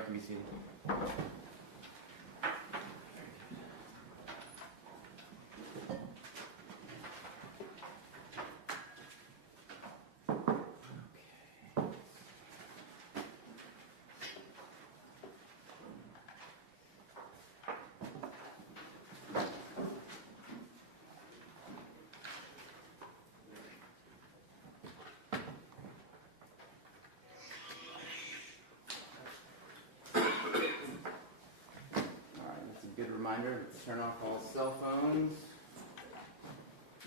Y'all can be seated. Good reminder to turn off all cell phones.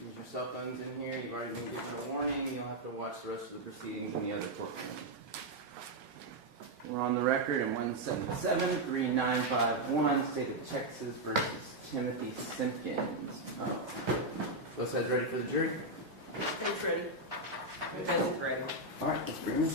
Use your cell phones in here. You've already been given a warning. You'll have to watch the rest of the proceedings in the other courtroom. We're on the record in 177-3951, State of Texas versus Timothy Simpkins. Both sides ready for the jury? State's ready. Defense is ready. All right, let's bring them.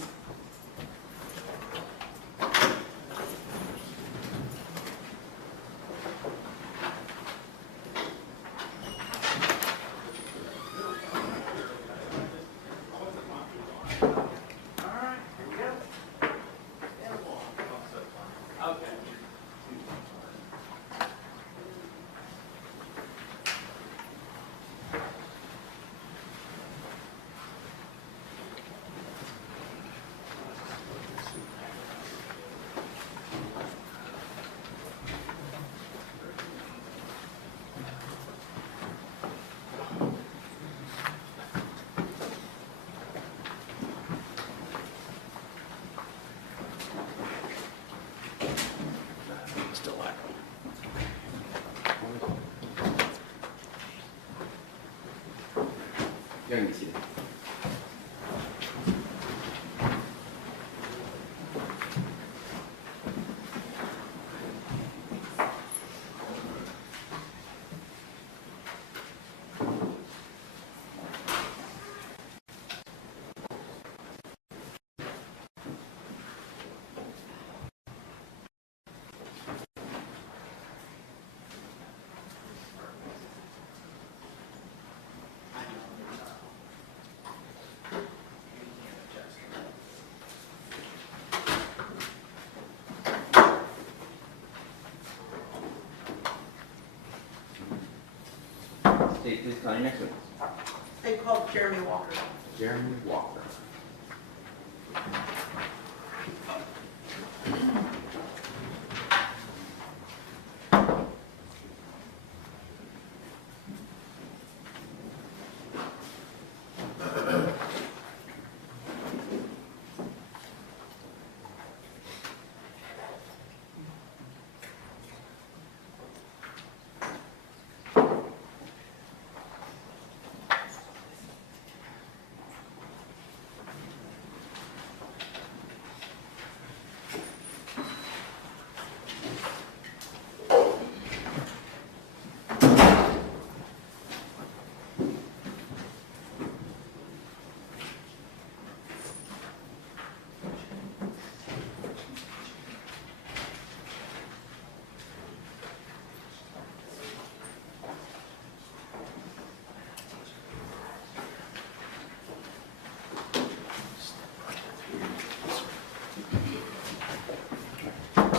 You're going to be seated. State, please call your next witness. They called Jeremy Walker. Jeremy Walker.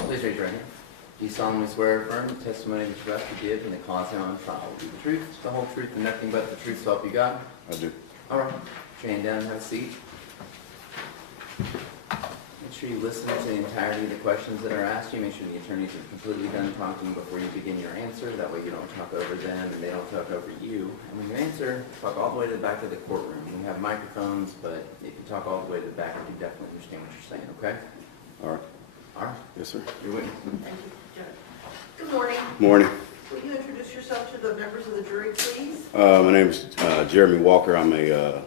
Please raise your right hand. Do you solemnly swear or affirm the testimony that you're about to give in the cause now on trial will be the truth, the whole truth, and nothing but the truth, so help you God? I do. All right. Put your hand down and have a seat. Make sure you listen to the entirety of the questions that are asked you. Make sure the attorneys are completely done talking before you begin your answer. That way you don't talk over them and they don't talk over you. And when you answer, talk all the way to the back of the courtroom. We have microphones, but if you talk all the way to the back, you definitely understand what you're saying, okay? All right. All right. Yes, sir. You're witness. Thank you, Judge. Good morning. Morning. Will you introduce yourself to the members of the jury, please? My name is Jeremy Walker. I'm a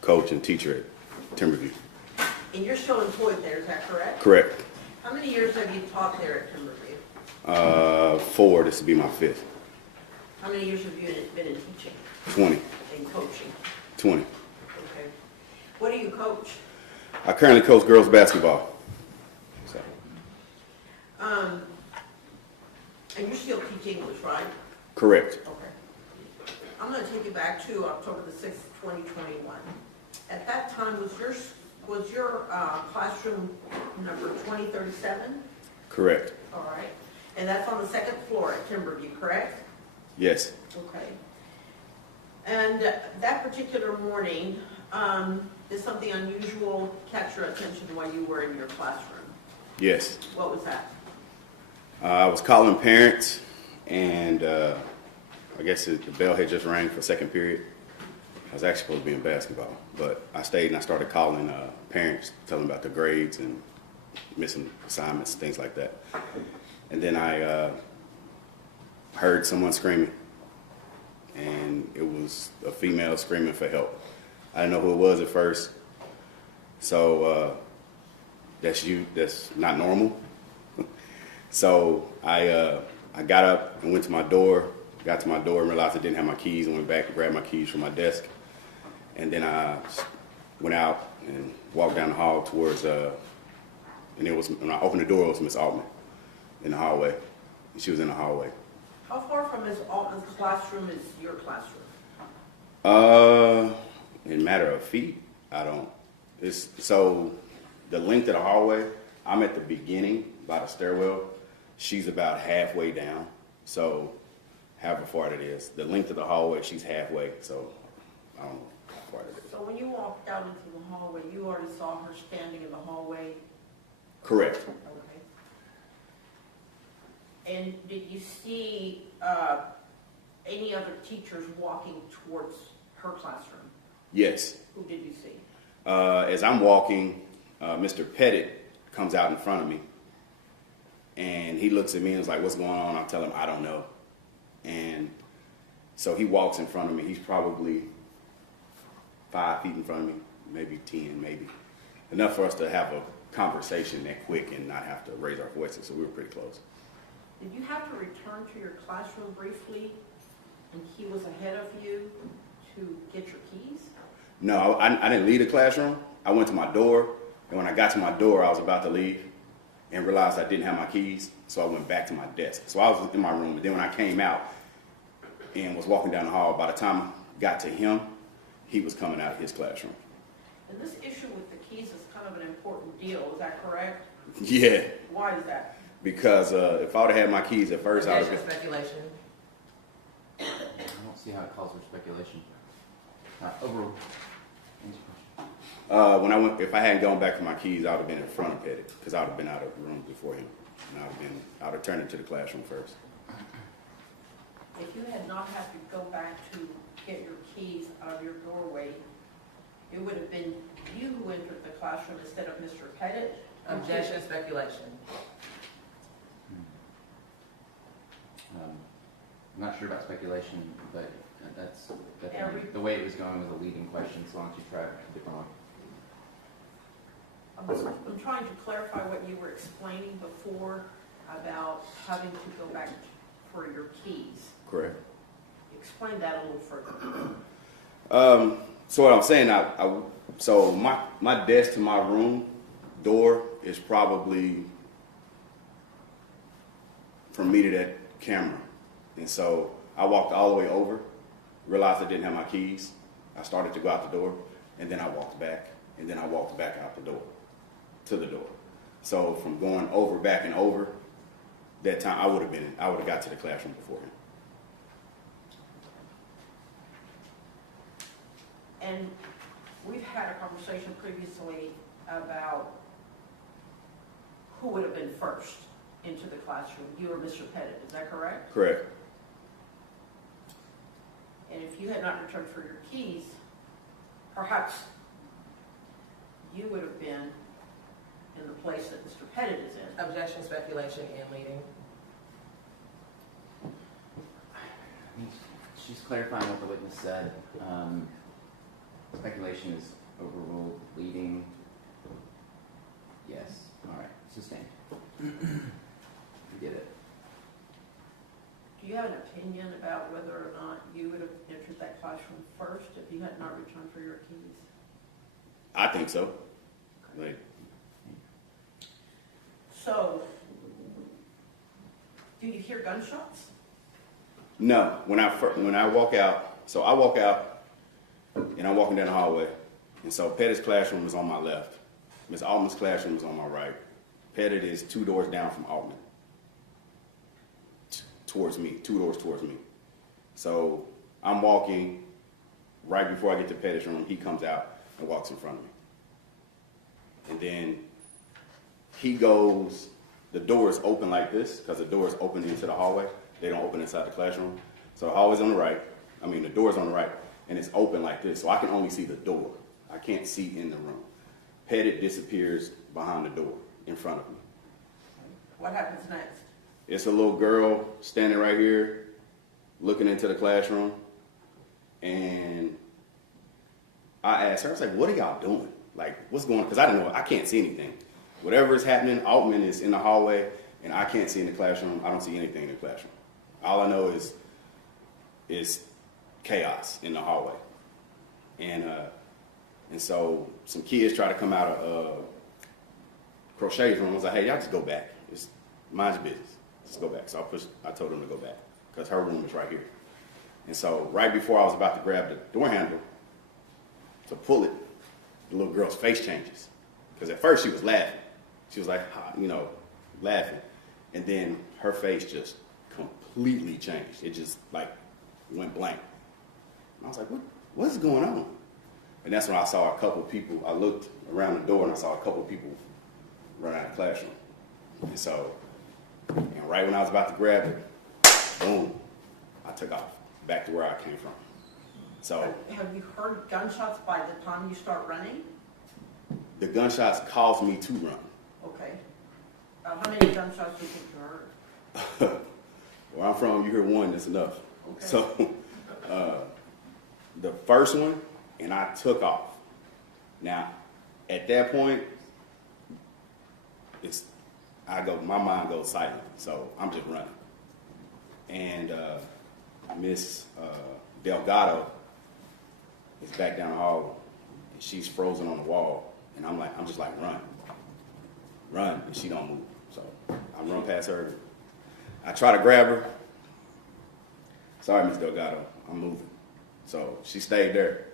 coach and teacher at Timberview. And you're still employed there, is that correct? Correct. How many years have you taught there at Timberview? 4. This will be my 5th. How many years have you been in teaching 20. and coaching? 20. Okay. What do you coach? I currently coach girls basketball. So, and you still teach English, right? correct. Okay. I'm going to take you back to October the 6th, 2021. At that time, was your Was your classroom number 2037? Correct. All right. And that's on the second floor at Timberview, correct? Yes. Okay. And that particular morning, did something unusual catch your attention while you were in your classroom? Yes. What was that? I was calling parents, and I guess the bell had just rang for second period. I was actually supposed to be in basketball, but I stayed and I started calling parents, telling them about the grades and missing assignments, things like that. And then I heard someone screaming, and it was a female screaming for help. I didn't know who it was at first, so that's not normal. So I got up and went to my door, got to my door and realized I didn't have my keys, and went back and grabbed my keys from my desk. And then I went out and walked down the hall towards, and it was, when I opened the door, it was Miss Altman in the hallway. And she was in the hallway. How far from Ms. Altman's classroom is your classroom? In a matter of feet, so the length of the hallway, I'm at the beginning by the stairwell. She's about halfway down. So however far it is, the length of the hallway, she's halfway. So I don't know how far it is. So when you walked out into the hallway, you already saw her standing in the hallway? Correct. Okay. And did you see any other teachers walking towards her classroom? Yes. Who did you see? As I'm walking, Mr. Pettit comes out in front of me, and he looks at me and is like, "What's going on?" I tell him, "I don't know." And so he walks in front of me. He's probably 5 feet in front of me, maybe 10, maybe. Enough for us to have a conversation that quick and not have to raise our voices, so we were pretty close. Did you have to return to your classroom briefly, and he was ahead of you to get your keys? No, I didn't leave the classroom. I went to my door, and when I got to my door, I was about to leave and realized I didn't have my keys, so I went back to my desk. So I was in my room, and then when I came out and was walking down the hall, by the time I got to him, he was coming out of his classroom. And this issue with the keys is kind of an important deal, is that correct? Yeah, Why is that? because if I would have had my keys at first, I would Objection, have. speculation. I don't see how it calls for speculation. Overruled. Answer question. If I hadn't gone back for my keys, I would have been in front of Pettit, because I would have been out of the room before him, and I would have turned into the classroom first. If you had not had to go back to get your keys out of your doorway, it would have been you who entered the classroom instead of Mr. Pettit? Objection, speculation. I'm not sure about speculation, but that's definitely the way it was going was a leading question, so why don't you try a different one? I'm trying to clarify what you were explaining before about having to go back for your keys. Correct. Explain that a little further. So what I'm saying, so my desk to my room door is probably from me to that camera. And so I walked all the way over, realized I didn't have my keys. I started to go out the door, and then I walked back, and then I walked back out the door, to the door. So from going over, back and over, that time I would have got to the classroom before him. And we've had a conversation previously about who would have been first into the classroom, you or Mr. Pettit, is that correct? Correct. And if you had not returned for your keys, perhaps you would have been in the place that Mr. Pettit is in. Objection, speculation, and leading. She's clarifying what the witness said. Speculation is overruled. Leading, yes. All right, sustained. You get it. Do you have an opinion about whether or not you would have entered that classroom first if you had not returned for your keys? I think so. Like, So, do you hear gunshots? no, when I walk out, so I walk out and I'm walking down the hallway, And so Pettit's classroom was on my left. Miss Altman's classroom was on my right. Pettit is 2 doors down from Altman. Towards me, 2 doors towards me. So I'm walking, right before I get to Pettit's room, he comes out and walks in front of me. And then he goes, the door is open like this, because the door is open into the hallway. They don't open inside the classroom. So the hallway's on the right, the door's on the right, and it's open like this, so I can only see the door. I can't see in the room. Pettit disappears behind the door in front of me. What happens next? It's a little girl standing right here, looking into the classroom, and I asked her, I was like, what are y'all doing? Like, what's going on? Because I don't know, I can't see anything. Whatever is happening, Altman is in the hallway, and I can't see in the classroom. I don't see anything in the classroom. All I know is chaos in the hallway. And so some kids try to come out of Crochet's room. I was like, hey, y'all just go back. Just mind your business. Just go back. So I told them to go back because her room is right here. And so right before I was about to grab the door handle to pull it, the little girl's face changes. Because at first she was laughing. She was like, laughing. And then her face just completely changed. It just like went blank. And I was like, what is going on? And that's when I saw a couple people. I looked around the door and I saw a couple people run out of the classroom. And so, right when I was about to grab it, boom, I took off back to where I came from. So, have you heard gunshots by the time you start running? The gunshots caused me to run. Okay. How many gunshots do you think you heard? Where I'm from, you hear one, that's enough. Okay. So, the first one, and I took off. Now, at that point, my mind goes silent, so I'm just running. And Miss Delgado is back down the hall, and she's frozen on the wall, and I'm just like, run, and she don't move. So I run past her. I try to grab her. Sorry, Miss Delgado, I'm moving. So she stayed there.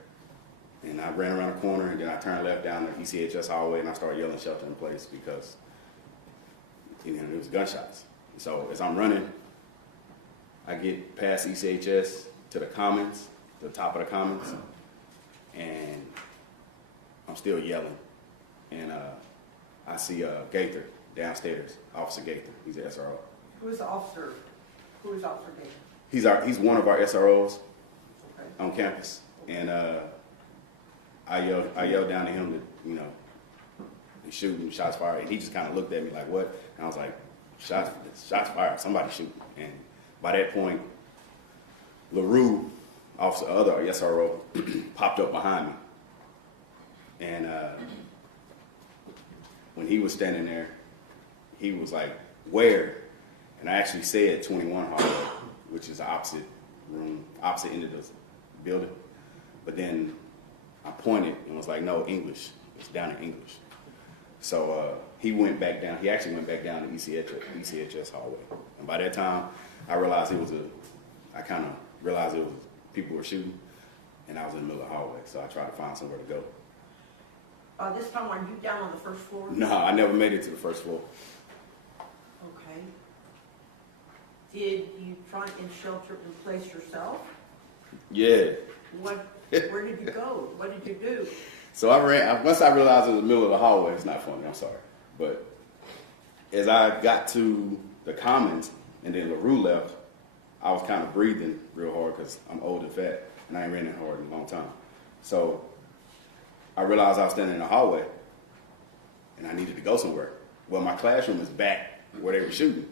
And I ran around the corner, and then I turned left down the ECHS hallway, and I started yelling shelter in place because it was gunshots. So as I'm running, I get past ECHS to the commons, the top of the commons, and I'm still yelling. And I see Gaither downstairs, Officer Gaither. He's an SRO. Who is Officer Gator? He's one of our SROs Okay. on campus, and I yelled down to him that he's shooting, shots fired, and he just kind of looked at me like, what? And I was like, shots fired, somebody shooting. And by that point, LaRue, other SRO, popped up behind me, and when he was standing there, he was like, where? And I actually said 21 hallway, which is the opposite end of the building. But then I pointed and was like, no, English. It's down in English. So he went back down. He actually went back down to ECHS hallway. And by that time, I realized people were shooting, and I was in the middle of the hallway. So I tried to find somewhere to go. This time, were you down on the first floor? No, I never made it to the first floor. Okay. Did you try and shelter in place yourself? Yeah. Where did you go? What did you do? So I ran. Once I realized it was the middle of the hallway, it's not funny, I'm sorry. But as I got to the commons and then LaRue left, I was kind of breathing real hard because I'm old and fat, and I ain't ran that hard in a long time. So I realized I was standing in the hallway, and I needed to go somewhere. Well, my classroom is back where they were shooting.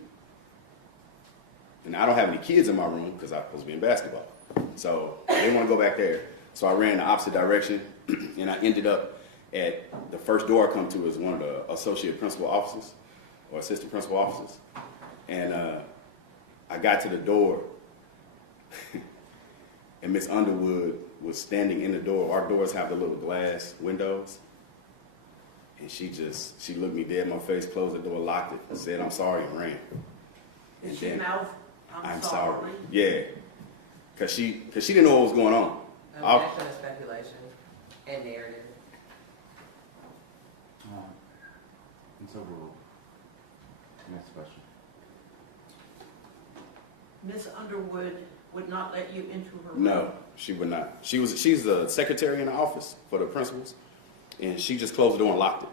And I don't have any kids in my room because I'm supposed to be in basketball. So I didn't want to go back there. So I ran the opposite direction, and I ended up at the first door I come to is one of the associate principal officers or assistant principal officers. And I got to the door, and Miss Underwood was standing in the door. Our doors have the little glass windows. And she looked me dead in my face, closed the door, locked it, and said, I'm sorry, and ran. Did she mouth, I'm sorry? Yeah. Because she didn't know what was going on. Objection to speculation and narrative. It's overruled. Next question. Ms. Underwood would not let you into her room? No, she would not. She's the secretary in the office for the principals, and she just closed the door and locked it.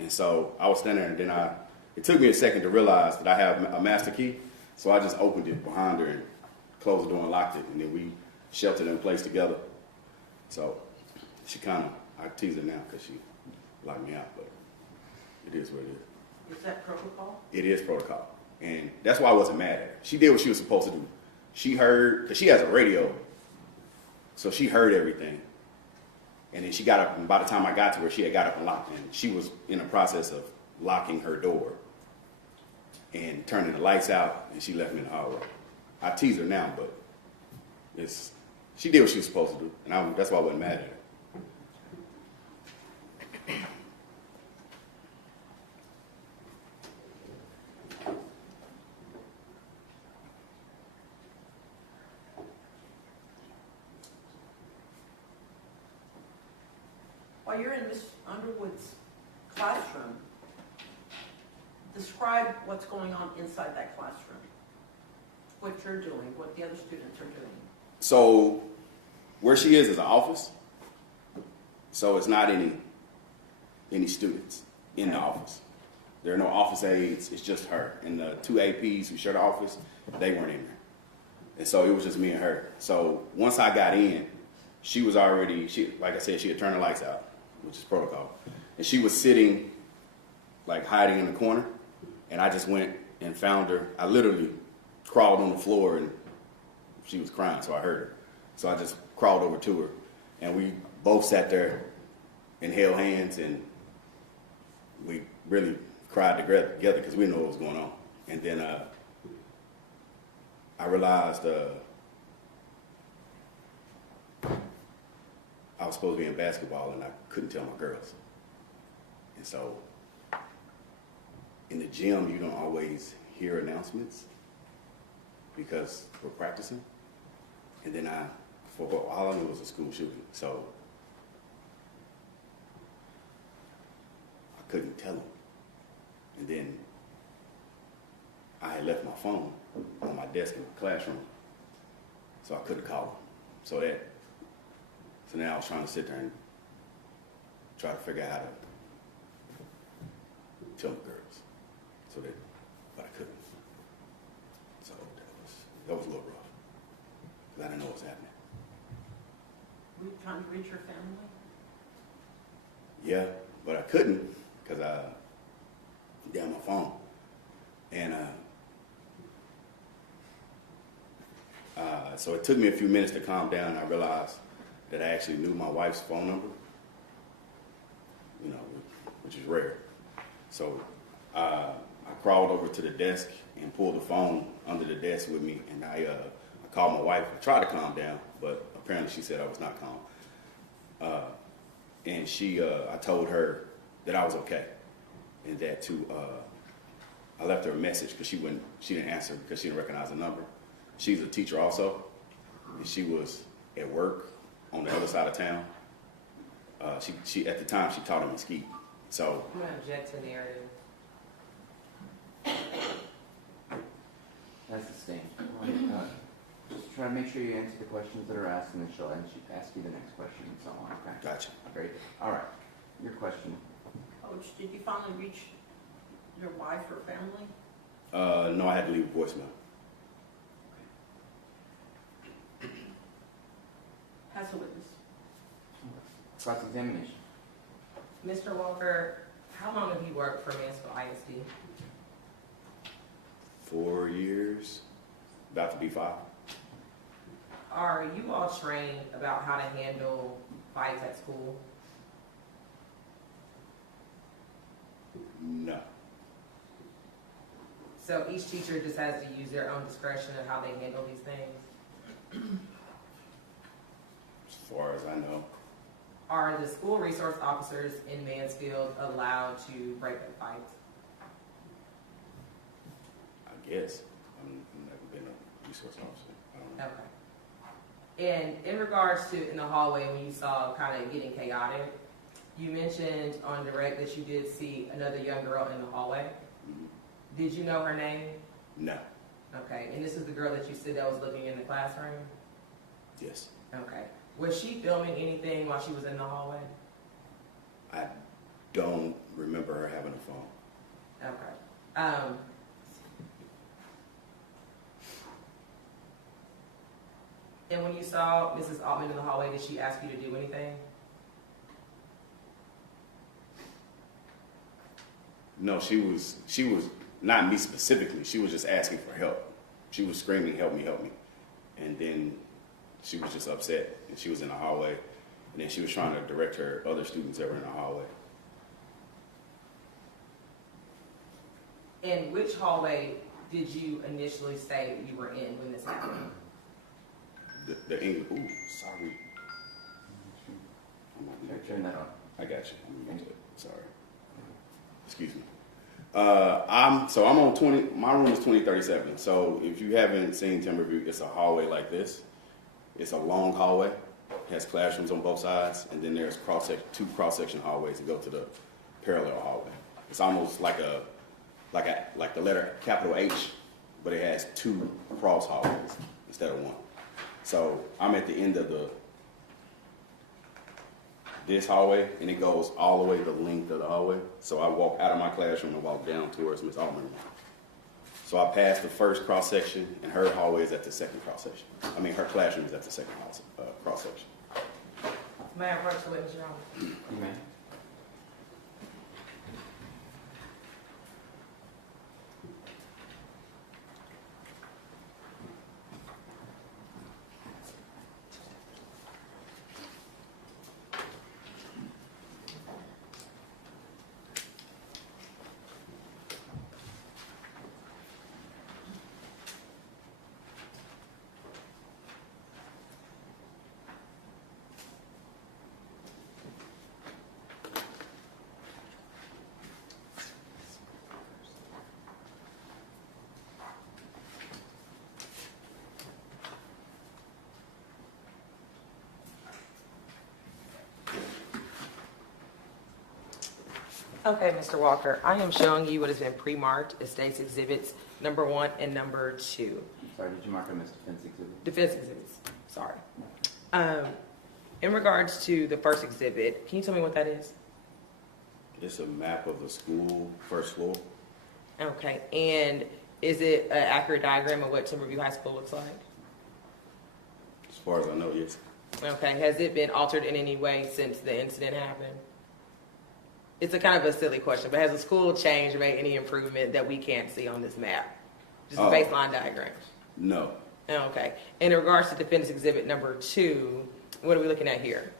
And so I was standing there, and then it took me a second to realize that I have a master key, so I just opened it behind her and closed the door and locked it, and then we sheltered in place together. So she I tease her now because she locked me out, but it is what it is. Is that protocol? It is protocol. And that's why I wasn't mad at her. She did what she was supposed to do. She heard, because she has a radio, so she heard everything. And then she got up, and by the time I got to her, she had got up and locked. And she was in the process of locking her door and turning the lights out, and she left me in the hallway. I tease her now, but she did what she was supposed to do, and that's why I wasn't mad at her. While you're in Ms. Underwood's classroom, describe what's going on inside that classroom. What you're doing, what the other students are doing. So where she is an office. So it's not any students in the office. There are no office aides. It's just her. And the two APs who share the office, they weren't in there. And so it was just me and her. So once I got in, she was already, like I said, she had turned the lights out, which is protocol. And she was sitting, like hiding in the corner. And I just went and found her. I literally crawled on the floor, and she was crying, so I heard her. So I just crawled over to her, and we both sat there and held hands, and we really cried together because we didn't know what was going on. And then I realized I was supposed to be in basketball, and I couldn't tell my girls. And so in the gym, you don't always hear announcements because we're practicing. And then for all I knew, it was a school shooting. So I couldn't tell them. And then I had left my phone on my desk in my classroom, so I couldn't call them. So now I was trying to sit there and try to figure out how to tell the girls, but I couldn't. So that was a little rough, because I didn't know what was happening. Were you trying to reach your family? Yeah, but I couldn't because I down my phone. And so it took me a few minutes to calm down, and I realized that I actually knew my wife's phone number, which is rare. So I crawled over to the desk and pulled the phone under the desk with me, and I called my wife. I tried to calm down, but apparently she said I was not calm. And I told her that I was okay, and that I left her a message because she didn't answer because she didn't recognize the number. She's a teacher also, and she was at work on the other side of town. She at the time she taught in Mesquite. So I'm gonna object to narrative. That's the same. Just try to make sure you answer the questions that are asked, and then she'll ask you the next question and so on. Okay? gotcha. Great. All right. Your question. Coach, did you finally reach your wife or family? No, I had to leave a voicemail. Has a witness. Cross-examination. Mr. Walker, how long have you worked for Mansfield ISD? 4 years, about to be 5. Are you all trained about how to handle fights at school? No. So each teacher just has to use their own discretion of how they handle these things? As far as I know. Are the school resource officers in Mansfield allowed to break up fights? I guess. I've never been a resource officer. I don't know. Okay. And in regards to in the hallway when you saw kind of getting chaotic, You mentioned on direct that you did see another young girl in the hallway. Mhm. Did you know her name? No. Okay, and this is the girl that you said that was looking in the classroom? Yes. Okay. Was she filming anything while she was in the hallway? I don't remember her having a phone. Okay. And when you saw Mrs. Altman in the hallway, did she ask you to do anything? No, she was not me specifically. She was just asking for help. She was screaming, "Help me, help me." And then she was just upset, and she was in the hallway, and then she was trying to direct her other students that were in the hallway. And which hallway did you initially say that you were in when this happened? The English, ooh, sorry. Turn that on. I got you. Sorry. Excuse me. I'm on 20, my room is 2037. So if you haven't seen Timberview, it's a hallway like this. It's a long hallway, has classrooms on both sides, and then there's two cross-section hallways that go to the parallel hallway. It's almost like the letter capital H, but it has two cross hallways instead of one. So I'm at the end of this hallway, and it goes all the way the length of the hallway. So I walk out of my classroom and walk down towards Miss Altman's room. So I pass the first cross section, and her hallway is at the second cross section. I mean, her classroom is at the second cross section. May I approach the witness, Your Honor? You may. Okay, Mr. Walker, I am showing you what has been pre-marked as State's Exhibits number 1 and number 2. Sorry, did you mark them as defense exhibit? Defense exhibits, sorry. In regards to the first exhibit, can you tell me what that is? It's a map of the school, first floor. Okay, and is it an accurate diagram of what Timberview High School looks like? As far as I know, yes. Okay, has it been altered in any way since the incident happened? It's a kind of a silly question, but has the school changed or made any improvement that we can't see on this map? Just a baseline diagram. No. Okay. In regards to defense exhibit number 2, what are we looking at here?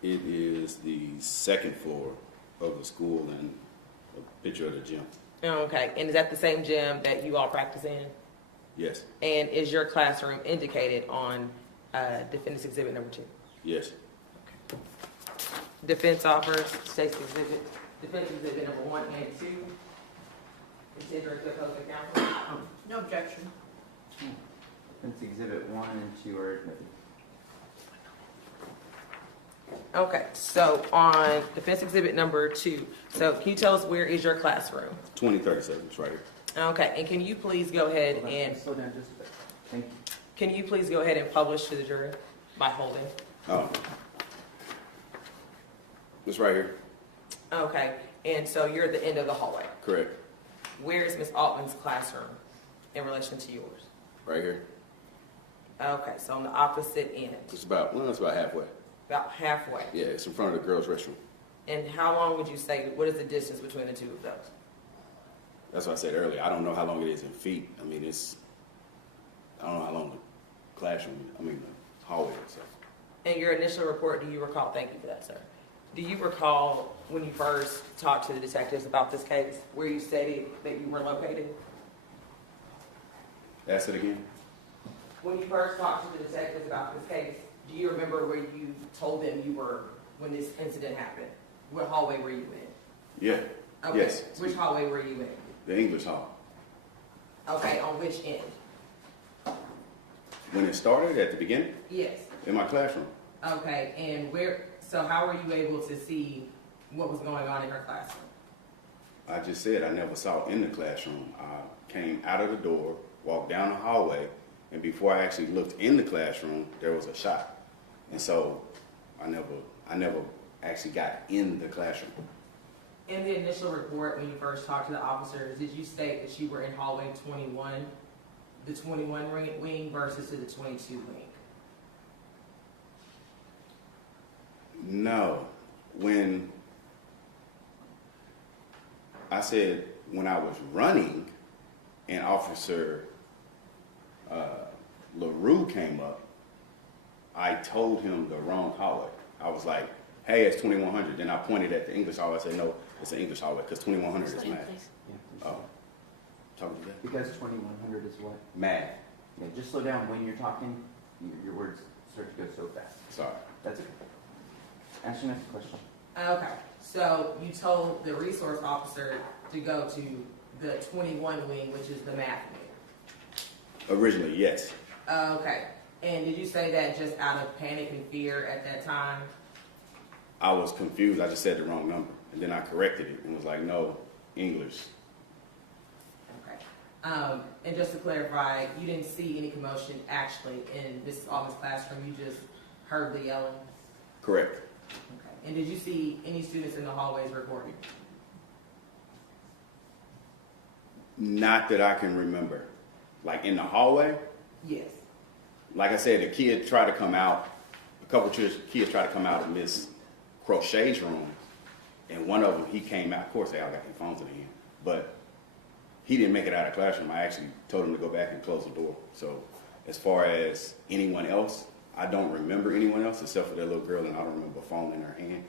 It is the second floor of the school and a picture of the gym. Okay. And is that the same gym that you all practice in? Yes. And is your classroom indicated on defense exhibit number 2? Yes. Defense offers state's exhibit, defense exhibit number 1 and 2. Consider it the opposing counsel. No objection. Defense exhibit 1 and 2 are admitted. Okay, so on defense exhibit number 2, so can you tell us where is your classroom? 2037, it's right here. Okay, and can you please go ahead Hold on, and, slow down just a bit. Thank you. can you please go ahead and publish to the jury by holding? Oh. It's right here. Okay, and so you're at the end of the hallway. Correct. Where is Miss Altman's classroom in relation to yours? Right here. Okay, so on the opposite end, It's about halfway. about halfway. Yeah, it's in front of the girls' restroom. And how long would you say, what is the distance between the two of those? That's what I said earlier. I don't know how long it is in feet. I mean, I don't know how long the classroom, the hallway is. So. In your initial report, do you recall, thank you for that, sir. Do you recall when you first talked to the detectives about this case, where you stated that you were located? Ask it again. When you first talked to the detectives about this case, do you remember where you told them you were when this incident happened? What hallway were you in? Yeah. Okay. Yes. Which hallway were you in? The English hall. Okay, on which end? When it started at the beginning, Yes. in my classroom. Okay, and where, So how were you able to see what was going on in her classroom? I just said I never saw in the classroom. I came out of the door, walked down the hallway, and before I actually looked in the classroom, there was a shot. And so I never actually got in the classroom. In the initial report, when you first talked to the officers, did you state that you were in hallway 21, the 21 wing versus to the 22 wing? No. When I said when I was running and Officer LaRue came up, I told him the wrong hallway. I was like, hey, it's 2100. Then I pointed at the English hallway. I said, no, it's the English hallway because 2100 is math. Yeah, Oh, talking to that? because 2100 is what? Math. Yeah, just slow down when you're talking. Your words start to go so fast. Sorry. That's okay. Ask your next question. Okay, so you told the resource officer to go to the 21 wing, which is the math wing. Originally, yes. Okay, and did you say that just out of panic and fear at that time? I was confused. I just said the wrong number. And then I corrected it and was like, no, English. Okay. And just to clarify, you didn't see any commotion actually in Mrs. Altman's classroom. You just heard the yelling? Correct. Okay. And did you see any students in the hallways recording? Not that I can remember. Like in the hallway, Yes. like I said, a kid tried to come out, a couple of kids tried to come out of Miss Crochet's room, and one of them, he came out. Of course, they all got their phones in their hand, but he didn't make it out of the classroom. I actually told him to go back and close the door. So as far as anyone else, I don't remember anyone else except for that little girl, and I don't remember a phone in her hand.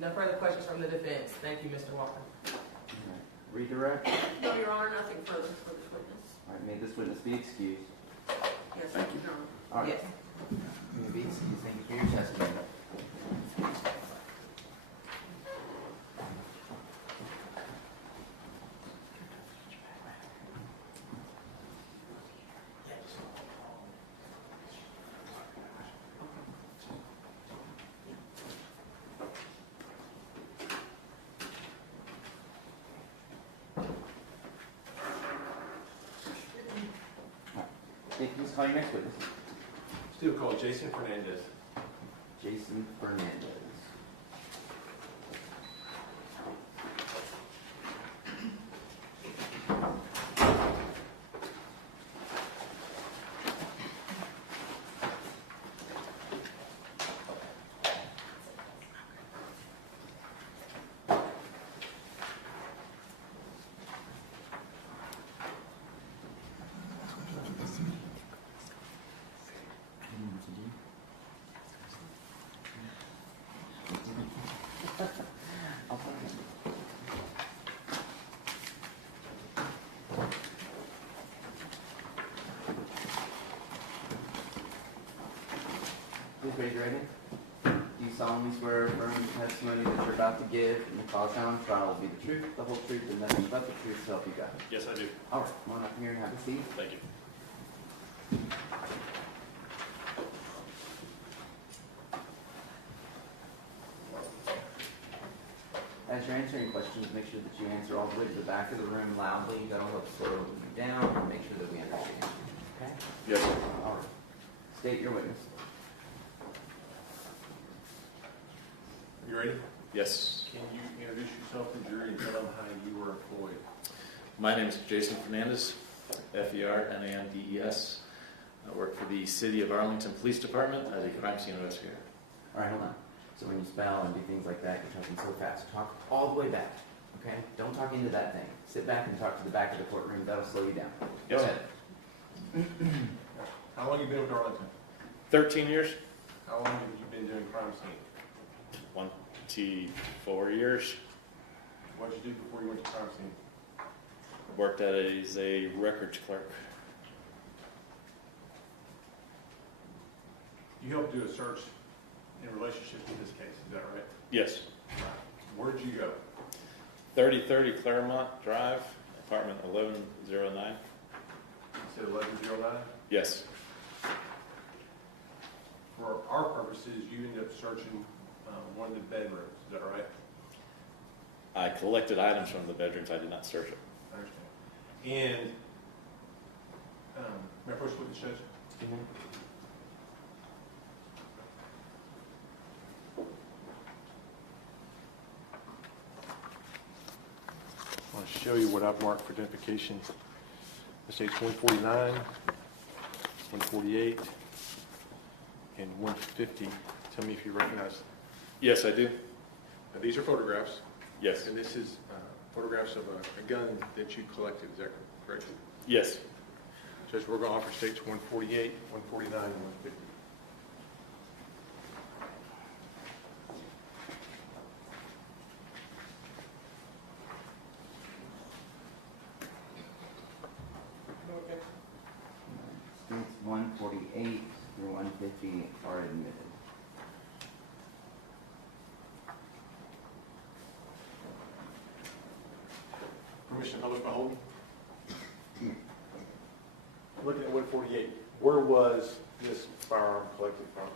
No further questions from the defense. Thank you, Mr. Walker. All right. Redirect. No, Your Honor, nothing further for this witness. All right, may this witness be excused. Yes, Thank you. Your Honor. All right. Yes. You may be excused. Thank you for your testimony. Hey, please call your next witness. Still call Jason Fernandez. Jason Fernandez. Please raise your right hand. Do you solemnly swear or affirm the testimony that you're about to give in the cause now on trial will be the truth, the whole truth, and nothing but the truth, so help you God? Yes, I do. All right, come on up here and have a seat. Thank you. As you're answering questions, make sure that you answer all the way to the back of the room loudly. That'll help slow you down and make sure that we understand. Okay? Yes, sir. All right. State your witness. You ready? Yes. Can you introduce yourself to the jury and tell them how you were employed? My name is Jason Fernandez, Fernandes. I work for the City of Arlington Police Department as a crime scene investigator. All right, hold on. So when you spell and do things like that, you're talking so fast. Talk all the way back. Okay? Don't talk into that thing. Sit back and talk to the back of the courtroom. That'll slow you down. Go Yes. ahead. How long have you been with Arlington? 13 years, How long have you been doing crime scene? 24 years. What did you do before you went to crime scene? Worked as a records clerk. You helped do a search in relationship with this case, is that right? Yes. Where'd you go? 3030 Claremont Drive, apartment 1109. You said 1109? Yes. For our purposes, you ended up searching one of the bedrooms, is that right? I collected items from the bedrooms, I did not search it. I understand. And, may I approach the witness, Judge? I want to show you what I've marked for identification. It states 149, 148, and 150. Tell me if you recognize. Yes, I do. Now, these are photographs, Yes. and this is photographs of a gun that you collected. Is that correct? Yes. Judge, we're going to offer states 148, 149, and 150. States 148 through 150 are admitted. Permission published by Holden. Looking at 148, where was this firearm collected from?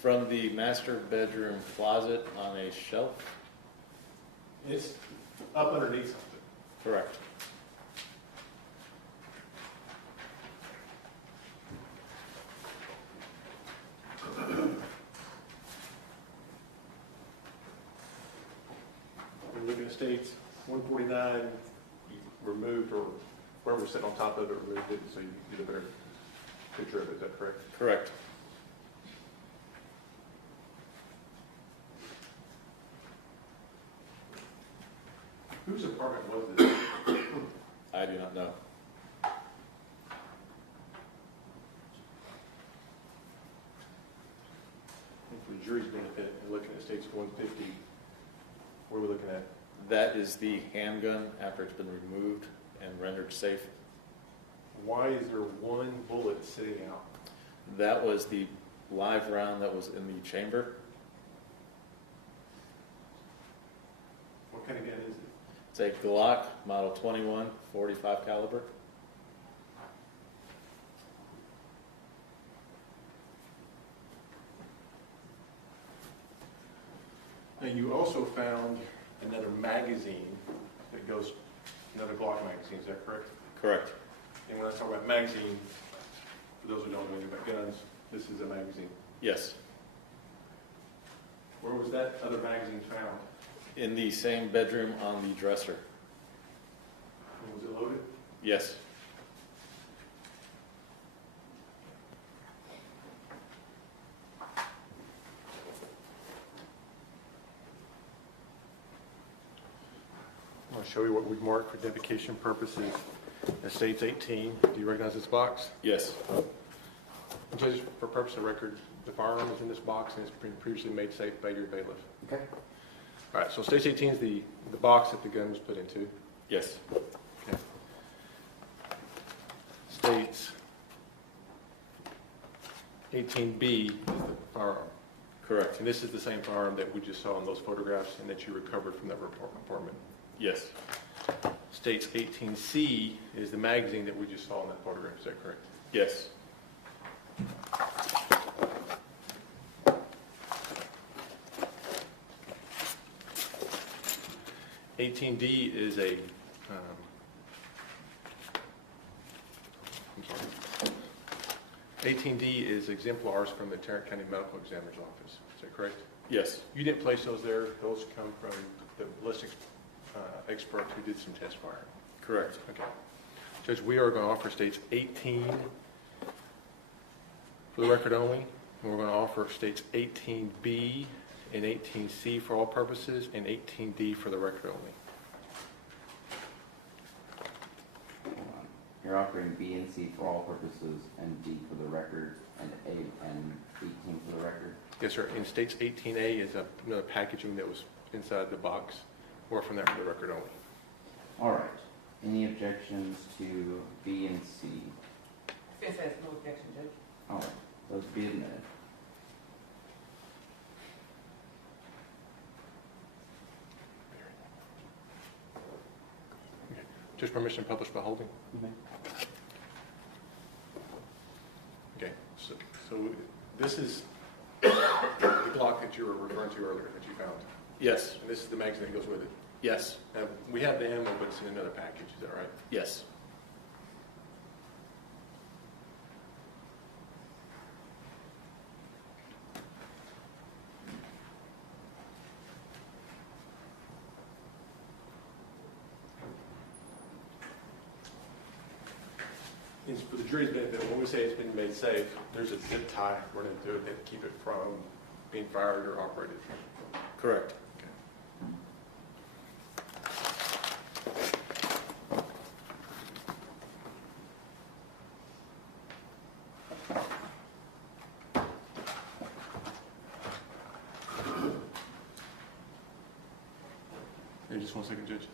From the master bedroom closet on a shelf? It's up underneath something. Correct. When looking at states 149, you removed, or whoever was sitting on top of it removed it, so you get a better picture of it. Is that correct? Correct. Whose apartment was this? I do not know. And for the jury's benefit, and looking at states 150, what are we looking at? That is the handgun after it's been removed and rendered safe. Why is there one bullet sitting out? That was the live round that was in the chamber. What kind of gun is it? It's a Glock Model 21 45 caliber. And you also found another magazine that goes, another Glock magazine, is that correct? Correct. And when I talk about magazine, for those who don't know anything about guns, this is a magazine. Yes. Where was that other magazine found? In the same bedroom on the dresser. And was it loaded? Yes. I'm going to show you what we've marked for identification purposes. It states 18. Do you recognize this box? Yes. Judge, for purpose of record, the firearm is in this box and it's been previously made safe by your bailiff. Okay. All right, so states 18 is the box that the gun was put into. Yes. Okay. States 18B is the firearm. Correct. And this is the same firearm that we just saw in those photographs and that you recovered from that apartment. Yes. States 18C is the magazine that we just saw in that photograph. Is that correct? Yes. $18D is a, I'm sorry. $18D is exemplars from the Tarrant County Medical Examiner's Office. Is that correct? Yes. You didn't place those there. Those come from the ballistics experts who did some test firing. Correct. Okay. Judge, we are going to offer states 18 for the record only. And we're going to offer states 18B and 18C for all purposes and 18D for the record only. Hold on. You're offering B and C for all purposes and D for the record and A and 18 for the record? Yes, sir. In states 18A is another packaging that was inside the box. Or from that for the record only. All right. Any objections to B and C? Fifth has no objection, Judge. All right. Those be admitted. Just permission published by Holding? Okay. So this is the Glock that you were referring to earlier that you found. Yes. And this is the magazine that goes with it. Yes. We have the ammo, but it's in another package. Is that right? Yes. And for the jury's benefit, when we say it's been made safe, there's a zip tie running through it that keep it from being fired or operated. Correct. Hey, just 1 second, Judge.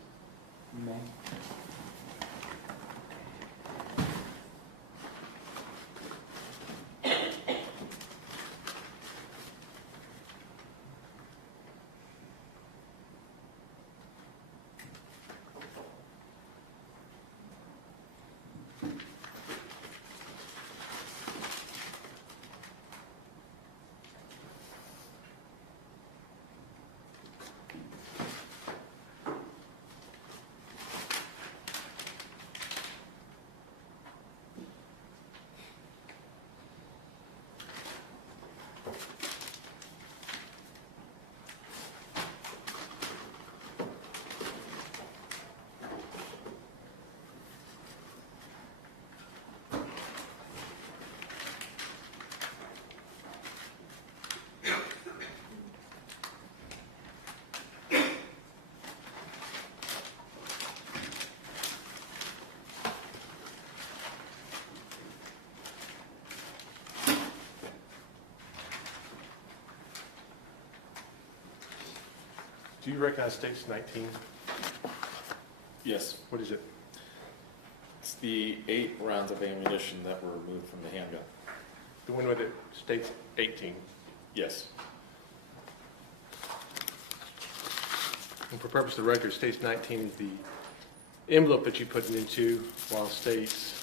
Do you recognize States 19? Yes. What is it? It's the 8 rounds of ammunition that were removed from the handgun. The one with it states 18. Yes. And for purpose of the record, states 19 is the envelope that you put it into, while states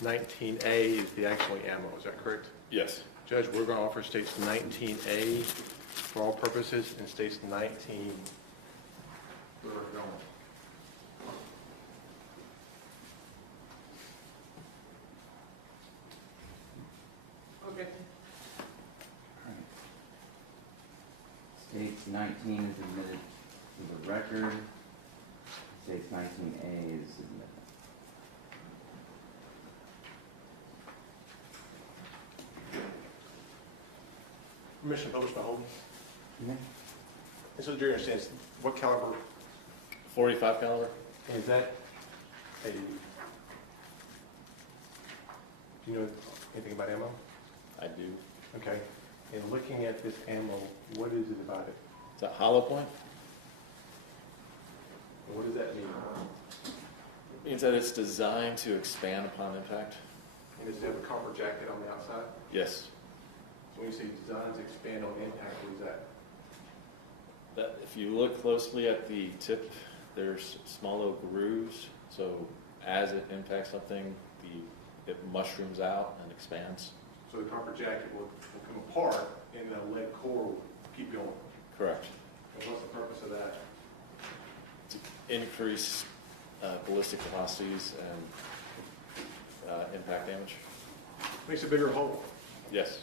19A is the actual ammo. Is that correct? Yes. Judge, we're going to offer states 19A for all purposes and states 19. Okay. States 19 is admitted to the record. States 19A is admitted. Permission to publish by hold. Okay. And so the jury understands what caliber 45 caliber? is that a, do you know anything about ammo? I do. Okay. And looking at this ammo, what is it about it? It's a hollow point. And what does that mean? It means that it's designed to expand upon impact. And does it have a copper jacket on the outside? Yes. So when you say designed to expand on impact, what is that? That if you look closely at the tip, there's small little grooves. So as it impacts something, it mushrooms out and expands. So the copper jacket will come apart and the lead core will keep going. Correct. And what's the purpose of that? To increase ballistic velocities and impact damage. Makes a bigger hole. Yes.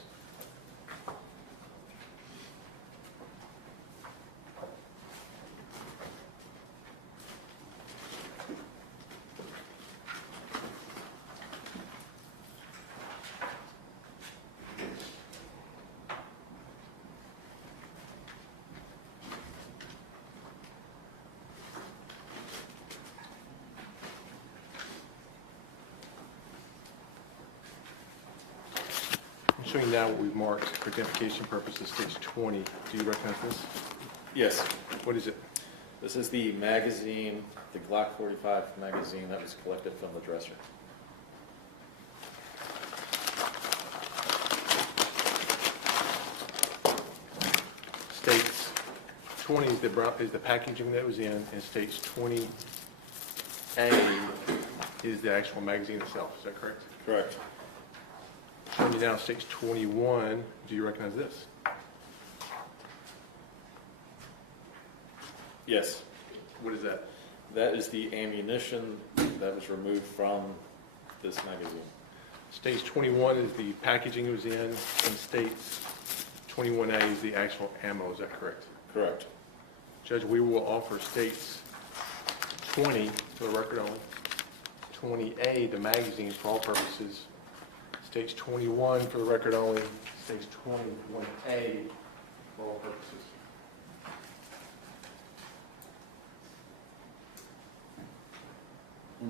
I'm showing you now what we've marked for identification purposes, stage 20. Do you recognize this? Yes. What is it? This is the magazine, the Glock 45 magazine that was collected from the dresser. States 20 is the packaging that was in, and states 20A is the actual magazine itself. Is that correct? Correct. Showing you now states 21. Do you recognize this? Yes, What is that? that is the ammunition that was removed from this magazine. Stage 21 is the packaging it was in, and States 21A is the actual ammo, is that correct? Correct. Judge, we will offer States 20 for the record only, 20A, the magazine for all purposes, States 21 for the record only, States 21A for all purposes.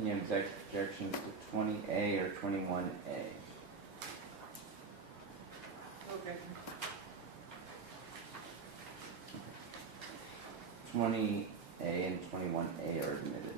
Any objections to 20A or 21A? Okay. 20A and 21A are admitted.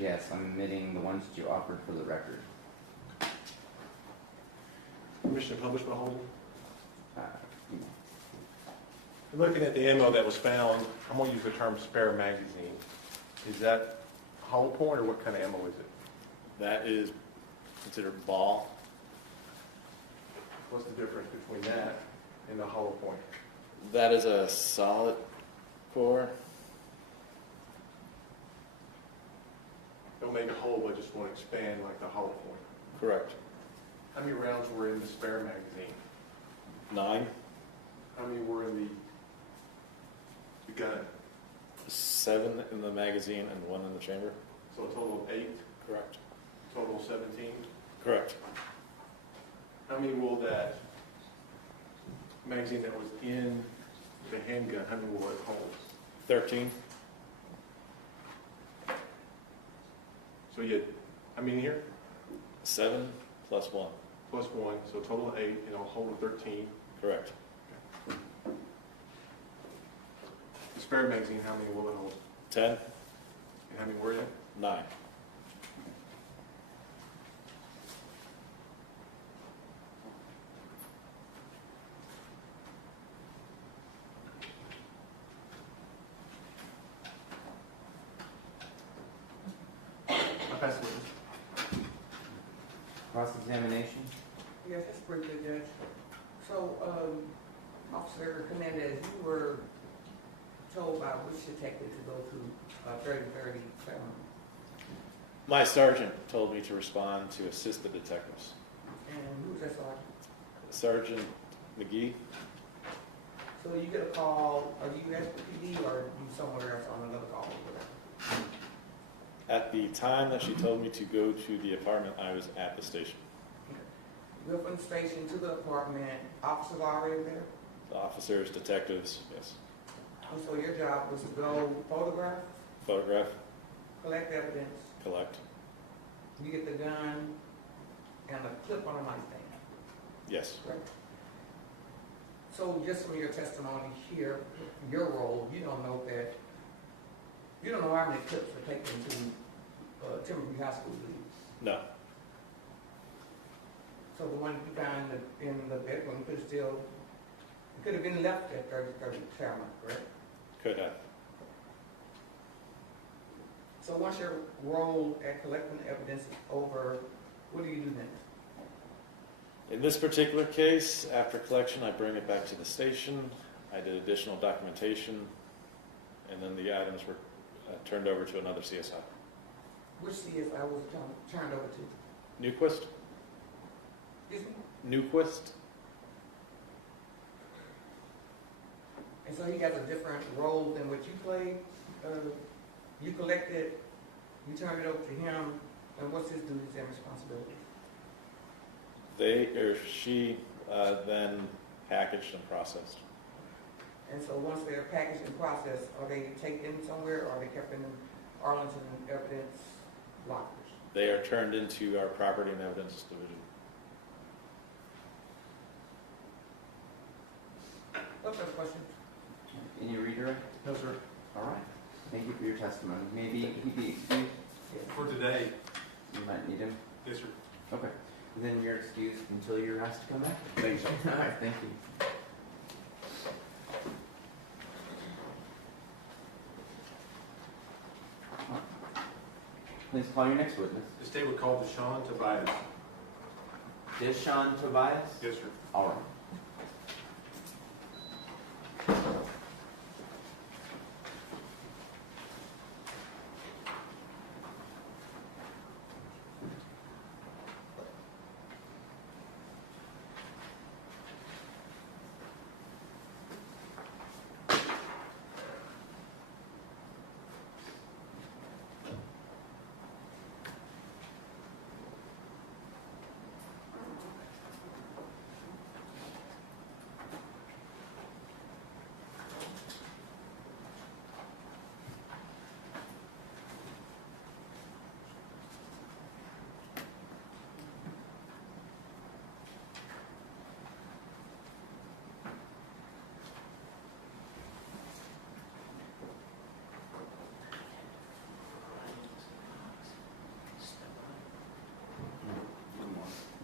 Yes, I'm admitting the ones that you offered for the record. Permission to publish by holding? Uh, you know, Looking at the ammo that was found, I'm going to use the term spare magazine. Is that hollow point, or what kind of ammo is it? That is considered ball. What's the difference between that and the hollow point? That is a solid core. Don't make a hole, but just want to expand like the hollow point. Correct. How many rounds were in the spare magazine? 9, How many were in the gun? 7 in the magazine and 1 in the chamber. So a total of 8, Correct. total of 17. Correct. How many will that magazine that was in the handgun, how many will it hold? 13. So you had, how many here? 7 plus 1. Plus 1, so a total of 8, and it'll hold a 13. Correct. The spare magazine, how many will it hold? 10, And how many were in? 9. I pass the witness. Cross-examination? Yes, just briefly, Judge. So, Officer Hernandez, you were told by which detective to go to 3030 Claremont, My sergeant told me to respond to assist the detectives. and who was that sergeant? Sergeant McGee, So you get a call, are you at the PD or you somewhere else on another call or whatever? at the time that she told me to go to the apartment, I was at the station. You go from the station to the apartment, officers already there? The officers, detectives, yes. And so your job was to go photograph, Photograph, collect evidence, collect, you get the gun and a clip on a nightstand, yes. correct? So just from your testimony here, your role, you don't know how many clips were taken to Timberview High School, do you? No, So the one you found in the bedroom could have been left at 3030 Claremont, correct? could have. So once your role at collecting evidence is over, what do you do next? In this particular case, after collection, I bring it back to the station. I did additional documentation, and then the items were turned over to another CSI. Which CSI was it turned over to? Newquist? Excuse me? Newquist? And so he has a different role than what you played? You collected, you turned it over to him, and what's his duties and responsibilities? She then packaged and processed. And so once they're packaged and processed, are they taken somewhere, or are they kept in Arlington evidence lockers? They are turned into our property and evidence division. No further questions? Any redirect? No, sir. All right. Thank you for your testimony. Maybe he'd be excused. For today. You might need him. Yes, sir. Okay. Then you're excused until you're asked to come back. Thanks, sir. All right. Thank you. Please call your next witness. The state would call Deshaun Tobias. Deshaun Tobias? Yes, sir. All right.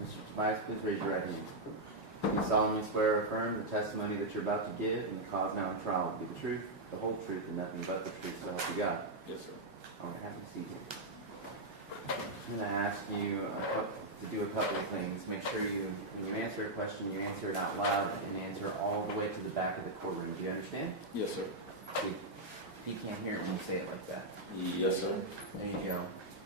Mr. Tobias, please raise your right hand. You solemnly swear or affirm the testimony that you're about to give and the cause now in trial will be the truth, the whole truth, and nothing but the truth, so help you God. Yes, sir. All right, have a seat here. I'm going to ask you to do a couple of things. Make sure when you answer a question, you answer it out loud and answer all the way to the back of the courtroom. Do you understand? Yes, sir. He can't hear it when you say it like that. Yes, sir. There you go.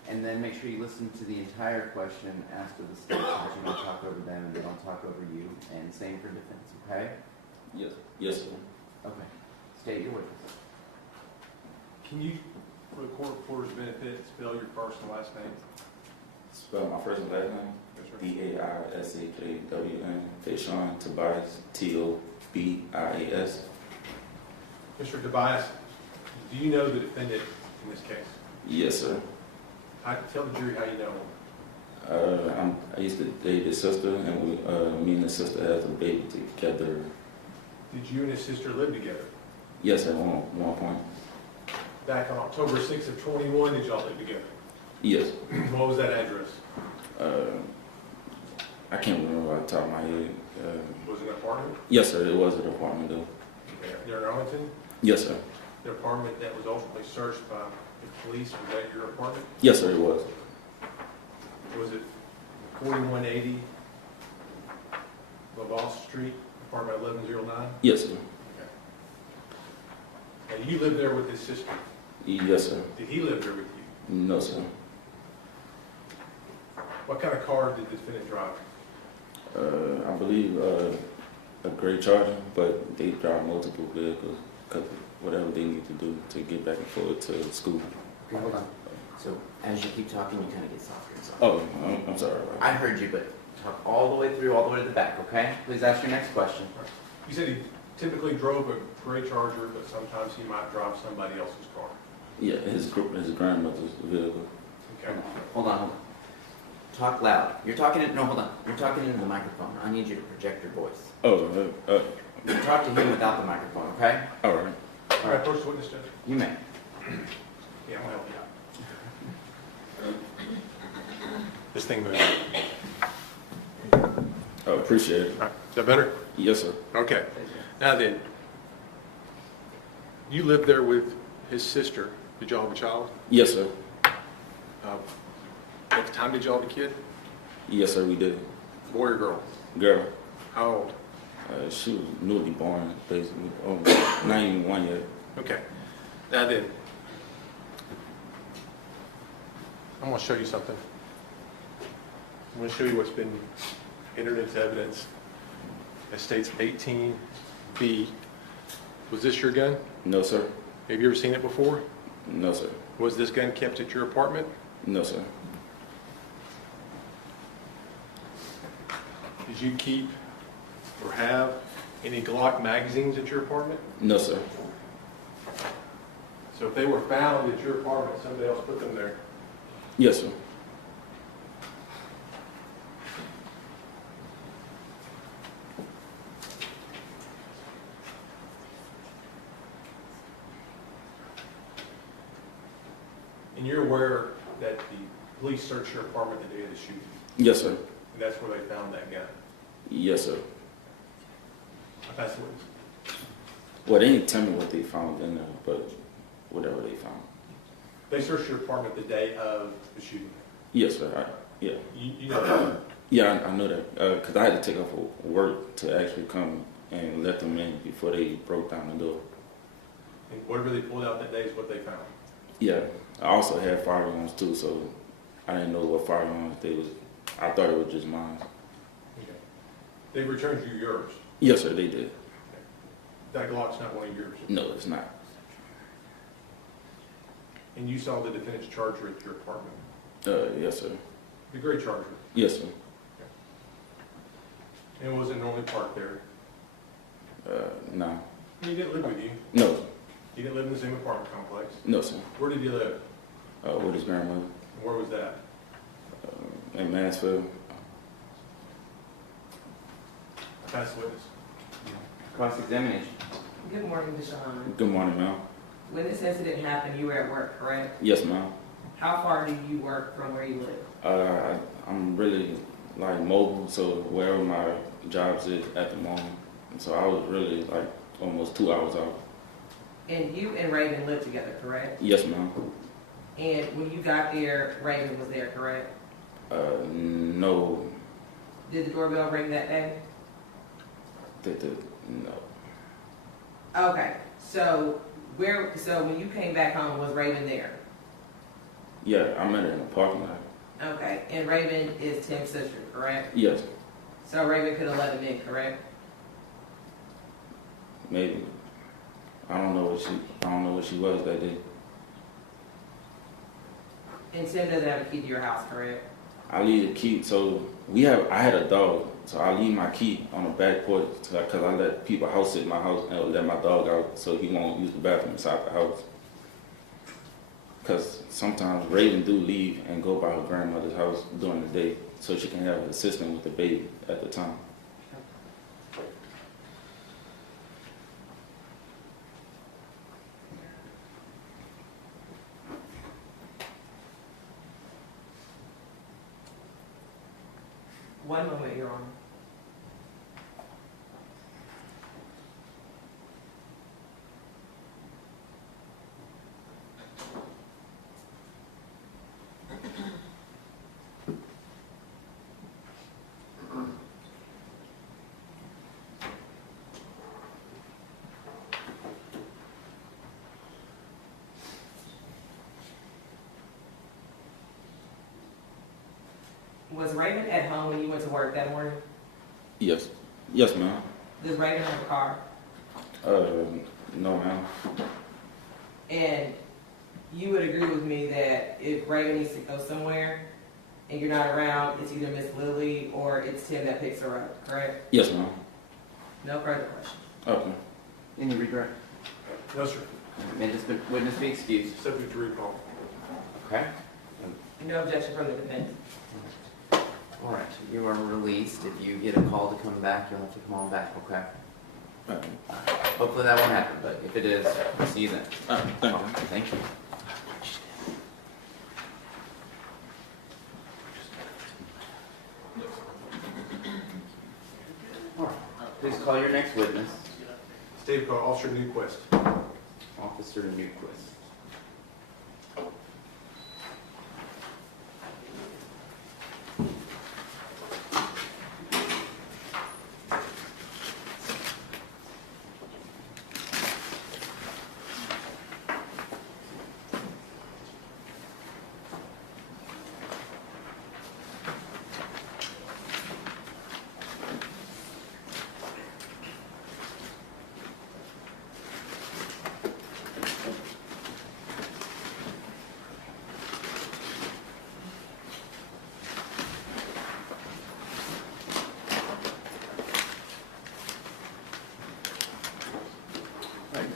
And then make sure you listen to the entire question asked of the state so that you don't talk over them and they don't talk over you. And same for defense, okay? Yes. Yes, sir. Okay. State your witness. Can you, for the court reporter's benefit, spell your first and last name? Spell my first and last name. Yes, sir. Daisakwn. Deshaun Tobias. Tobias. Mr. Tobias, do you know the defendant in this case? Yes, sir. Tell the jury how you know him. I used to date his sister, and me and his sister had a baby together. Did you and his sister live together? Yes, at one point. Back on October 6th of 21, did y'all live together? Yes. What was that address? I can't remember off the top of my head. Was it an apartment? Yes, sir. It was an apartment, though. There in Arlington? Yes, sir. The apartment that was ultimately searched by the police, was that your apartment? Yes, sir. It was. Was it 4180 Laval Street, apartment 1109? Yes, sir. And you lived there with his sister. Yes, sir. Did he live there with you? No, sir. What kind of car did the defendant drive? I believe a gray Charger, but they drive multiple vehicles because whatever they need to do to get back and forth to school. Okay, hold on. So as you keep talking, you kind of get softer and softer. Oh, I'm sorry. I heard you, but talk all the way through, all the way to the back, okay? Please ask your next question. You said he typically drove a gray Charger, but sometimes he might drive somebody else's car. Yeah, his grandmother's vehicle. Okay. Hold on, hold on. Talk loud. You're talking, no, hold on. You're talking into the microphone. I need you to project your voice. Oh, You talk to him without the microphone, okay? all right. All right, first witness, Judge. You may. Yeah, I'm gonna help you out. This thing moves. I appreciate it. All right, is that better? Yes, sir. Okay. Now then, you lived there with his sister. Did y'all have a child? Yes, sir. At the time, did y'all have a kid? Yes, sir, we did. Boy or girl? Girl, How old? she was newly born, basically. Oh, not even 1 yet. Okay. Now then, I'm going to show you something. I'm going to show you what's been entered into evidence. It states 18B. Was this your gun? No, sir. Have you ever seen it before? No, sir. Was this gun kept at your apartment? No, sir. Did you keep or have any Glock magazines at your apartment? No, sir. So if they were found at your apartment, somebody else put them there. Yes, sir. And you're aware that the police searched your apartment the day of the shooting, Yes, sir. and that's where they found that gun. Yes, sir. That's what. Well, they didn't tell me what they found in there, but whatever they found. They searched your apartment the day of the shooting. Yes, sir. Yeah. You know that? Yeah, I know that. Because I had to take off work to actually come and let them in before they broke down the door. And whatever they pulled out that day is what they found. Yeah. I also had firearms too, so I didn't know what firearms they was. I thought it was just mine. Okay. They returned you yours. Yes, sir, they did. That Glock's not one of yours. No, it's not. And you saw the defendant's charger at your apartment. Yes, sir. The gray charger. Yes, sir. And was it normally parked there? No. He didn't live with you. No. He didn't live in the same apartment complex. No, sir. Where did he live? With his grandmother. Where was that? In Mansfield. Pass the witness. Cross-examination. Good morning, Deshaun. Good morning, ma'am. When this incident happened, you were at work, correct? Yes, ma'am. How far do you work from where you live? I'm really like mobile, so wherever my jobs is at the moment. And so I was really like almost 2 hours out. And you and Raven lived together, correct? Yes, ma'am. And when you got there, Raven was there, correct? No. Did the doorbell ring that day? No. Okay, so when you came back home, was Raven there? Yeah, I met her in the parking lot. Okay, and Raven is Tim's sister, correct? Yes, So Raven could have let him in, correct? maybe. I don't know what she was that day. And Tim doesn't have a key to your house, correct? I leave the key. So I had a dog, so I leave my key on the back porch because I let people house sit in my house and let my dog out so he won't use the bathroom inside the house. Because sometimes Raven do leave and go by her grandmother's house during the day so she can have an assistant with the baby at the time. One moment, Your Honor. Was Raven at home when you went to work that morning? Yes, ma'am. Does Raven have a car? No, ma'am. And you would agree with me that if Raven needs to go somewhere and you're not around, it's either Miss Lily or it's Tim that picks her up, correct? Yes, ma'am. No further questions. Okay. Any redirect? No, sir. May this witness be excused? Subject to recall. Okay. No objection from the defense. All right. You are released. If you get a call to come back, you'll have to come on back. Okay. Hopefully that won't happen, but if it is, we'll see you then. Thank you. All right. Please call your next witness. State call, Officer Newquist. Officer Newquist.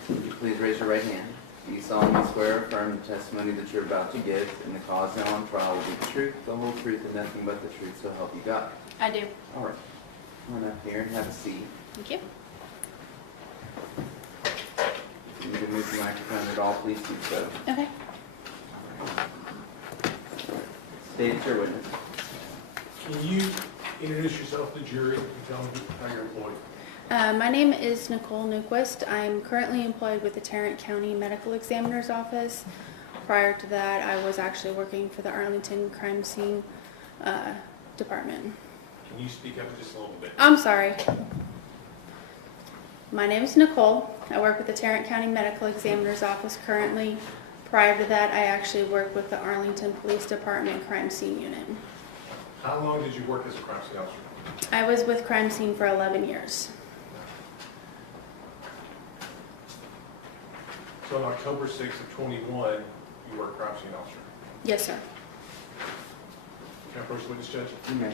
Would you please raise your right hand? Do you solemnly swear or affirm the testimony that you're about to give in the cause now on trial will be the truth, the whole truth, and nothing but the truth, so help you God? I do. All right. Come on up here and have a seat. Thank you. If you need to move the microphone at all, please do so. Okay. State it's your witness. Can you introduce yourself to the jury and tell them how you're employed? My name is Nicole Newquist. I'm currently employed with the Tarrant County Medical Examiner's Office. prior to that, I was actually working for the Arlington Crime Scene Department. Can you speak up just a little bit? I'm sorry. My name is Nicole. I work with the Tarrant County Medical Examiner's Office currently. Prior to that, I actually worked with the Arlington Police Department Crime Scene Unit. How long did you work as a crime scene officer? I was with Crime Scene for 11 years. So on October 6th of 21, you were a crime scene officer. Yes, sir. Can I approach the witness, Judge? You may.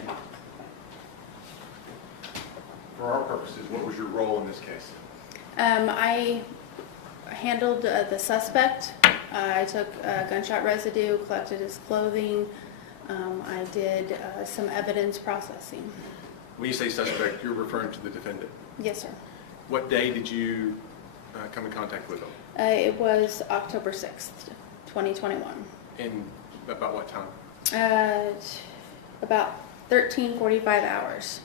For our purposes, what was your role in this case? I handled the suspect. I took gunshot residue, collected his clothing. I did some evidence processing. When you say suspect, you're referring to the defendant. Yes, sir. What day did you come in contact with him? It was October 6th, 2021. And about what time? About 13:45 hours.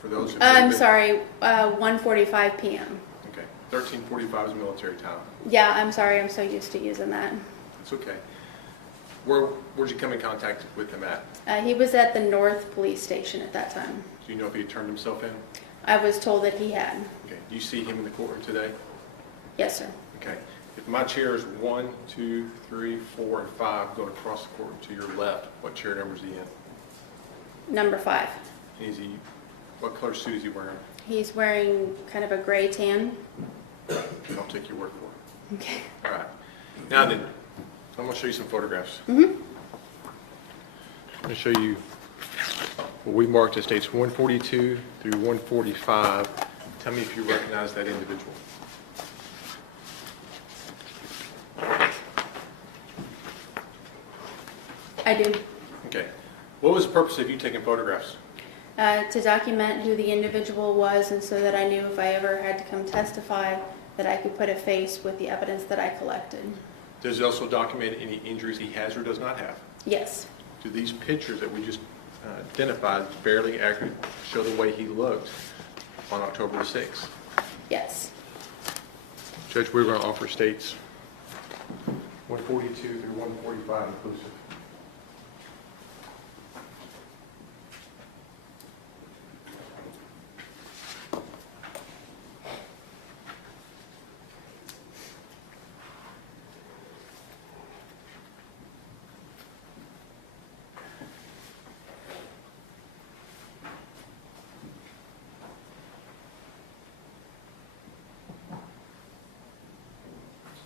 For those who I'm sorry, 1:45 p.m. Okay, 13:45 is military time. Yeah, I'm sorry, I'm so used to using that. It's okay. Where'd you come in contact with him at? He was at the North Police Station at that time. Do you know if he had turned himself in? I was told that he had. Okay. Do you see him in the courtroom today? Yes, sir. Okay. If my chair is 1, 2, 3, 4, and 5 going across the courtroom to your left, what chair number is he in? Number 5. And what color suit is he wearing? He's wearing kind of a gray tan. I'll take your word for it. Okay. All right. Now then, I'm going to show you some photographs. Mm-hmm. I'm going to show you what we marked as states 142 through 145. Tell me if you recognize that individual. I do. Okay. What was the purpose of you taking photographs? To document who the individual was, and so that I knew if I ever had to come testify that I could put a face with the evidence that I collected. Does it also document any injuries he has or does not have? Yes. Do these pictures that we just identified fairly accurate show the way he looked on October the 6th? Yes. Judge, we're going to offer states 142 through 145 inclusive.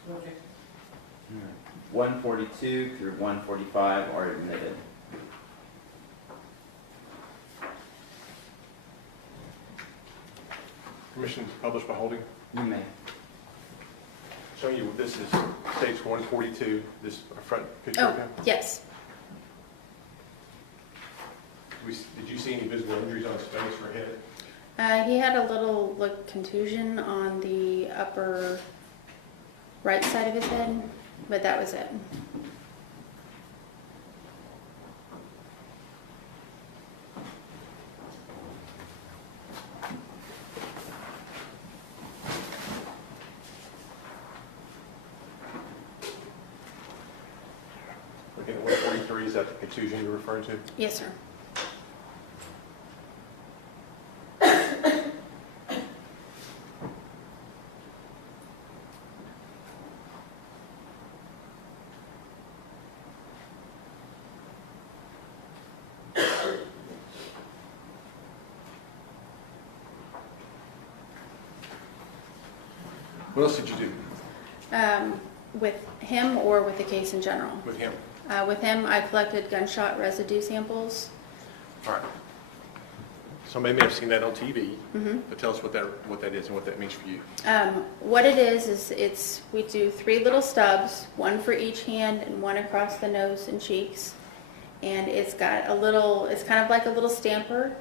Roger. 142 through 145 are admitted. Permission to publish by holding. You may. Showing you this is states 142, this front picture Oh, of him. yes. Did you see any visible injuries on his face or head? He had a little contusion on the upper right side of his head, but that was it. Looking at 143, is that the contusion you're referring to? Yes, sir. What else did you do With him or with the case in general? with him? With him, I collected gunshot residue samples. All right. Somebody may have seen that on TV, Mm-hmm. but tell us what that is and what that means for you. What it is we do 3 little stubs, one for each hand and one across the nose and cheeks. And it's got it's kind of like a little stamper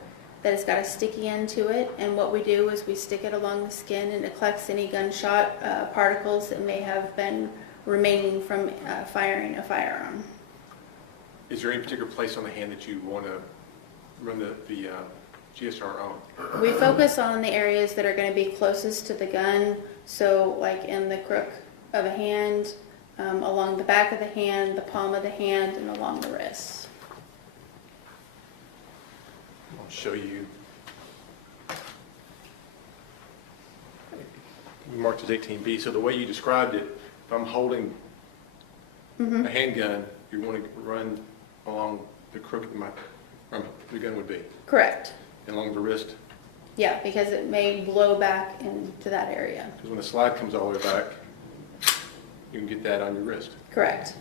that has got a sticky end to it. And what we do is we stick it along the skin and it collects any gunshot particles that may have been remaining from firing a firearm. Is there any particular place on the hand that you want to run the GSR on? We focus on the areas that are going to be closest to the gun, so like in the crook of a hand, along the back of the hand, the palm of the hand, and along the wrist. I'll show you. We marked as 18B. So the way you described it, if I'm holding a handgun, you want to run along the crook the gun would be, Correct. and along the wrist. Yeah, because it may blow back into that area. Because when the slide comes all the way back, you can get that on your wrist. Correct.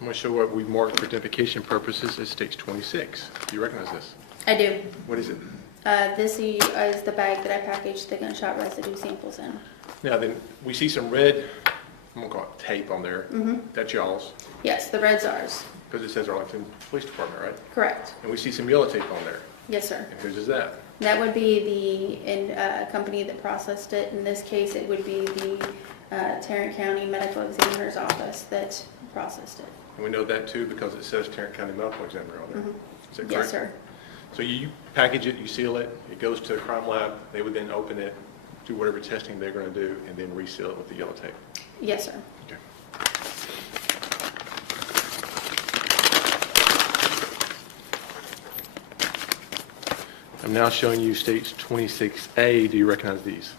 I'm going to show what we marked for identification purposes as stage 26. Do you recognize this? I do. What is it? This is the bag that I packaged the gunshot residue samples in. Now then, we see some red, I'm going to call it tape on there. That's y'all's, Yes, the red's ours. because it says Arlington Police Department, right? Correct. And we see some yellow tape on there. Yes, sir. And whose is that? That would be the company that processed it. In this case, it would be the Tarrant County Medical Examiner's Office that processed it. And we know that too because it says Tarrant County Medical Examiner on there. Is that correct? Yes, sir. So you package it, you seal it, it goes to a crime lab, they would then open it, do whatever testing they're going to do, and then reseal it with the yellow tape. Yes, sir. Okay. I'm now showing you states 26A. Do you recognize these?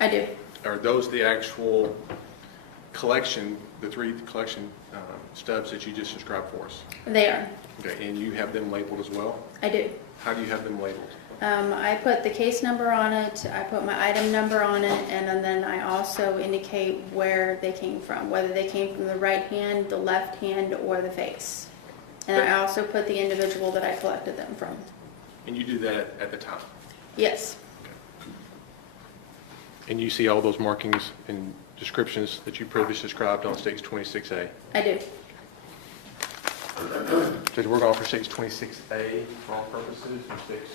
I do. Are those the actual collection, the three collection stubs that you just described for us? They are. Okay, and you have them labeled as well? I do. How do you have them labeled? I put the case number on it, I put my item number on it, and then I also indicate where they came from, whether they came from the right hand, the left hand, or the face. And I also put the individual that I collected them from. And you do that at the time? Yes. And you see all those markings and descriptions that you previously described on states 26A? I do. Judge, we're going for states 26A for all purposes and states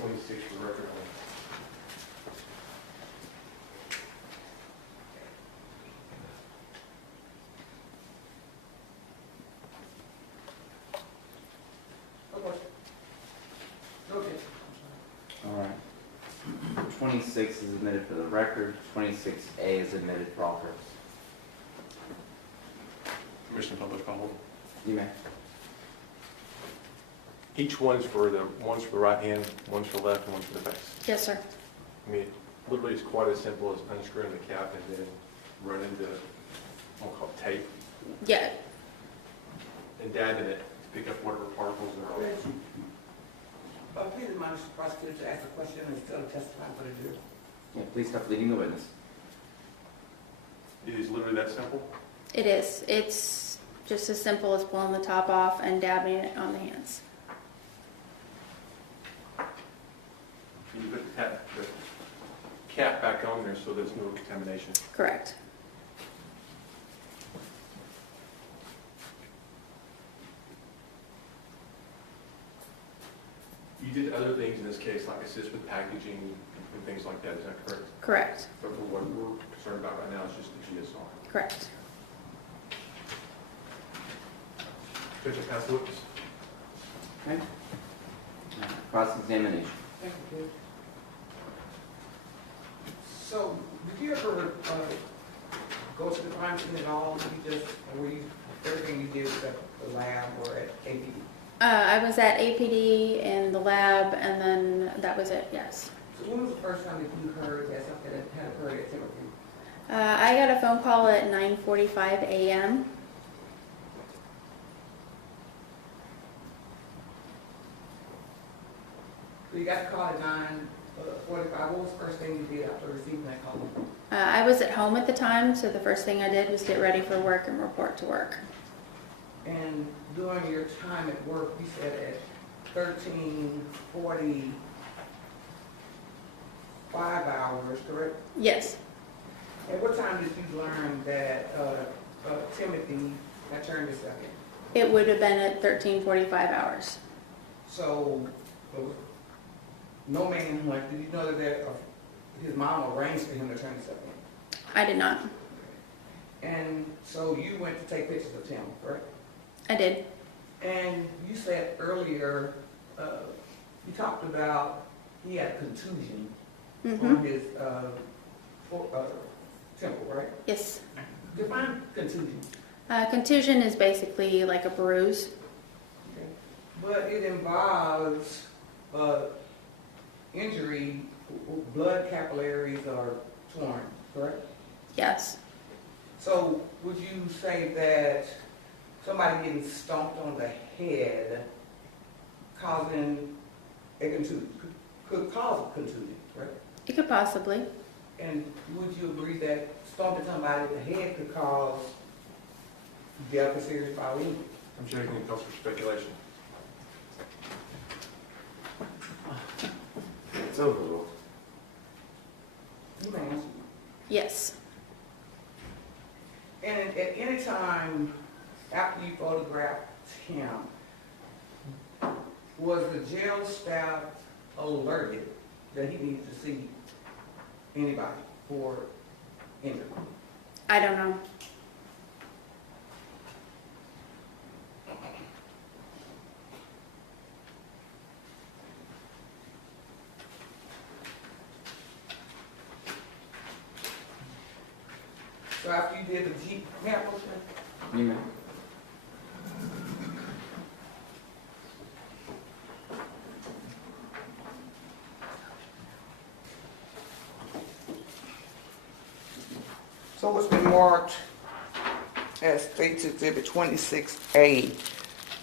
26 for the record only. Okay. All right. 26 is admitted for the record, 26A is admitted for all purposes. Commissioner Public Hold. You may. Each one's for the right hand, one's for the left, and one's for the face. Yes, sir. I mean, literally it's quite as simple as unscrewing the cap and then running the, we'll call it tape, Yeah. and dabbing it to pick up whatever particles are on it. Please admonish the prosecutor to ask a question instead of testifying for the jury. Yeah, please stop leading the witness. It is literally that simple? It is. It's just as simple as pulling the top off and dabbing it on the hands. And you put the cap back on there so there's no contamination. Correct. You did other things in this case, like assist with packaging and things like that, is that correct? Correct. But what we're concerned about right now is just the GSR. Correct. Judge, I pass witness. Okay. Cross-examination. Thank you. So, did you ever go to the crime scene at all? Or were you, everything you did was at the lab or at APD? I was at APD in the lab, and then that was it, yes. So when was the first time that you heard that something had occurred at Timberview? I got a phone call at 9:45 a.m. So you got the call at 9:45. What was the first thing you did after receiving that call? I was at home at the time, so the first thing I did was get ready for work and report to work. And during your time at work, you said at 13:45 hours, correct? Yes. At what time did you learn that Timothy had turned his second? It would have been at 13:45 hours. So, no man, like, did you know that his mom arranged for him to turn his second? I did not. And so you went to take pictures of Tim, correct? I did. And you said earlier you talked about he had contusion Mm-hmm. on his, temple, right? Yes. Define contusion. Contusion is basically like a bruise. Okay. But it involves, injury, blood capillaries are torn, correct? Yes. So would you say that somebody getting stomped on the head causing a contusion, could cause a contusion, right? It could possibly. And would you agree that stomping somebody in the head could cause death or serious bodily injury? I'm checking it comes for speculation. It's overruled. You may answer. Yes. And at any time after you photographed him, was the jail staff alerted that he needed to see anybody for injury? I don't know. So after you did the Jeep, may I approach that? You may. So what's been marked as State's Exhibit 26A,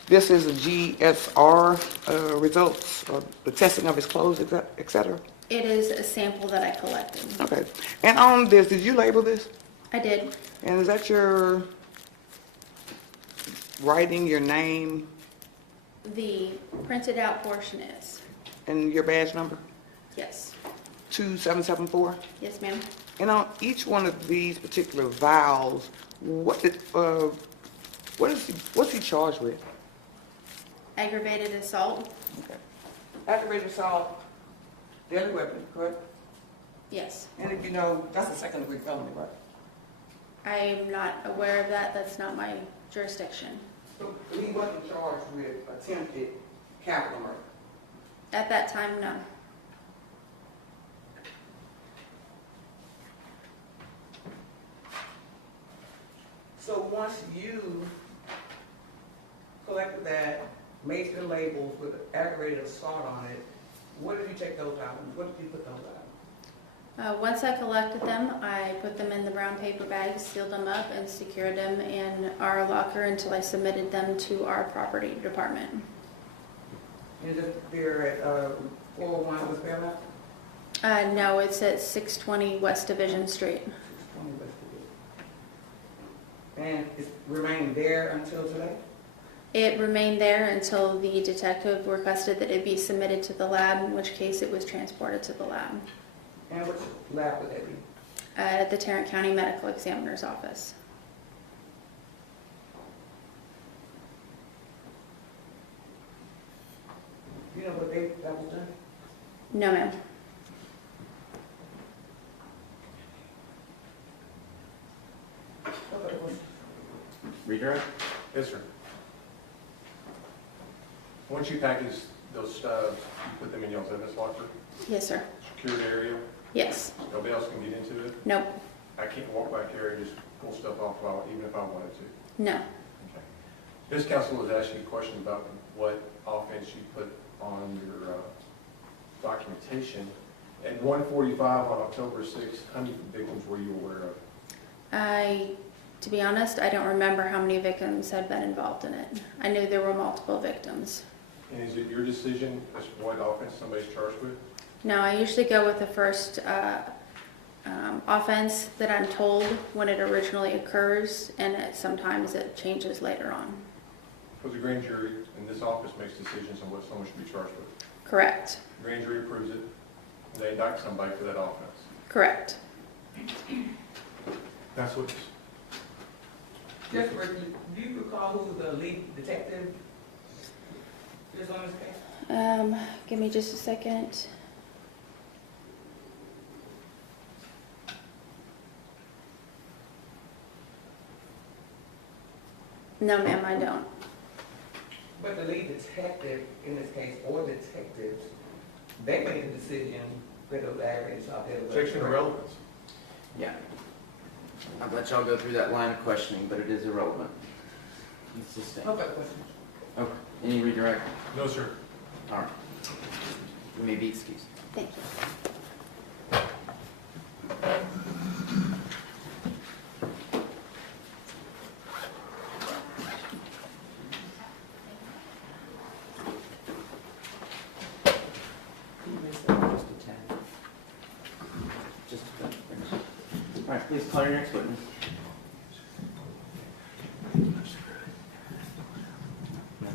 this is a GSR results, or the testing of his clothes, et cetera? It is a sample that I collected. Okay. And on this, did you label this? I did. And is that your writing, your name, The printed out portion is. and your badge number? Yes. 2774? Yes, ma'am. And on each one of these particular vials, what's he charged with? Aggravated assault? Okay. Aggravated assault, deadly weapon, correct? Yes. And if you know, that's a second degree felony, right? I am not aware of that. That's not my jurisdiction. So he wasn't charged with attempted capital murder. At that time, no. So once you collected that, made the labels with aggravated assault on it, where did you take those items? What did you put those items? Once I collected them, I put them in the brown paper bags, sealed them up, and secured them in our locker until I submitted them to our property department. Is it there at 401 West Fairmount? No, it's at 620 West Division Street. 620 West Division. And it's remained there until today? It remained there until the detective requested that it be submitted to the lab, in which case it was transported to the lab. And which lab would that be? At the Tarrant County Medical Examiner's Office. You know what date that was done? No, ma'am. Redirect? Yes, sir. Once you package those stubs, you put them in your evidence locker, Yes, sir. secured area, Yes. nobody else can get into it. Nope. I can't walk back there and just pull stuff off even if I wanted to. No. Okay. This council was asking you a question about what offense you put on your documentation. At 1:45 on October 6th, how many victims were you aware of? To be honest, I don't remember how many victims had been involved in it. I knew there were multiple victims. And is it your decision as to what offense somebody's charged with? No, I usually go with the first offense that I'm told when it originally occurs, and sometimes it changes later on. Because the grand jury in this office makes decisions on what someone should be charged with. Correct. The grand jury approves it, and they indict somebody for that offense. Correct. That's what. Just do you recall who the lead detective is on this case? Give me just a second. No, ma'am, I don't. But the lead detective, in this case, or detectives, they made the decision whether it was aggravated assault. Section of relevance. Yeah. I'll let y'all go through that line of questioning, but it is irrelevant. It's sustained. No further questions. Okay, any redirect? No, sir. All right. You may be excused. Thank you. You missed that just a tad. Just a bit. All right, please call your next witness. No.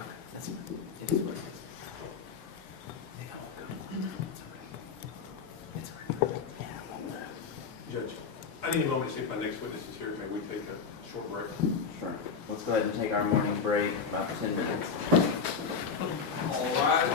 Okay, that's fine. It is what it is. They all go. It's okay. It's okay. Yeah, I won't move. Judge, I need a moment to see if my next witness is here. May we take a short break? Sure. Let's go ahead and take our morning break, about 10 minutes. All right.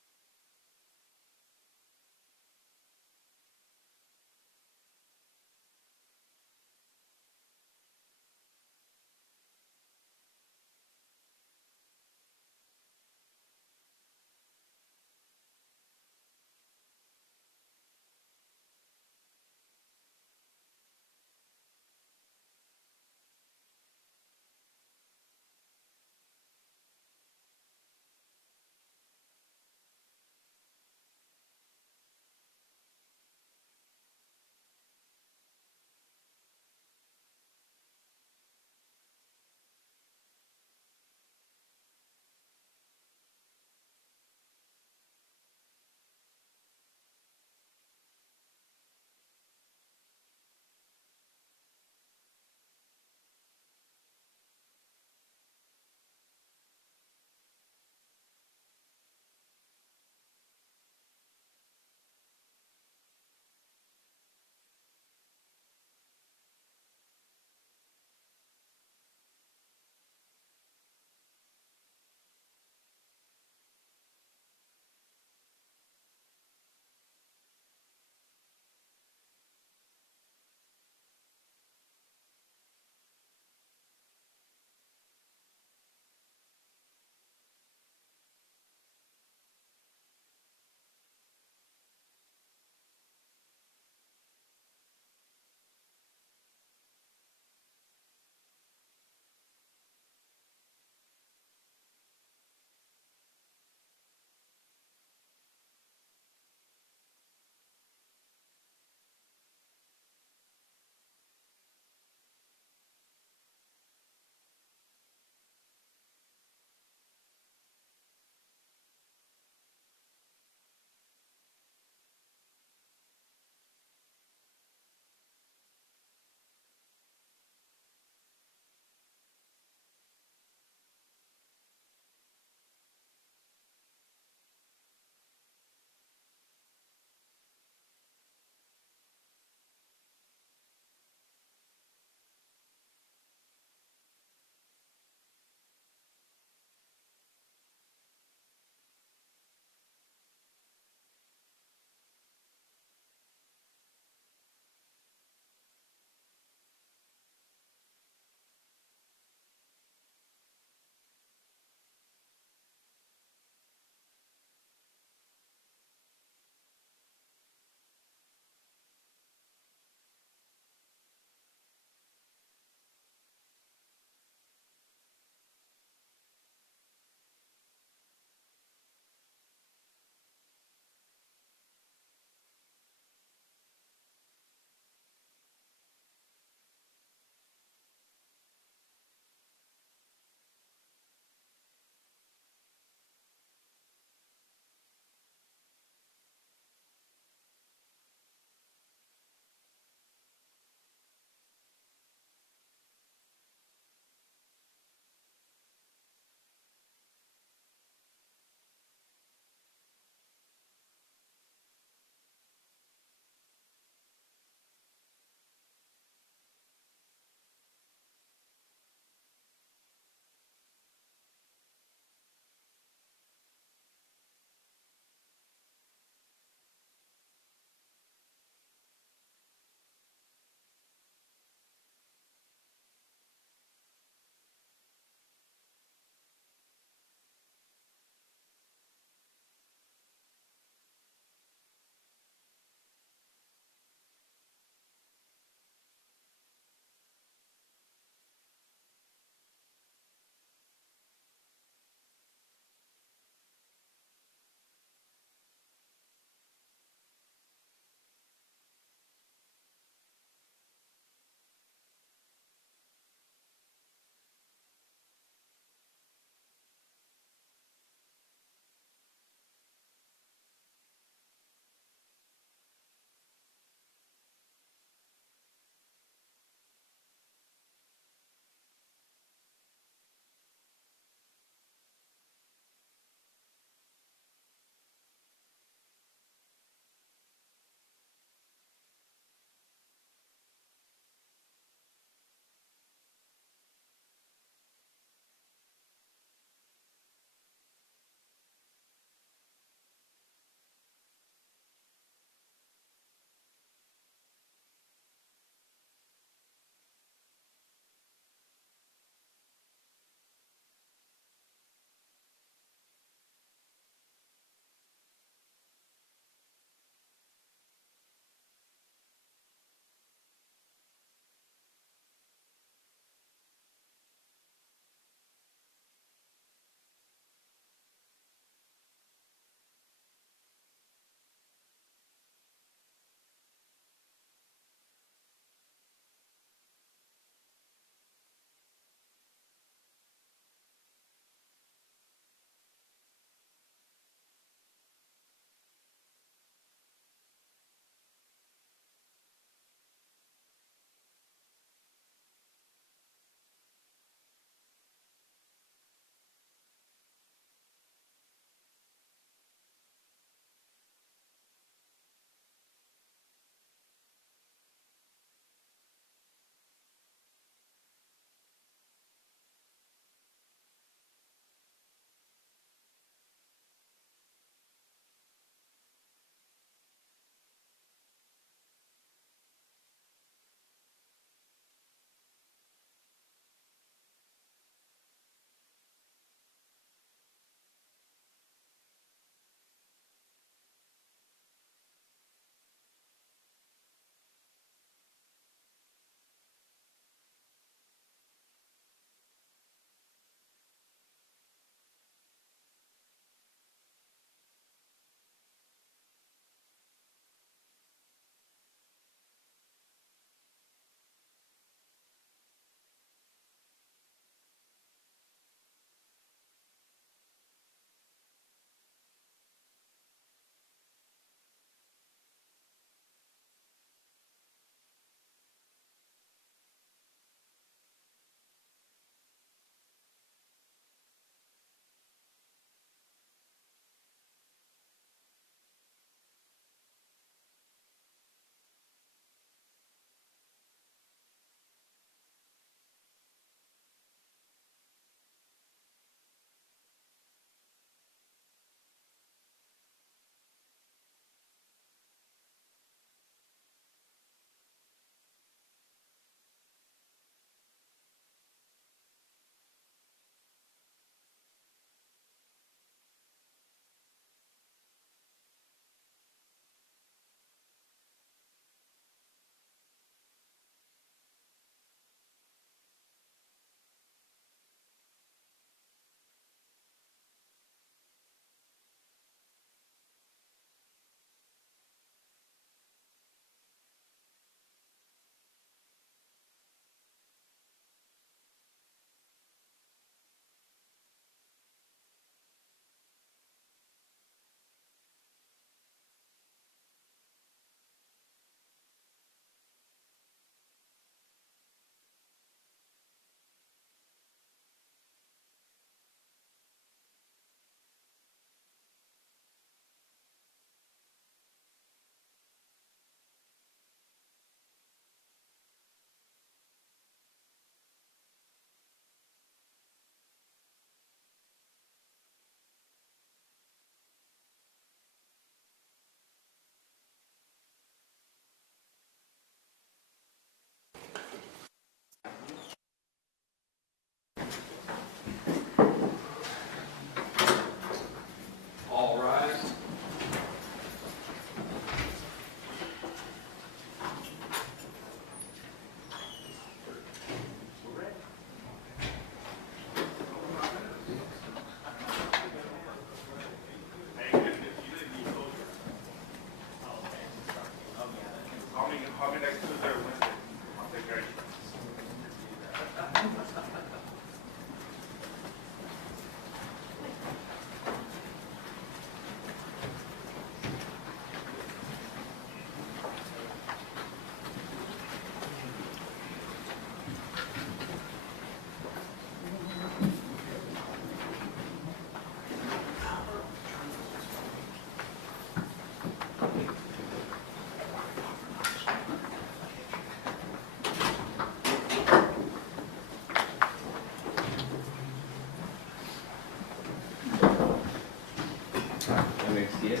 seated.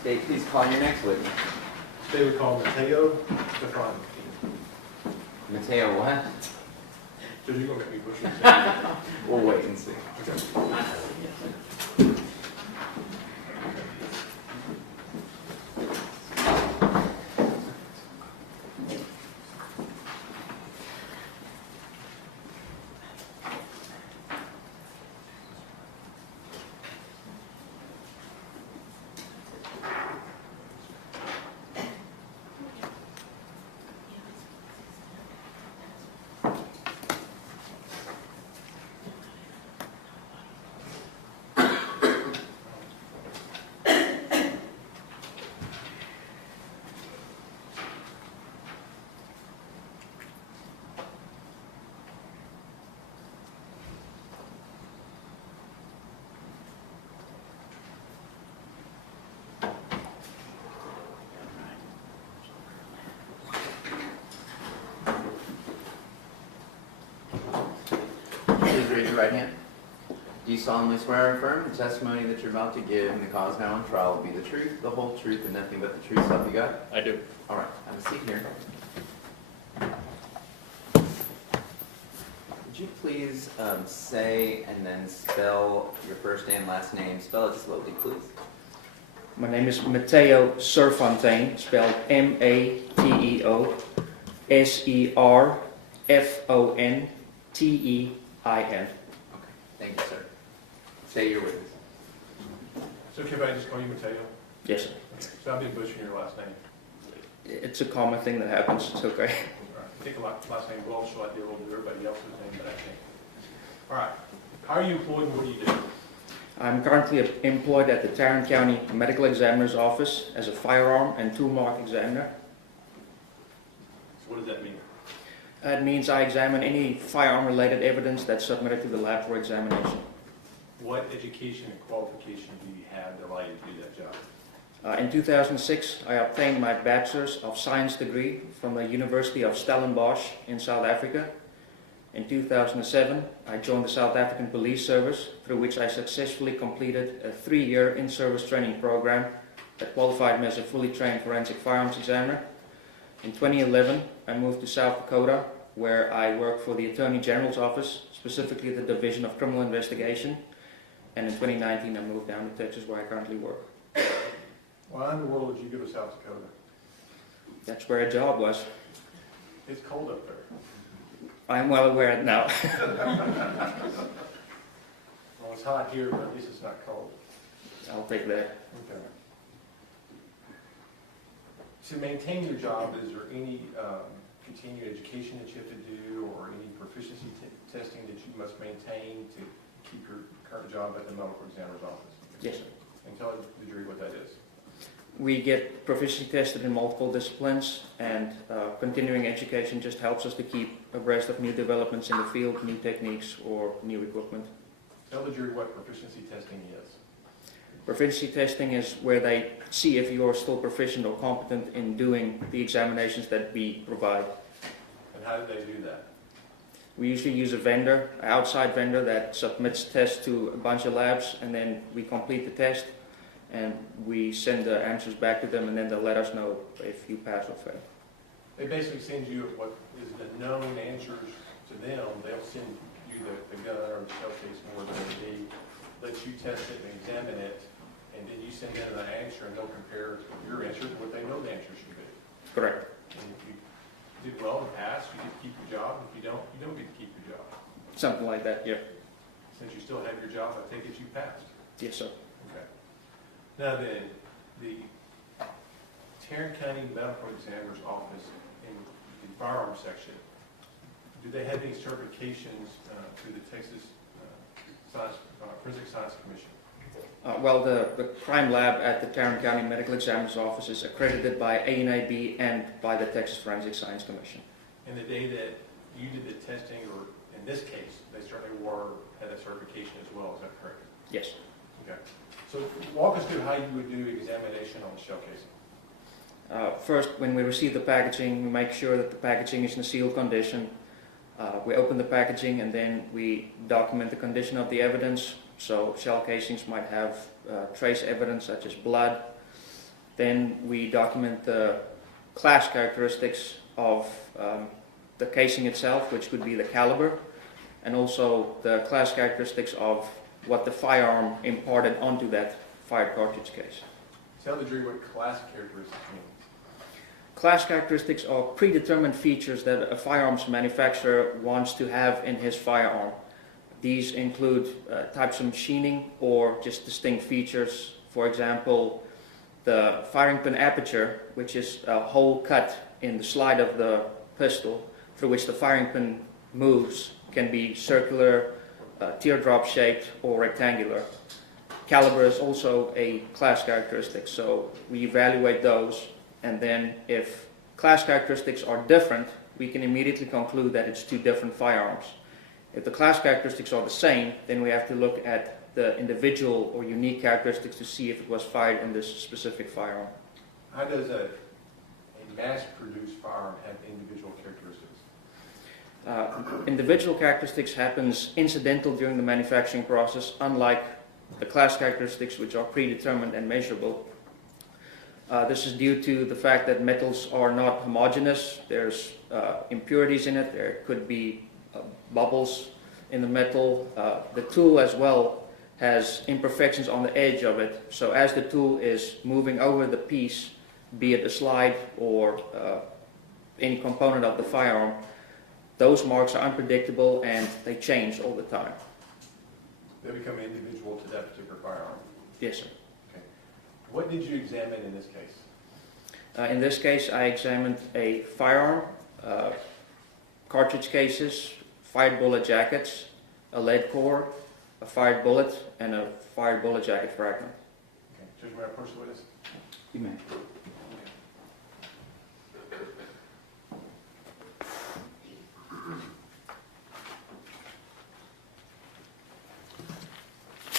State, please call your next witness. Today we call Mateo Stefan. Mateo what? So you're gonna make me push this. We'll wait and see. Please raise your right hand. Do you solemnly swear or affirm the testimony that you're about to give in the cause now on trial will be the truth, the whole truth, and nothing but the truth, self you got? I do. All right, have a seat here. Would you please say and then spell your first and last name? Spell it slowly, please. My name is Mateo Serfontein, spelled M-A-T-E-O S-E-R-F-O-N-T-E-I-N. Okay, thank you, sir. Say your witness. So can I just call you Mateo? Yes, sir. Okay. So I've been butchering your last name. It's a common thing that happens. It's okay. All right. I think a last name Welsh like the old everybody else's name, but I think. All right. How are you employed and what do you do? I'm currently employed at the Tarrant County Medical Examiner's Office as a firearm and tool mark examiner. So what does that mean? That means I examine any firearm-related evidence that's submitted to the lab for examination. What education and qualification do you have that allow you to do that job? In 2006, I obtained my Bachelor's of Science degree from the University of Stellenbosch in South Africa. In 2007, I joined the South African Police Service, through which I successfully completed a 3-year in-service training program that qualified me as a fully trained forensic firearms examiner. In 2011, I moved to South Dakota, where I worked for the Attorney General's Office, specifically the Division of Criminal Investigation. And in 2019, I moved down to Texas, where I currently work. Why in the world would you go to South Dakota? That's where a job was. It's cold up there. I'm well aware now. Well, it's hot here, but at least it's not cold. I'll take that. Okay. To maintain your job, is there any continuing education that you have to do or any proficiency testing that you must maintain to keep your current job at the medical examiner's office? Yes, sir. And tell the jury what that is. We get proficiency tested in multiple disciplines, and continuing education just helps us to keep abreast of new developments in the field, new techniques, or new equipment. Tell the jury what proficiency testing is. Proficiency testing is where they see if you're still proficient or competent in doing the examinations that we provide. And how do they do that? We usually use a vendor, an outside vendor that submits tests to a bunch of labs, and then we complete the test, and we send the answers back to them, and then they'll let us know if you pass or fail. They basically send you what is the known answers to them. They'll send you the gun or the shell case more than they let you test it and examine it, and then you send in an answer, and they'll compare your answer to what they know the answer should be. Correct. And if you did well and passed, you get to keep your job. If you don't get to keep your job. Something like that, yeah. Since you still have your job, I take it you passed. Yes, sir. Okay. Now then, the Tarrant County Medical Examiner's Office in the firearms section, do they have any certifications through the Texas Forensic Science Commission? Well, the crime lab at the Tarrant County Medical Examiner's Office is accredited by ANAB and by the Texas Forensic Science Commission. And the day that you did the testing, or in this case, they certainly had a certification as well, is that correct? Yes. Okay. So walk us through how you would do examination on the shell casing. First, when we receive the packaging, we make sure that the packaging is in a sealed condition. We open the packaging, and then we document the condition of the evidence. So shell casings might have trace evidence such as blood. Then we document the class characteristics of the casing itself, which could be the caliber, and also the class characteristics of what the firearm imparted onto that fired cartridge case. Tell the jury what class characteristics means. Class characteristics are predetermined features that a firearms manufacturer wants to have in his firearm. These include types of machining or just distinct features. For example, the firing pin aperture, which is a hole cut in the slide of the pistol through which the firing pin moves, can be circular, teardrop shaped, or rectangular. Caliber is also a class characteristic, so we evaluate those, and then if class characteristics are different, we can immediately conclude that it's two different firearms. If the class characteristics are the same, then we have to look at the individual or unique characteristics to see if it was fired in this specific firearm. How does a mass-produced firearm have individual characteristics? Individual characteristics happens incidental during the manufacturing process, unlike the class characteristics which are predetermined and measurable. This is due to the fact that metals are not homogeneous. There's impurities in it. There could be bubbles in the metal. The tool as well has imperfections on the edge of it. So as the tool is moving over the piece, be it a slide or any component of the firearm, those marks are unpredictable and they change all the time. They become individual to that particular firearm. Yes, sir. Okay. What did you examine in this case? In this case, I examined a firearm, cartridge cases, fired bullet jackets, a lead core, a fired bullet, and a fired bullet jacket fragment. Okay. Judge, may I approach the witness? You may.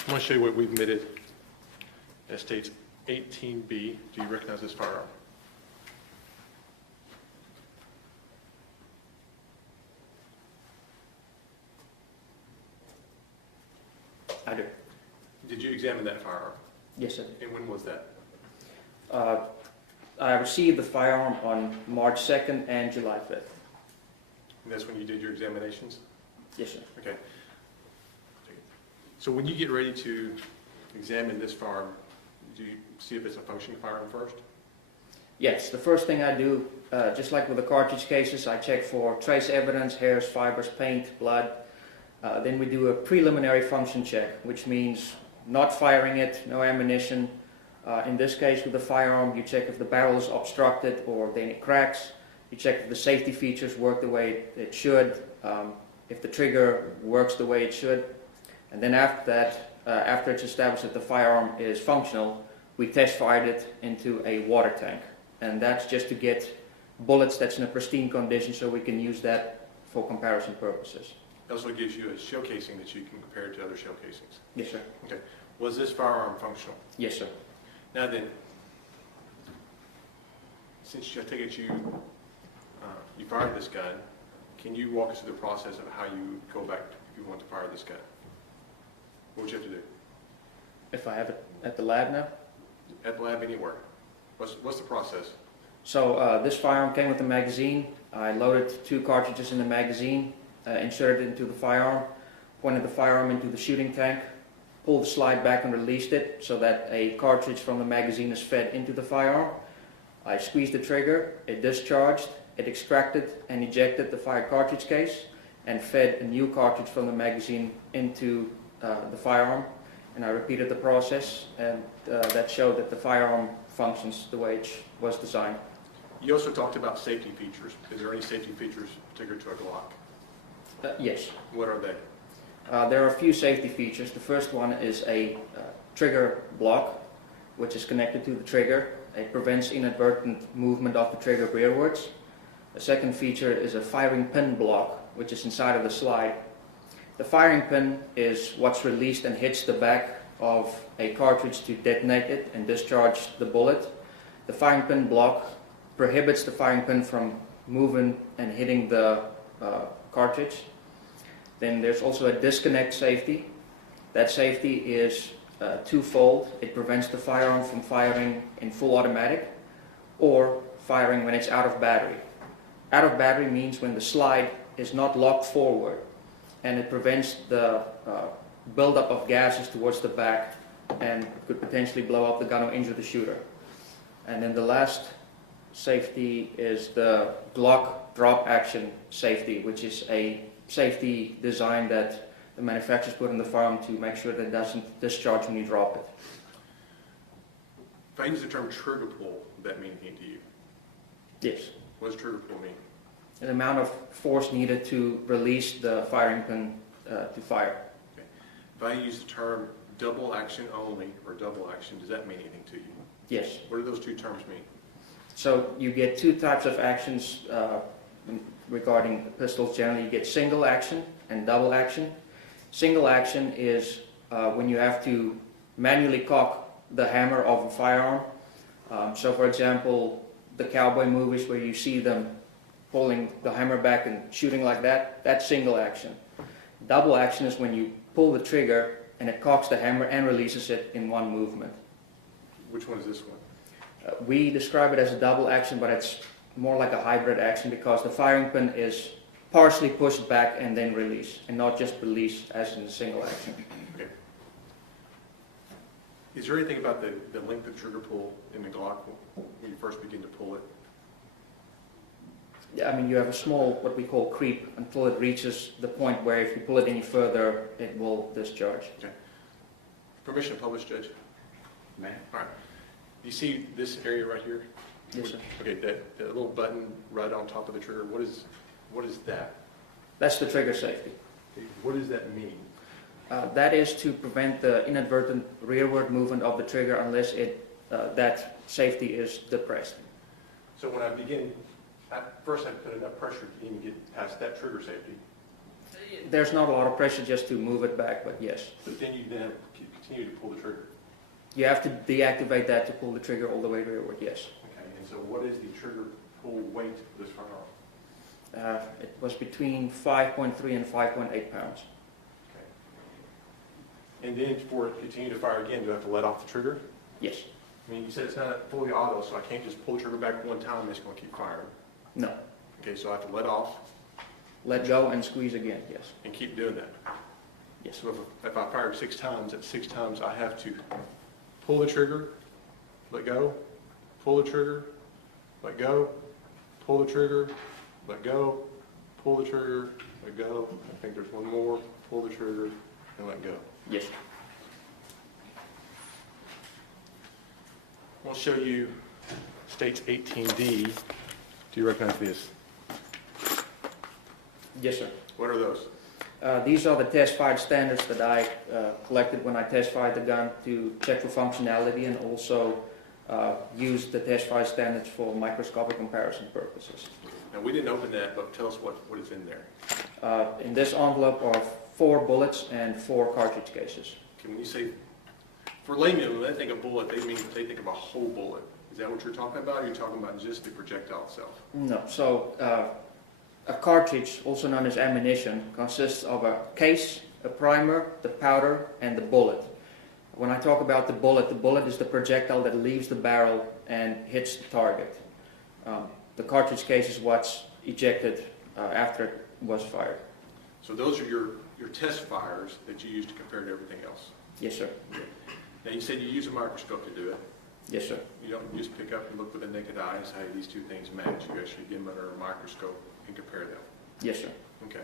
I want to show you what we've admitted. It states 18B. Do you recognize this firearm? I do. Did you examine that firearm? Yes, sir. And when was that? I received the firearm on March 2nd and July 5th. And that's when you did your examinations? Yes, sir. Okay. So when you get ready to examine this firearm, do you see if it's a functioning firearm first? Yes, the first thing I do, just like with the cartridge cases, I check for trace evidence, hairs, fibers, paint, blood. Then we do a preliminary function check, which means not firing it, no ammunition. In this case, with the firearm, you check if the barrel is obstructed or there are any cracks. You check if the safety features work the way it should, if the trigger works the way it should. And then after that, after it's established that the firearm is functional, we test fired it into a water tank. And that's just to get bullets that's in a pristine condition so we can use that for comparison purposes. It also gives you a shell casing that you can compare to other shell casings. Yes, sir. Okay. Was this firearm functional? Yes, sir. Now then, since I take it you fired this gun, can you walk us through the process of how you go back if you want to fire this gun? What would you have to do? If I have it at the lab now? At the lab, anywhere. What's the process? So this firearm came with a magazine. I loaded 2 cartridges in the magazine, inserted it into the firearm, pointed the firearm into the shooting tank, pulled the slide back and released it so that a cartridge from the magazine is fed into the firearm. I squeezed the trigger, it discharged, it extracted and ejected the fired cartridge case and fed a new cartridge from the magazine into the firearm. And I repeated the process, and that showed that the firearm functions the way it was designed. You also talked about safety features. Is there any safety features particular to a Glock? Yes. What are they? There are a few safety features. The first one is a trigger block, which is connected to the trigger. It prevents inadvertent movement of the trigger rearwards. The second feature is a firing pin block, which is inside of the slide. The firing pin is what's released and hits the back of a cartridge to detonate it and discharge the bullet. The firing pin block prohibits the firing pin from moving and hitting the cartridge. Then there's also a disconnect safety. That safety is twofold. It prevents the firearm from firing in full automatic or firing when it's out of battery. Out of battery means when the slide is not locked forward, and it prevents the buildup of gases towards the back and could potentially blow up the gun or injure the shooter. And then the last safety is the Glock drop action safety, which is a safety design that the manufacturers put in the firearm to make sure that it doesn't discharge when you drop it. If I use the term trigger pull, would that mean anything to you? Yes. What does trigger pull mean? An amount of force needed to release the firing pin to fire. Okay. If I use the term double action only or double action, does that mean anything to you? Yes. What do those two terms mean? So you get two types of actions regarding pistols. Generally, you get single action and double action. Single action is when you have to manually cock the hammer of a firearm. So for example, the cowboy movies where you see them pulling the hammer back and shooting like that, that's single action. Double action is when you pull the trigger and it cocks the hammer and releases it in one movement. Which one is this one? We describe it as a double action, but it's more like a hybrid action because the firing pin is partially pushed back and then released, and not just released as in the single action. Okay. Is there anything about the length of trigger pull in the Glock when you first begin to pull it? Yeah, I mean, you have a small, what we call creep, until it reaches the point where if you pull it any further, it will discharge. Okay. Permission to publish, Judge? May I? All right. You see this area right here? Yes, sir. Okay, that little button right on top of the trigger, what is that? That's the trigger safety. Okay, what does that mean? That is to prevent the inadvertent rearward movement of the trigger unless that safety is depressed. So when I begin, at first I put enough pressure to even get past that trigger safety, There's not a lot of pressure just to move it back, but yes. but then you then continue to pull the trigger. You have to deactivate that to pull the trigger all the way rearward, yes. Okay, and so what is the trigger pull weight for this firearm? It was between 5.3 and 5.8 pounds. Okay. And then for it to continue to fire again, do I have to let off the trigger? Yes. I mean, you said it's not fully auto, so I can't just pull the trigger back one time and it's going to keep firing. No. Okay, so I have to let off Let go and squeeze again, yes. and keep doing that. Yes. So if I fire 6 times, at 6 times I have to pull the trigger, let go, pull the trigger, let go, pull the trigger, let go, pull the trigger, let go. I think there's one more, pull the trigger, and let go. Yes. I'll show you States 18D. Do you recognize this? Yes, sir. What are those? These are the test-fired standards that I collected when I test-fired the gun to check for functionality, and also used the test-fired standards for microscopic comparison purposes. Now, we didn't open that, but tell us what is in there. In this envelope are 4 bullets and 4 cartridge cases. Okay, when you say, for laymen, when they think of bullet, they think of a whole bullet. Is that what you're talking about, or are you talking about just the projectile itself? No, so a cartridge, also known as ammunition, consists of a case, a primer, the powder, and the bullet. When I talk about the bullet is the projectile that leaves the barrel and hits the target. The cartridge case is what's ejected after it was fired. So those are your test fires that you use to compare to everything else. Yes, sir. Now, you said you use a microscope to do it. Yes, sir. You don't just pick up and look with the naked eye and say, hey, these two things match. You actually get them under a microscope and compare them. Yes, sir. Okay.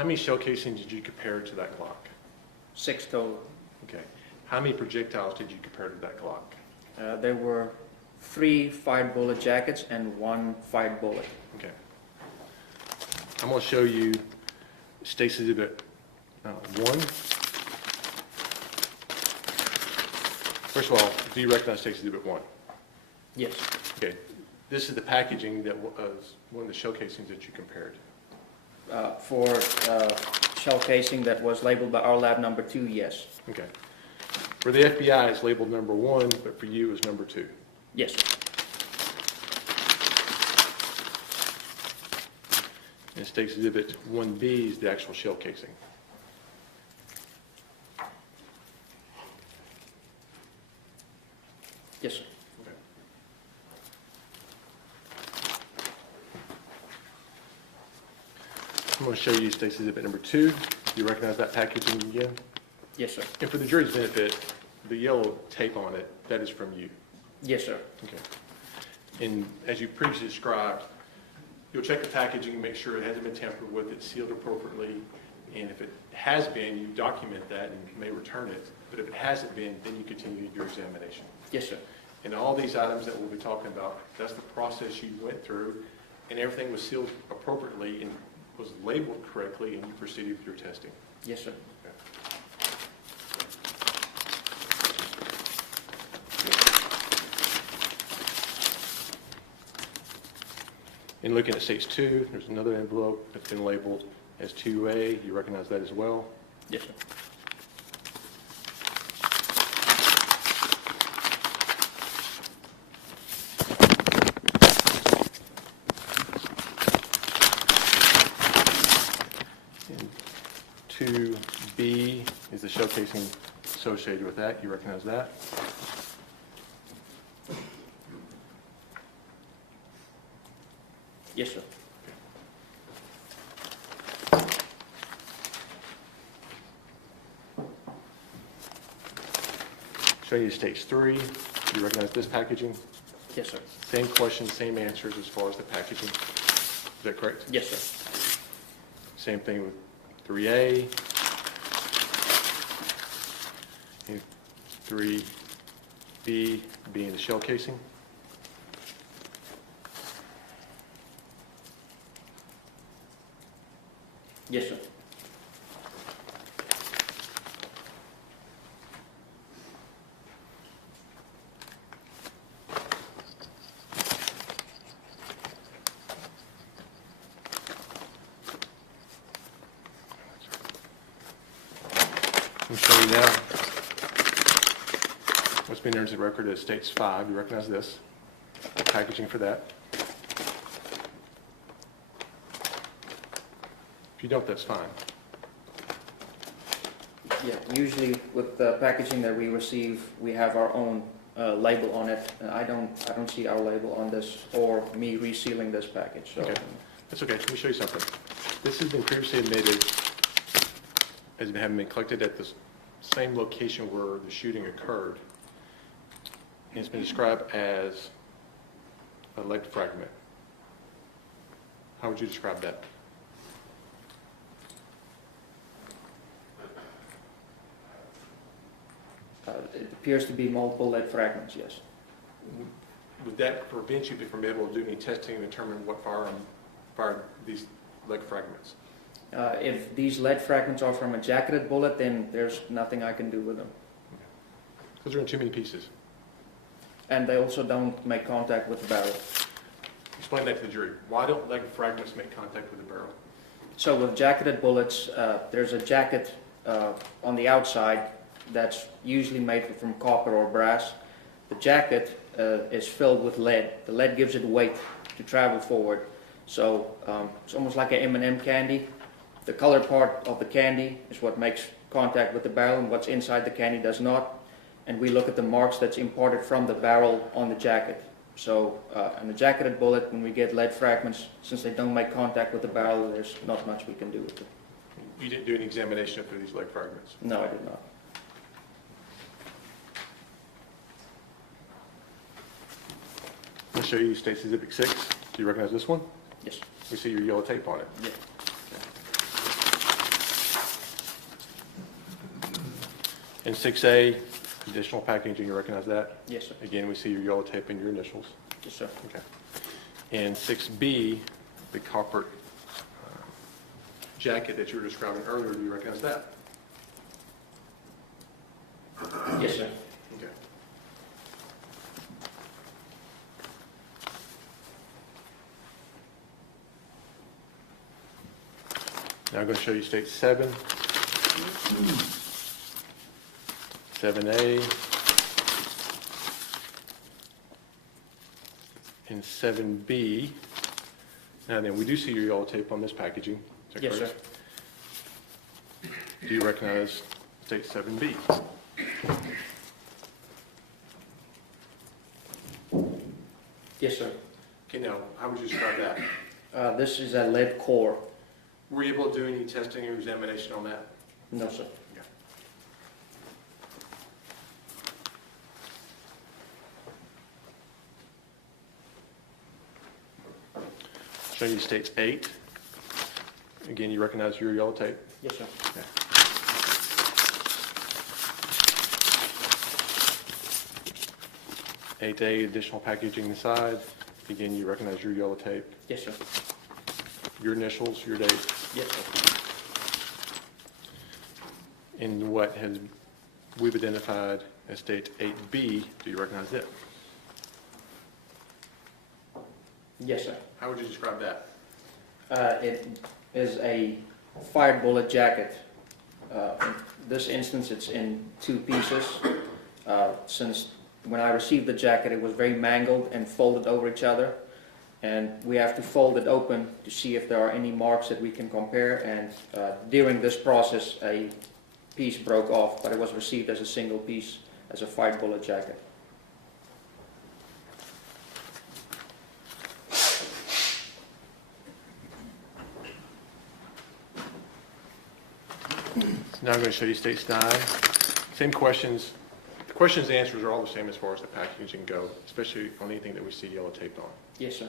How many shell casings did you compare to that Glock? 6 total. Okay. How many projectiles did you compare to that Glock? There were 3 fired bullet jackets and 1 fired bullet. Okay. I'm going to show you State's Exhibit 1. First of all, do you recognize State's Exhibit 1? Yes. Okay. This is the packaging that was one of the shell casings that you compared. For shell casing that was labeled by our lab number 2, yes. Okay. For the FBI, it's labeled number 1, but for you, it's number 2. Yes. And State's Exhibit 1B is the actual shell casing. Yes, sir. Okay. I'm going to show you State's Exhibit number 2. Do you recognize that packaging again? Yes, sir. And for the jury's benefit, the yellow tape on it, that is from you. Yes, sir. Okay. And as you previously described, you'll check the packaging and make sure it hasn't been tampered with, it's sealed appropriately, and if it has been, you document that and you may return it. But if it hasn't been, then you continue your examination. Yes, sir. And all these items that we'll be talking about, that's the process you went through, and everything was sealed appropriately and was labeled correctly, and you proceeded with your testing. Yes, sir. In looking at States 2, there's another envelope that's been labeled as 2A. You recognize that as well? Yes, sir. And 2B is the shell casing associated with that. You recognize that? Yes, sir. Show you States 3. You recognize this packaging? Yes, sir. Same questions, same answers as far as the packaging. Is that correct? Yes, sir. Same thing with 3A. And 3B being the shell casing. Yes, sir. I'm showing you now what's been entered into the record as States 5. You recognize this? The packaging for that. If you don't, that's fine. Yeah, usually with the packaging that we receive, we have our own label on it. I don't see our label on this or me resealing this package. So. Okay. That's okay. Let me show you something. This has been previously admitted as having been collected at the same location where the shooting occurred. And it's been described as a lead fragment. How would you describe that? It appears to be multiple lead fragments, yes. Would that prevent you from being able to do any testing and determine what firearm fired these lead fragments? If these lead fragments are from a jacketed bullet, then there's nothing I can do with them. Because they're in too many pieces. And they also don't make contact with the barrel. Explain that to the jury. Why don't lead fragments make contact with the barrel? So with jacketed bullets, there's a jacket on the outside that's usually made from copper or brass. The jacket is filled with lead. The lead gives it weight to travel forward. So it's almost like an M&M candy. The colored part of the candy is what makes contact with the barrel, and what's inside the candy does not. And we look at the marks that's imparted from the barrel on the jacket. So in the jacketed bullet, when we get lead fragments, since they don't make contact with the barrel, there's not much we can do with it. You didn't do an examination of these lead fragments? No, I did not. I'll show you States Exhibit 6. Do you recognize this one? Yes. We see your yellow tape on it. Yeah. In 6A, additional packaging, you recognize that? Yes, sir. Again, we see your yellow tape and your initials. Yes, sir. Okay. In 6B, the copper jacket that you were describing earlier, do you recognize that? Yes, sir. Okay. Now I'm going to show you state 7, 7A, and 7B. Now then, we do see your yellow tape on this packaging. Is that Yes, sir. correct? Do you recognize state 7B? Yes, sir. Okay, now, how would you describe that? This is a lead core. Were you able to do any testing or examination on that? No, sir. Show you states 8. Again, you recognize your yellow tape. Yes, sir. Okay. 8A, additional packaging inside. Again, you recognize your yellow tape, Yes, sir. your initials, your date. Yes, sir. And what we've identified as state 8B, do you recognize it? Yes, sir. How would you describe that? It is a fired bullet jacket. In this instance, it's in 2 pieces. Since when I received the jacket, it was very mangled and folded over each other. And we have to fold it open to see if there are any marks that we can compare. And during this process, a piece broke off, but it was received as a single piece, as a fired bullet jacket. Now I'm going to show you states 9. Same questions. The questions and answers are all the same as far as the packaging go, especially on anything that we see yellow taped on. Yes, sir.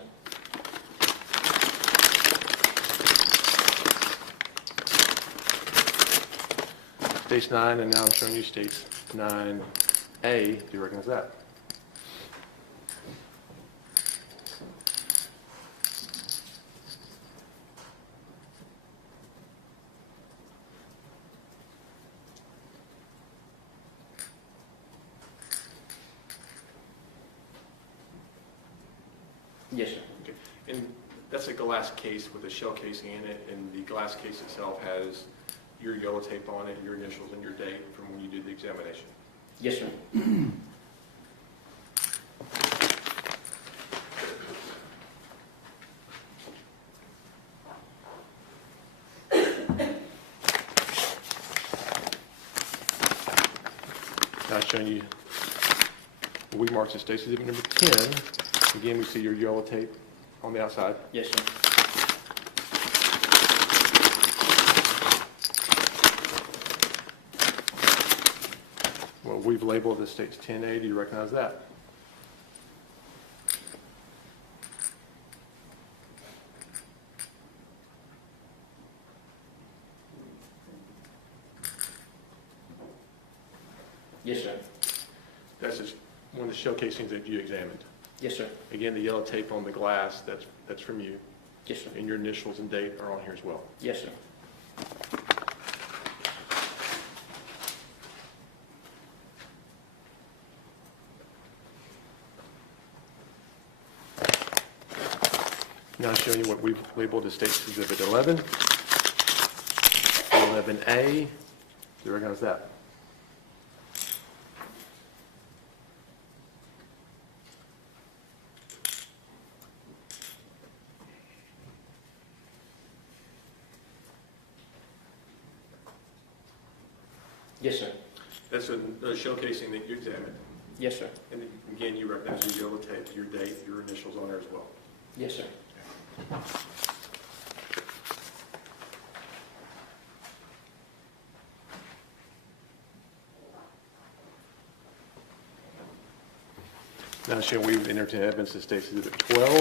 States 9, and now I'm showing you states 9A. Do you recognize that? Yes, sir. Okay. And that's a glass case with a shell casing in it, and the glass case itself has your yellow tape on it, your initials, and your date from when you did the examination. Yes, sir. Now I'm showing you, we marked as states exhibit number 10. Again, we see your yellow tape on the outside. Yes, sir. Well, we've labeled as states 10A. Do you recognize that? Yes, sir. That's just one of the shell casings that you examined. Yes, sir. Again, the yellow tape on the glass, that's from you, Yes, sir. and your initials and date are on here as well. Yes, sir. Now I'm showing you what we've labeled as States Exhibit 11. 11A, do you recognize that? Yes, sir. That's a shell casing that you examined. Yes, sir. And again, you recognize your yellow tape, your date, your initials on there as well. Yes, sir. Now showing we've entered into evidence that States Exhibit 12,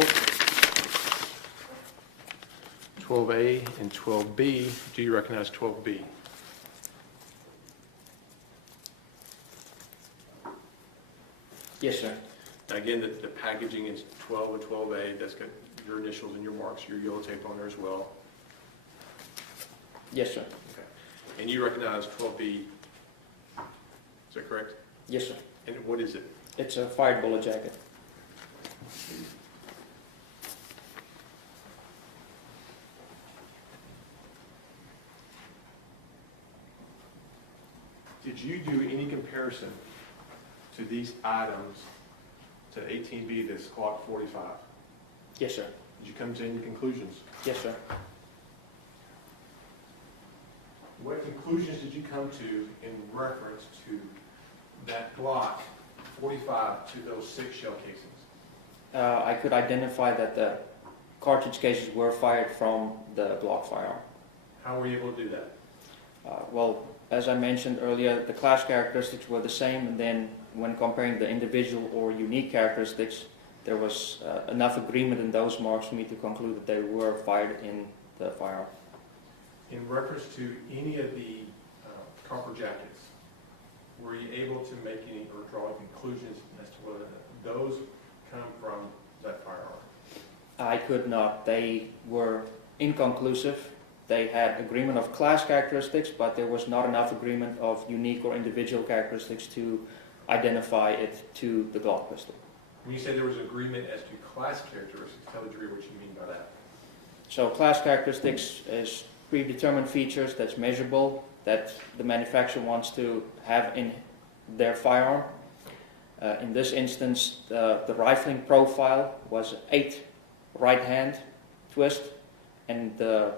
12A, and 12B. Do you recognize 12B? Yes, sir. Now, again, the packaging is 12 and 12A. That's got your initials and your marks, your yellow tape on there as well. Yes, sir. Okay. And you recognize 12B, is that correct? Yes, sir. And what is it? It's a fired bullet jacket. Did you do any comparison to these items to 18B, this Glock 45? Yes, sir. Did you come to any conclusions? Yes, sir. What conclusions did you come to in reference to that Glock 45 to those 6 shell casings? I could identify that the cartridge cases were fired from the Glock firearm. How were you able to do that? Well, as I mentioned earlier, the class characteristics were the same, and then when comparing the individual or unique characteristics, there was enough agreement in those marks for me to conclude that they were fired in the firearm. In reference to any of the copper jackets, were you able to make any or draw conclusions as to whether those come from that firearm? I could not. They were inconclusive. They had agreement of class characteristics, but there was not enough agreement of unique or individual characteristics to identify it to the Glock pistol. When you say there was agreement as to class characteristics, tell the jury what you mean by that. So class characteristics is predetermined features that's measurable, that the manufacturer wants to have in their firearm. In this instance, the rifling profile was 8 right hand twist, and the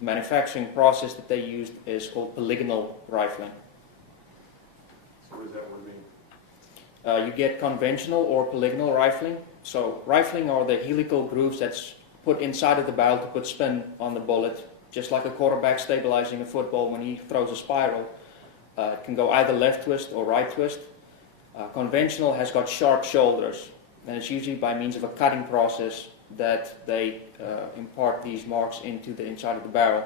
manufacturing process that they used is called polygonal rifling. So what does that word mean? You get conventional or polygonal rifling. So rifling are the helical grooves that's put inside of the barrel to put spin on the bullet, just like a quarterback stabilizing a football when he throws a spiral. It can go either left twist or right twist. Conventional has got sharp shoulders, and it's usually by means of a cutting process that they impart these marks into the inside of the barrel.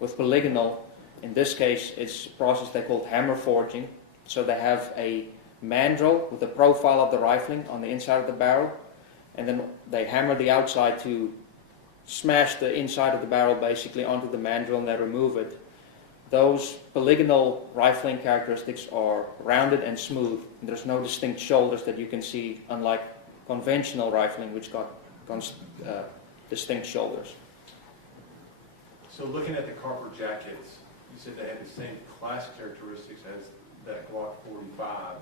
With polygonal, in this case, it's a process they call hammer forging. So they have a mandrel with the profile of the rifling on the inside of the barrel, and then they hammer the outside to smash the inside of the barrel basically onto the mandrel, and they remove it. Those polygonal rifling characteristics are rounded and smooth. There's no distinct shoulders that you can see, unlike conventional rifling, which got distinct shoulders. So looking at the copper jackets, you said they had the same class characteristics as that Glock 45.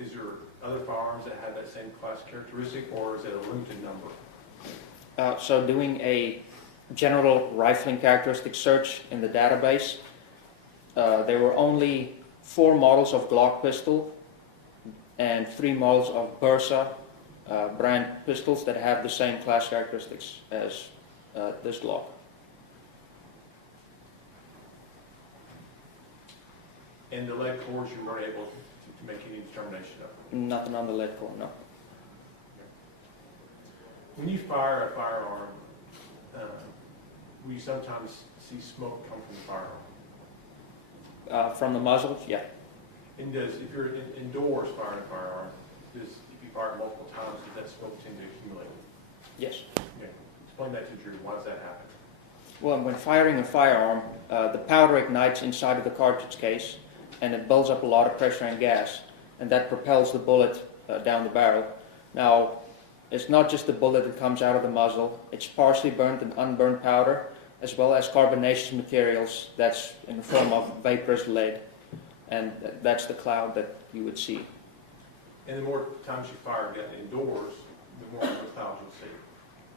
Is there other firearms that have that same class characteristic, or is it a limited number? So doing a general rifling characteristic search in the database, there were only 4 models of Glock pistol and 3 models of Bursa brand pistols that have the same class characteristics as this Glock. And the lead cores, you weren't able to make any determination of? Nothing on the lead core, no. When you fire a firearm, we sometimes see smoke come from the firearm. From the muzzles, yeah. And if you're indoors firing a firearm, if you fire it multiple times, does that smoke tend to accumulate? Yes. Okay. Explain that to the jury. Why does that happen? Well, when firing a firearm, the powder ignites inside of the cartridge case, and it builds up a lot of pressure and gas, and that propels the bullet down the barrel. Now, it's not just the bullet that comes out of the muzzle. It's partially burnt and unburned powder, as well as carbonaceous materials that's in the form of vaporous lead. And that's the cloud that you would see. And the more times you fire it indoors, the more of the clouds you'll see.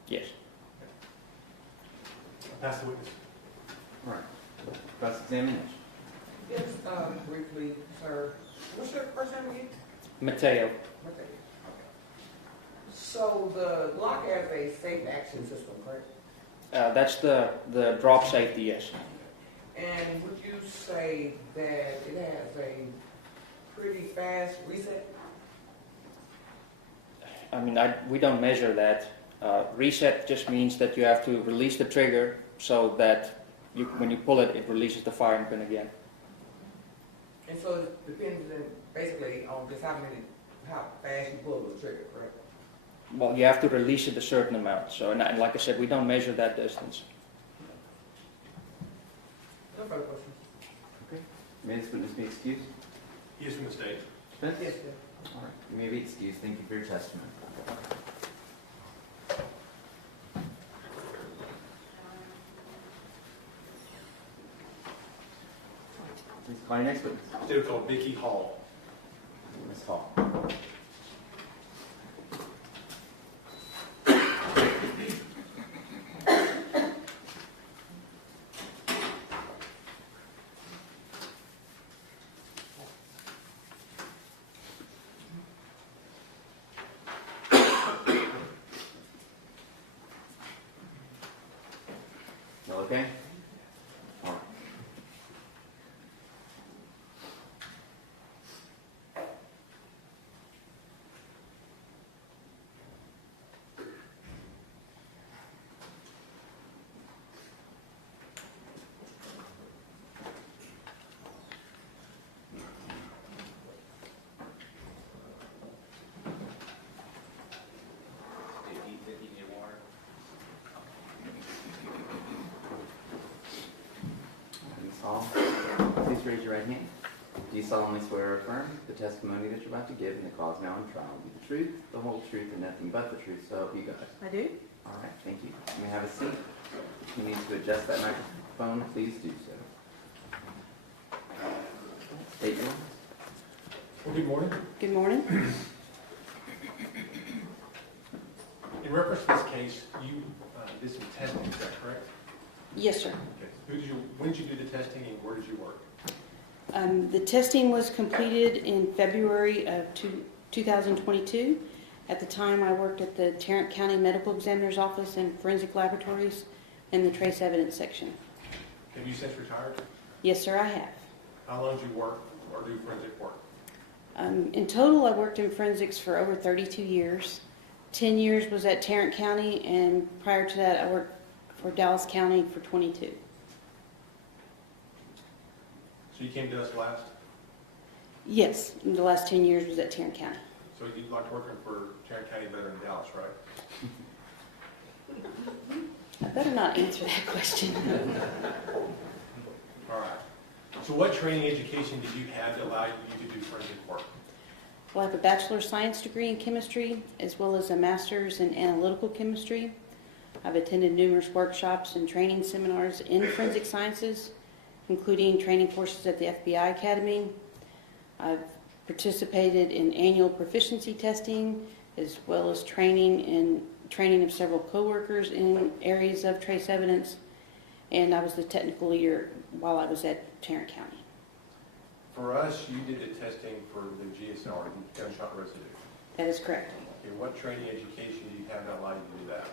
Yes. I'll pass the witness. All right. Cross-examination. Yes, briefly, sir. What's your first name again? Mateo. Okay. So the Glock has a safe action system, correct? That's the drop safety, yes. And would you say that it has a pretty fast reset? I mean, we don't measure that. Reset just means that you have to release the trigger so that when you pull it, it releases the firing pin again. And so it depends basically on just how many how fast you pull the trigger, correct? Well, you have to release it a certain amount. So, and like I said, we don't measure that distance. No further questions. Okay. May this witness be excused? He is from the state. Spence? Yes, sir. All right. You may be excused. Thank you for your testimony. Please call your next witness. State called Vicky Hall. Ms. Hall. You okay? All right. Ms. Hall, please raise your right hand. Do you solemnly swear or affirm the testimony that you're about to give in the cause now in trial will be the truth, the whole truth, and nothing but the truth, so help you God? I do. All right, thank you. You may have a seat. If you need to adjust that microphone, please do so. State your name. Well, good morning. Good morning. In reference to this case, you did some testing, is that correct? Yes, sir. Okay. When did you do the testing and where did you work? The testing was completed in February of 2022. At the time, I worked at the Tarrant County Medical Examiner's Office in Forensic Laboratories in the Trace Evidence section. Have you since retired? Yes, sir, I have. How long did you work or do forensic work? In total, I worked in forensics for over 32 years. 10 years was at Tarrant County, and prior to that, I worked for Dallas County for 22. So you came to us last, Yes, the last 10 years was at Tarrant County. so you liked working for Tarrant County better than Dallas, right? I better not answer that question. All right. So what training education did you have that allowed you to do forensic work? Well, I have a bachelor's science degree in chemistry, as well as a master's in analytical chemistry. I've attended numerous workshops and training seminars in forensic sciences, including training courses at the FBI Academy. I've participated in annual proficiency testing, as well as training of several coworkers in areas of trace evidence, and I was the technical leader while I was at Tarrant County. For us, you did the testing for the GSR, the gunshot residue. That is correct. Okay, what training education do you have that allowed you to do that?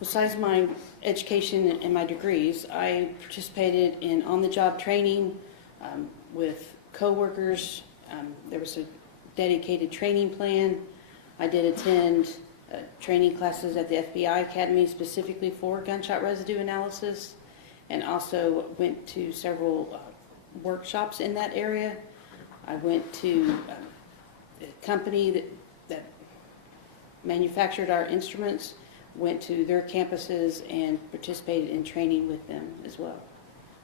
Besides my education and my degrees, I participated in on-the-job training with coworkers. There was a dedicated training plan. I did attend training classes at the FBI Academy specifically for gunshot residue analysis, and also went to several workshops in that area. I went to a company that manufactured our instruments, went to their campuses and participated in training with them as well.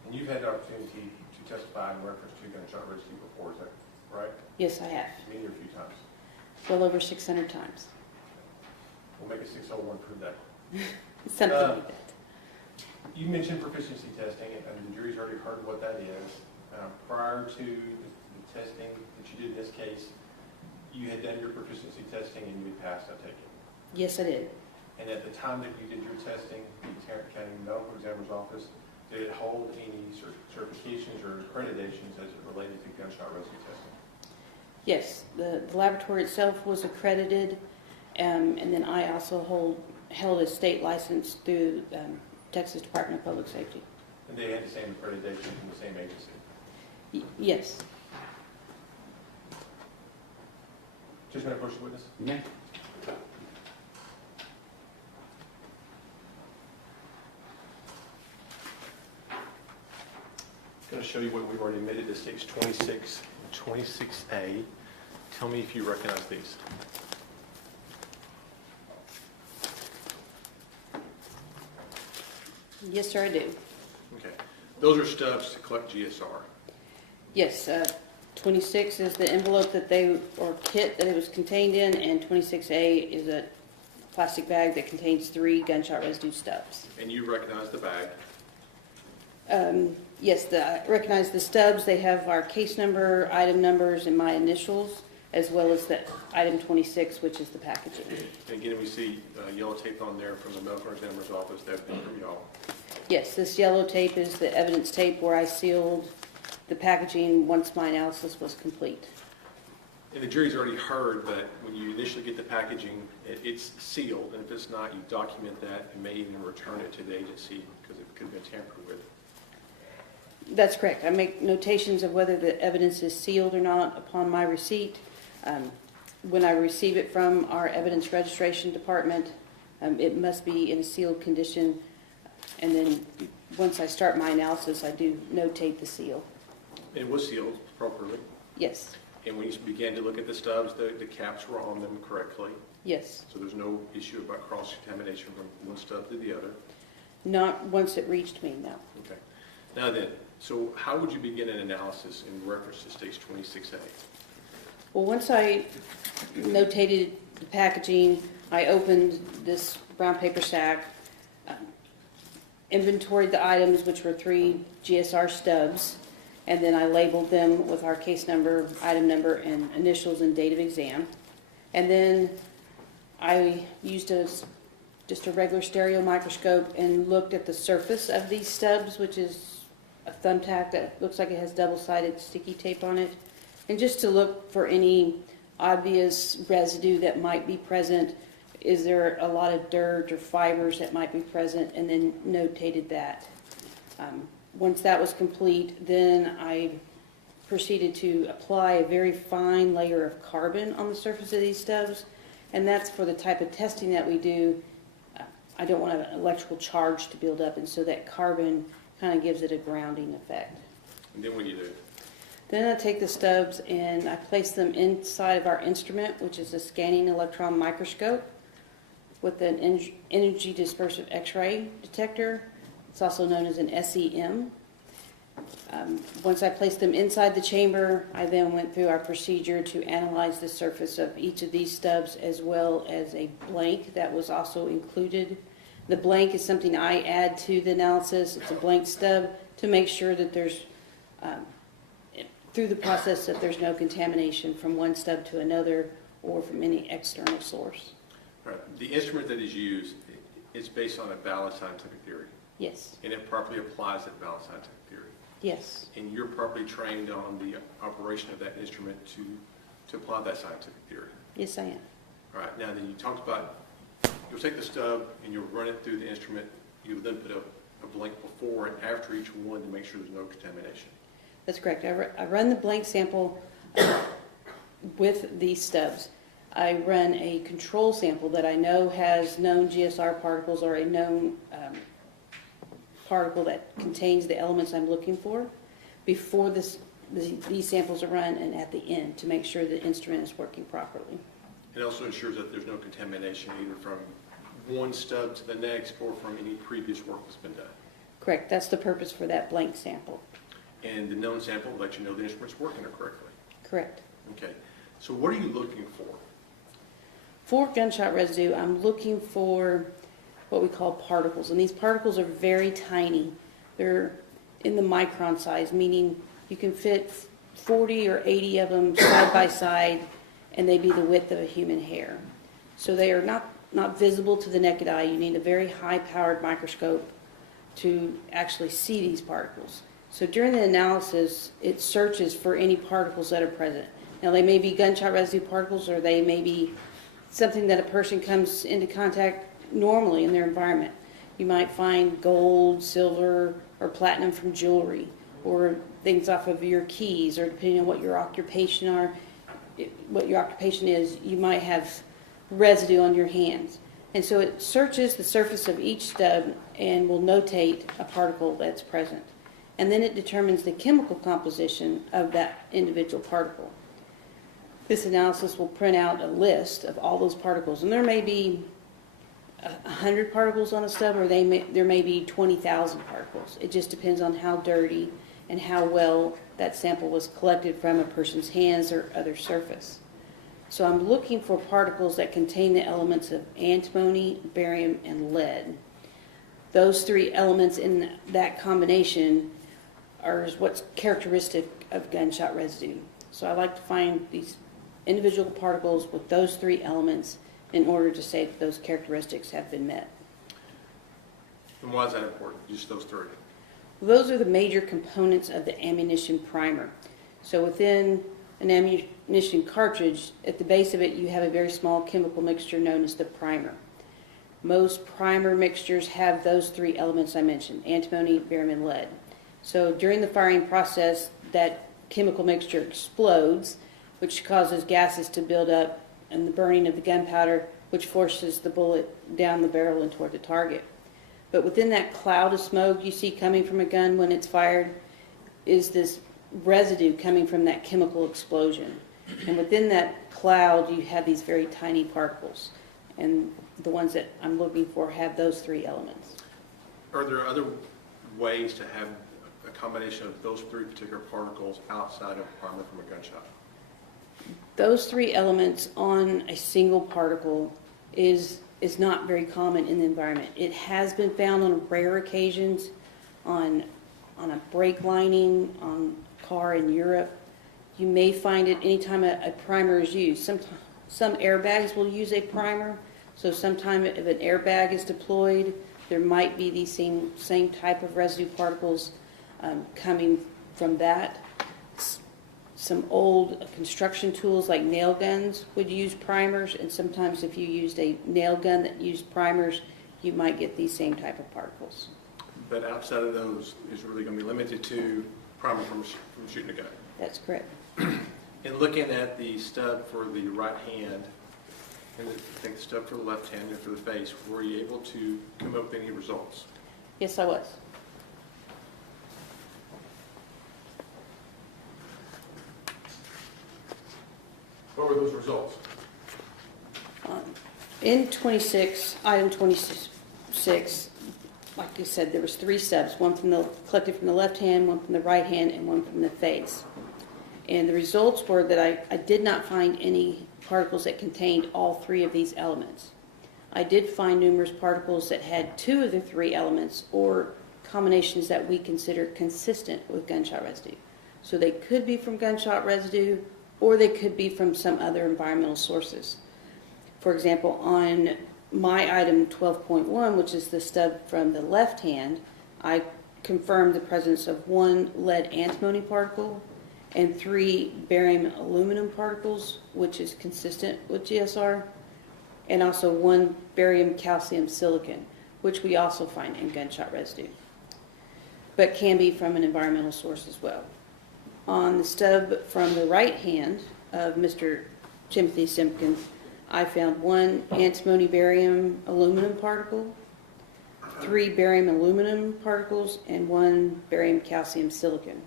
And you've had the opportunity to testify in reference to gunshot residue before, is that right? Yes, I have. Many or a few times. Well over 600 times. We'll make a 601 prove that. Something like that. You mentioned proficiency testing, and the jury's already heard what that is. Prior to the testing that you did in this case, you had done your proficiency testing and you had passed, I take it. Yes, I did. And at the time that you did your testing, the Tarrant County Medical Examiner's Office, did it hold any certifications or accreditations as it related to gunshot residue testing? Yes, the laboratory itself was accredited, and then I also held a state license through Texas Department of Public Safety. And they had the same accreditation from the same agency? Yes. Just going to approach the witness. Yeah. I'm going to show you what we've already admitted to stage 26 and 26A. Tell me if you recognize these. Yes, sir, I do. Okay. Those are stubs to collect GSR. Yes, 26 is the envelope that they, or kit that it was contained in, and 26A is a plastic bag that contains 3 gunshot residue stubs. And you recognize the bag. Yes, I recognize the stubs. They have our case number, item numbers, and my initials, as well as the item 26, which is the packaging. And again, we see yellow tape on there from the medical examiner's office. That's been from y'all. Yes, this yellow tape is the evidence tape where I sealed the packaging once my analysis was complete. And the jury's already heard that when you initially get the packaging, it's sealed. And if it's not, you document that and may even return it to the agency because it could have been tampered with. That's correct. I make notations of whether the evidence is sealed or not upon my receipt. When I receive it from our evidence registration department, it must be in a sealed condition. And then once I start my analysis, I do notate the seal. It was sealed properly. Yes, And when you began to look at the stubs, the caps were on them correctly. yes. So there's no issue about cross-contamination from one stub to the other. Not once it reached me, no. Okay. Now then, so how would you begin an analysis in reference to stage 26A? Well, once I notated the packaging, I opened this brown paper sack, inventoried the items, which were 3 GSR stubs, and then I labeled them with our case number, item number, and initials and date of exam. And then I used just a regular stereo microscope and looked at the surface of these stubs, which is a thumbtack that looks like it has double-sided sticky tape on it, and just to look for any obvious residue that might be present. Is there a lot of dirt or fibers that might be present, and then notated that. Once that was complete, then I proceeded to apply a very fine layer of carbon on the surface of these stubs, and that's for the type of testing that we do. I don't want an electrical charge to build up, and so that carbon kind of gives it a grounding effect. And then what do you do? Then I take the stubs and I place them inside of our instrument, which is a scanning electron microscope with an energy dispersive X-ray detector. It's also known as an SEM. Once I placed them inside the chamber, I then went through our procedure to analyze the surface of each of these stubs, as well as a blank that was also included. The blank is something I add to the analysis. It's a blank stub to make sure that there's, through the process, that there's no contamination from one stub to another or from any external source. Right. The instrument that is used is based on a valid scientific theory. Yes. And it properly applies that valid scientific theory. Yes. And you're properly trained on the operation of that instrument to apply that scientific theory. Yes, I am. All right. Now, then you talked about, you'll take the stub and you'll run it through the instrument. You'll then put a blank before and after each one to make sure there's no contamination. That's correct. I run the blank sample with these stubs. I run a control sample that I know has known GSR particles or a known particle that contains the elements I'm looking for before these samples are run, and at the end to make sure the instrument is working properly. It also ensures that there's no contamination either from one stub to the next or from any previous work that's been done. Correct. That's the purpose for that blank sample. And the known sample will let you know the instrument's working correctly. Correct. Okay. So what are you looking for? For gunshot residue, I'm looking for what we call particles, and these particles are very tiny. They're in the micron size, meaning you can fit 40 or 80 of them side by side, and they be the width of a human hair. So they are not visible to the naked eye. You need a very high-powered microscope to actually see these particles. So during the analysis, it searches for any particles that are present. Now, they may be gunshot residue particles, or they may be something that a person comes into contact normally in their environment. You might find gold, silver, or platinum from jewelry, or things off of your keys, or depending on what your occupation is, you might have residue on your hands. And so it searches the surface of each stub and will notate a particle that's present. And then it determines the chemical composition of that individual particle. This analysis will print out a list of all those particles, and there may be 100 particles on a stub, or there may be 20,000 particles. It just depends on how dirty and how well that sample was collected from a person's hands or other surface. So I'm looking for particles that contain the elements of antimony, barium, and lead. Those three elements in that combination are what's characteristic of gunshot residue. So I like to find these individual particles with those three elements in order to say that those characteristics have been met. And why is that important, just those three? Those are the major components of the ammunition primer. So within an ammunition cartridge, at the base of it, you have a very small chemical mixture known as the primer. Most primer mixtures have those three elements I mentioned, antimony, barium, and lead. So during the firing process, that chemical mixture explodes, which causes gases to build up, and the burning of the gunpowder, which forces the bullet down the barrel and toward the target. But within that cloud of smoke you see coming from a gun when it's fired is this residue coming from that chemical explosion. And within that cloud you have these very tiny particles. And the ones that I'm looking for have those three elements. Are there other ways to have a combination of those three particular particles outside of primer from a gunshot? Those three elements on a single particle is not very common in the environment. It has been found on rare occasions on a brake lining, on a car in Europe. You may find it anytime a primer is used. Some airbags will use a primer, so sometime if an airbag is deployed, there might be these same type of residue particles coming from that. Some old construction tools like nail guns would use primers, and sometimes if you used a nail gun that used primers, you might get these same type of particles. But outside of those, is really going to be limited to primer from shooting a gun. That's correct. In looking at the stub for the right hand, and I think the stub for the left hand and for the face, were you able to come up with any results? Yes, I was. What were those results? In item 26, like I said, there was three stubs, one collected from the left hand, one from the right hand, and one from the face. And the results were that I did not find any particles that contained all three of these elements. I did find numerous particles that had two of the three elements, or combinations that we consider consistent with gunshot residue. So they could be from gunshot residue, or they could be from some other environmental sources. For example, on my item 12.1, which is the stub from the left hand, I confirmed the presence of one lead antimony particle and 3 barium aluminum particles, which is consistent with GSR, and also 1 barium calcium silicon, which we also find in gunshot residue, but can be from an environmental source as well. On the stub from the right hand of Mr. Timothy Simpkins, I found 1 antimony barium aluminum particle, 3 barium aluminum particles, and 1 barium calcium silicon.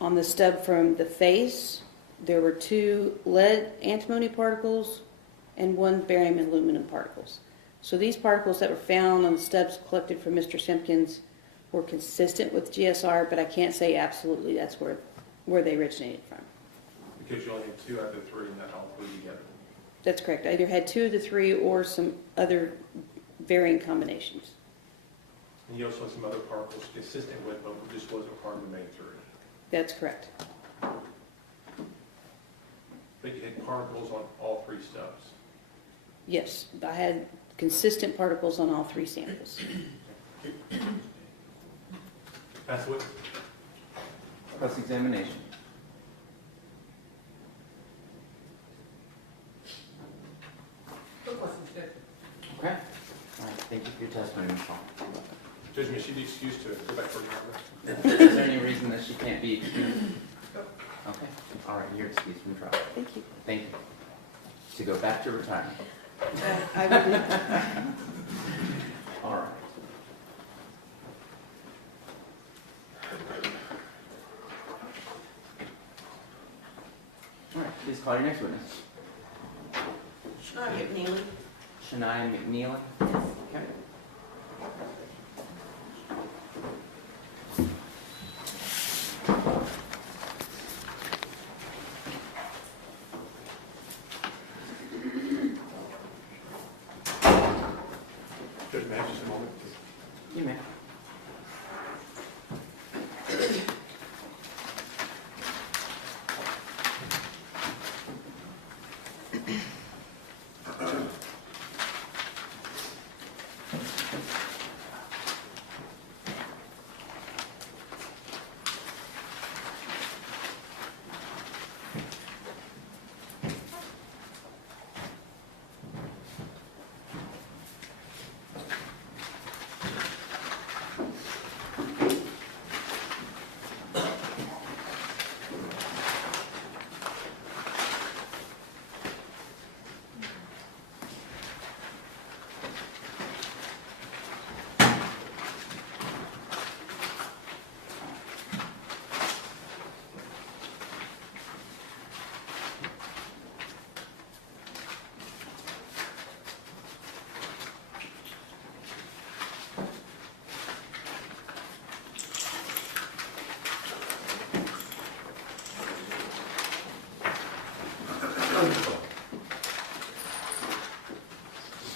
On the stub from the face, there were 2 lead antimony particles and 1 barium aluminum particles. So these particles that were found on the stubs collected from Mr. Simpkins were consistent with GSR, but I can't say absolutely that's where they originated from. Because you only had 2 out of the 3 and not all 3 together. That's correct. I either had 2 of the 3 or some other varying combinations. And you also had some other particles consistent with, but just wasn't part of the main 3. That's correct. But you had particles on all 3 stubs. Yes, I had consistent particles on all 3 samples. That's what. Cross-examination. Okay. All right, thank you for your testimony, Ms. Hall. Judge, may she be excused to go back for a comment? Is there any reason that she can't be excused? Okay, all right, you're excused from trial. Thank you. Thank you. To go back to retirement. I will do. All right. All please call your next witness. Shania McNeely. Shania McNeely. Okay. Judge, may I have just a moment? You may.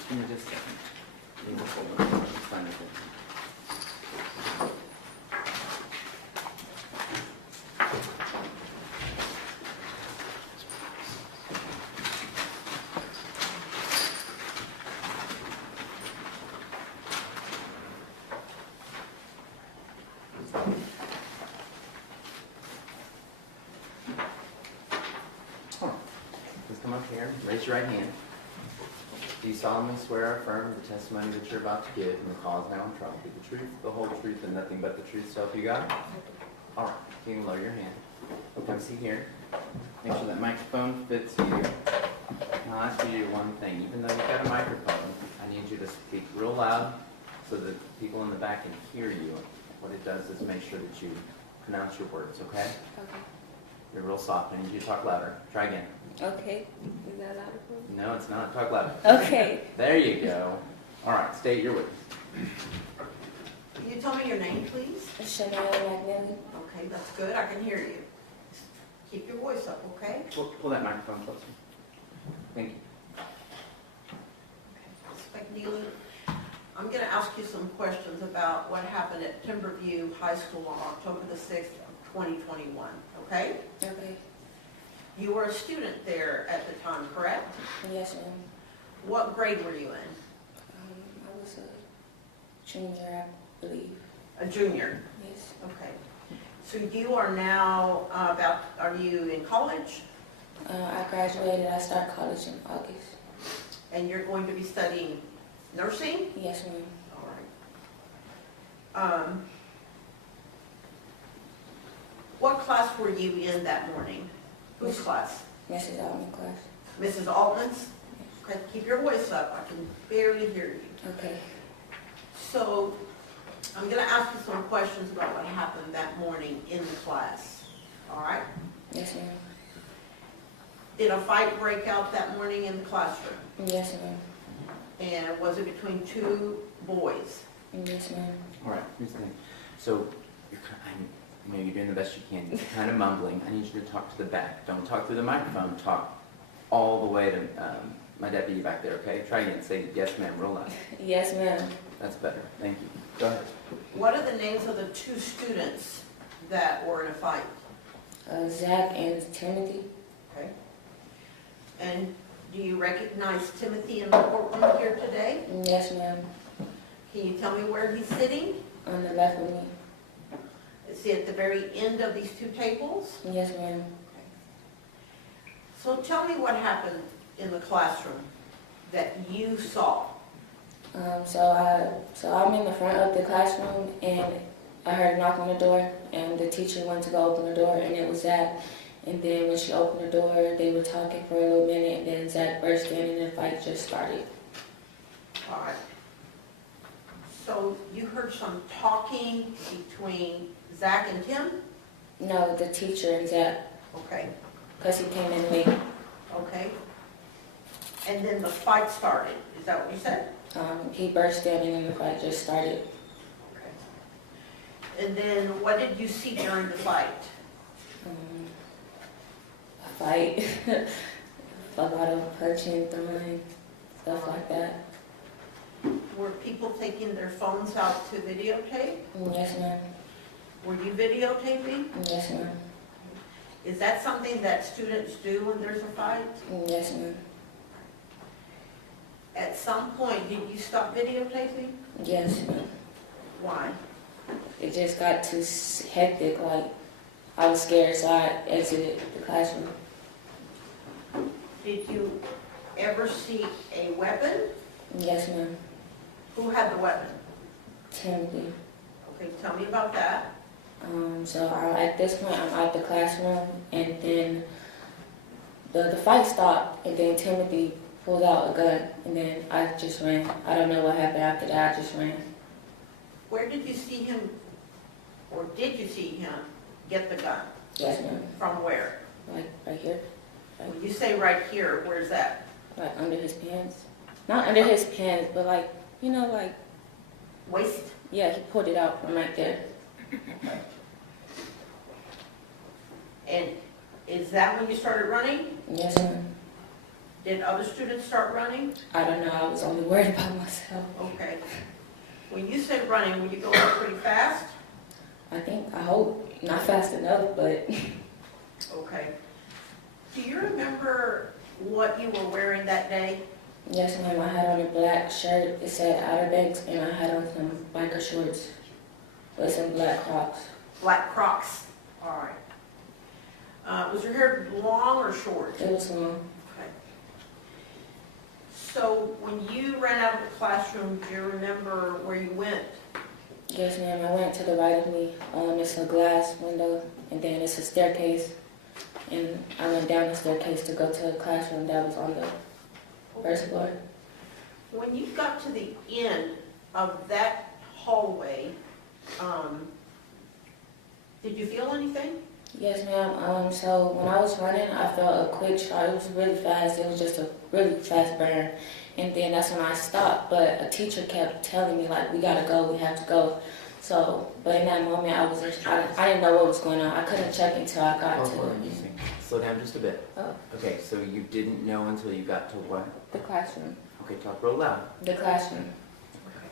Give me just a second. Give me just a second. It's fine, it's fine. All right. Please come up here, raise your right hand. Do you solemnly swear or affirm the testimony that you're about to give in the cause now in trial be the truth, the whole truth, and nothing but the truth, so help you God? All right, you can lower your hand. Come see here. Make sure that microphone fits you. I'll ask you to do one thing. Even though you've got a microphone, I need you to speak real loud so that people in the back can hear you. What it does is make sure that you pronounce your words, okay? Okay. You're real soft. I need you to talk louder. Try again. Okay. Is that louder for me? No, it's not. Talk louder. Okay. There you go. All right, state your witness. Can you tell me your name, please? Shania McNeely. Okay, that's good, I can hear you. Keep your voice up, okay? Pull that microphone closer. Thank you. Ms. McNeely, I'm gonna ask you some questions about what happened at Timberview High School on October the 6th of 2021, okay? Okay. You were a student there at the time, correct? Yes, ma'am. What grade were you in? I was a junior, I believe. A junior? Yes. Okay. So you are now are you in college? I graduated. I started college in August. And you're going to be studying nursing? Yes, ma'am. All right. What class were you in that morning? Whose class? Mrs. Altman class. Mrs. Altman's? Okay, keep your voice up. I can barely hear you. Okay. So I'm going to ask you some questions about what happened that morning in the class. All right? Yes, ma'am. Did a fight break out that morning in the classroom? Yes, ma'am. And was it between two boys? Yes, ma'am. All right, here's the thing. So, I know you're doing the best you can. You're kind of mumbling. I need you to talk to the back. Don't talk through the microphone. Talk all the way to my deputy back there, okay? Try again. Say yes, ma'am, real loud. Yes, ma'am. That's better. Thank you. Go ahead. What are the names of the two students that were in a fight? Zach and Timothy. Okay. And do you recognize Timothy in the courtroom here today? Yes, ma'am. Can you tell me where he's sitting? On the left of me. Is he at the very end of these two tables? Yes, ma'am. So tell me what happened in the classroom that you saw. So I'm in the front of the classroom, and I heard a knock on the door, and the teacher went to go open the door, and it was Zach. And then when she opened the door, they were talking for a little minute, and then Zach burst in, and the fight just started. All right. So you heard some talking between Zach and Tim? No, the teacher and Zach. Okay. because he came in late. Okay. And then the fight started, is that what you said? He burst in and then the fight just started. Okay. And then what did you see during the fight? A fight, a lot of punching, throwing, stuff like that. Were people taking their phones out to videotape? Yes, ma'am. Were you videotaping? Yes, ma'am. Is that something that students do when there's a fight? Yes, ma'am. At some point, did you stop videotaping? Yes, ma'am. Why? It just got too hectic, like, I was scared, so I exited the classroom. Did you ever see a weapon? Yes, ma'am. Who had the weapon? Timothy. Okay, tell me about that. So at this point, I'm out the classroom, and then the fight stopped, and then Timothy pulled out a gun, and then I just ran. I don't know what happened after that, I just ran. Where did you see him, or did you see him get the gun? Yes, ma'am. From where? Like, right here. When you say right here, where's that? Like, under his pants. Not under his pants, but like, you know, like... Waist? Yeah, he pulled it out from right there. And is that when you started running? Yes, ma'am. Did other students start running? I don't know, I was only worried about myself. Okay. When you say running, were you going pretty fast? I hope, not fast enough, but... Okay. Do you remember what you were wearing that day? Yes, ma'am, I had on a black shirt, it said Outer Banks, and I had on some biker shorts with some black Crocs. Black Crocs. All right. Was your hair long or short? It was long. Okay. So when you ran out of the classroom, do you remember where you went? Yes, ma'am, I went to the right of me. It's a glass window, and then it's a staircase. And I went down the staircase to go to a classroom that was on the first floor. When you got to the end of that hallway, did you feel anything? Yes, ma'am. So when I was running, I felt a quick shot. It was really fast. It was just a really fast burn. And then that's when I stopped. But a teacher kept telling me, like, we gotta go, we have to go. So, but in that moment, I didn't know what was going on. I couldn't check until I got to Slow down just a bit. Oh. Okay, so you didn't know until you got to what? the classroom. Okay, talk real loud. The classroom. Okay.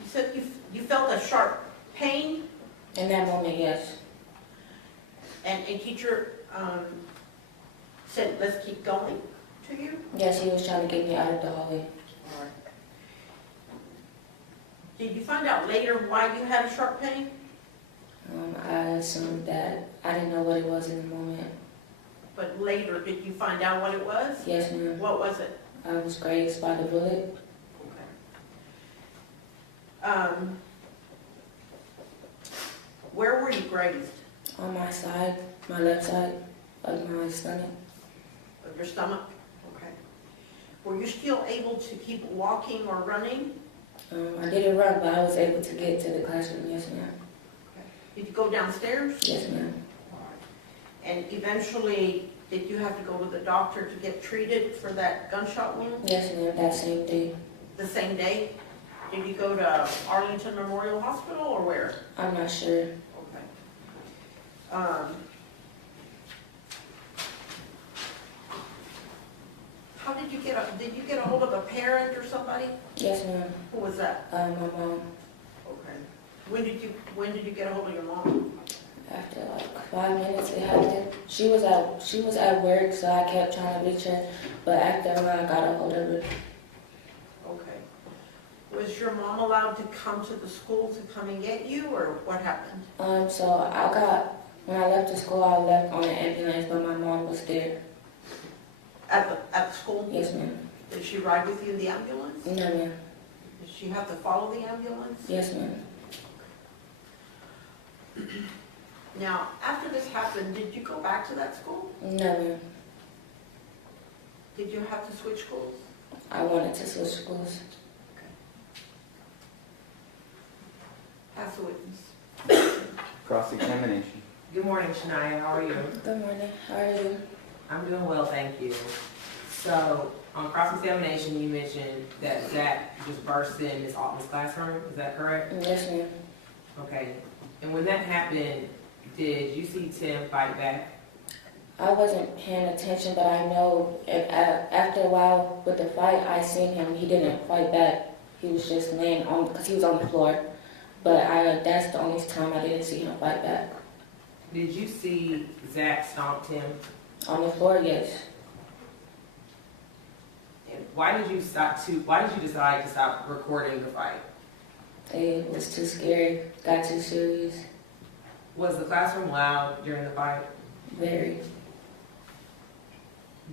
You said you felt a sharp pain, In that moment, yes. and a teacher said, let's keep going to you? Yes, he was trying to get me out of the hallway. Did you find out later why you had a sharp pain? I assumed that I didn't know what it was in the moment. But later, did you find out what it was? Yes, ma'am. What was it? I was grazed by the bullet. Okay. Where were you grazed? On my side, my left side of my stomach. Of your stomach? Okay. Were you still able to keep walking or running? I didn't run, but I was able to get to the classroom. Yes, ma'am. Okay. Did you go downstairs? Yes, ma'am. And eventually, did you have to go to the doctor to get treated for that gunshot wound? Yes, ma'am. That same day. The same day? Did you go to Arlington Memorial Hospital or where? I'm not sure. Okay. How did you get a hold of a parent or somebody? Yes, ma'am. Who was that? My mom. Okay. When did you get a hold of your mom? After like 5 minutes, it happened. She was at work, so I kept trying to reach her. But after a while, I got a hold of her. Okay. Was your mom allowed to come to the school to come and get you, or what happened? So when I left the school, I left on an ambulance, but my mom was there. At the school? Yes, ma'am. Did she ride with you in the ambulance? No, ma'am. Did she have to follow the ambulance? Yes, ma'am. Now, after this happened, did you go back to that school? No, ma'am. Did you have to switch schools? I wanted to switch schools. Pass the witness. Cross-examination. Good morning, Shania. How are you? Good morning. How are you? I'm doing well, thank you. So, on cross-examination, you mentioned that Zach just burst in Ms. Altman's classroom. Is that correct? Yes, ma'am. Okay. And when that happened, did you see Tim fight back? I wasn't paying attention, but I know after a while with the fight, I seen him. He didn't fight back. He was just laying on, because he was on the floor. But that's the only time I didn't see him fight back. Did you see Zach stomp Tim? On the floor, yes. And why did you decide to stop recording the fight? It was too scary. Got too serious. Was the classroom loud during the fight? Very.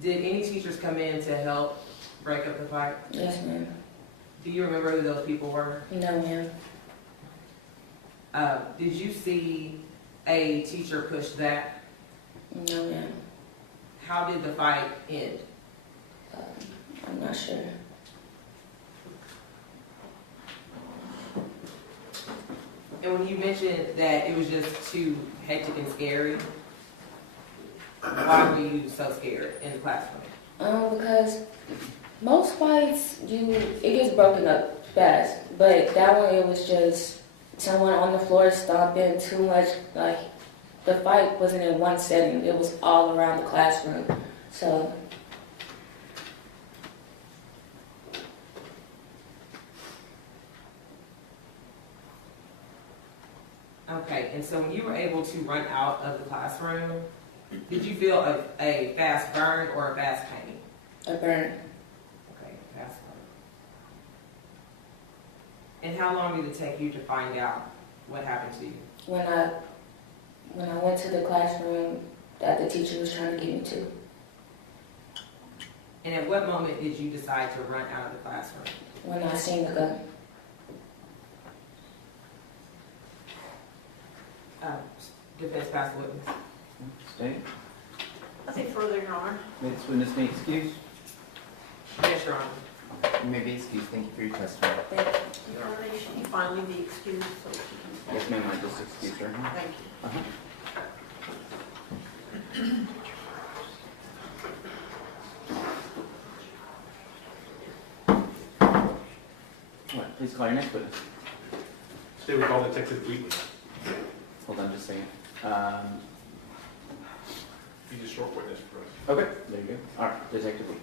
Did any teachers come in to help break up the fight? Yes, ma'am. Do you remember who those people were? No, ma'am. Did you see a teacher push Zach? No, ma'am. How did the fight end? I'm not sure. And when you mentioned that it was just too hectic and scary, why were you so scared in the classroom? Because most fights, it gets broken up fast. But that one, it was just someone on the floor stomping too much. Like, the fight wasn't in one setting. It was all around the classroom. So, Okay, and so when you were able to run out of the classroom, did you feel a fast burn or a fast pain? a burn. Okay, fast burn. And how long did it take you to find out what happened to you? When I went to the classroom that the teacher was trying to get me to. And at what moment did you decide to run out of the classroom? When I seen the gun. Defense past witness. State. Nothing further, Your Honor. This witness may excuse. Yes, Your Honor. You may be excused. Thank you for your testimony. Thank you. Your Honor, should you finally be excused so she can... Yes, ma'am, I just excused her. Thank you. All right, please call your next witness. Today we call Detective Wheatley. Hold on just a second. He's a short witness for us. Okay, there you go. All right, Detective Lee.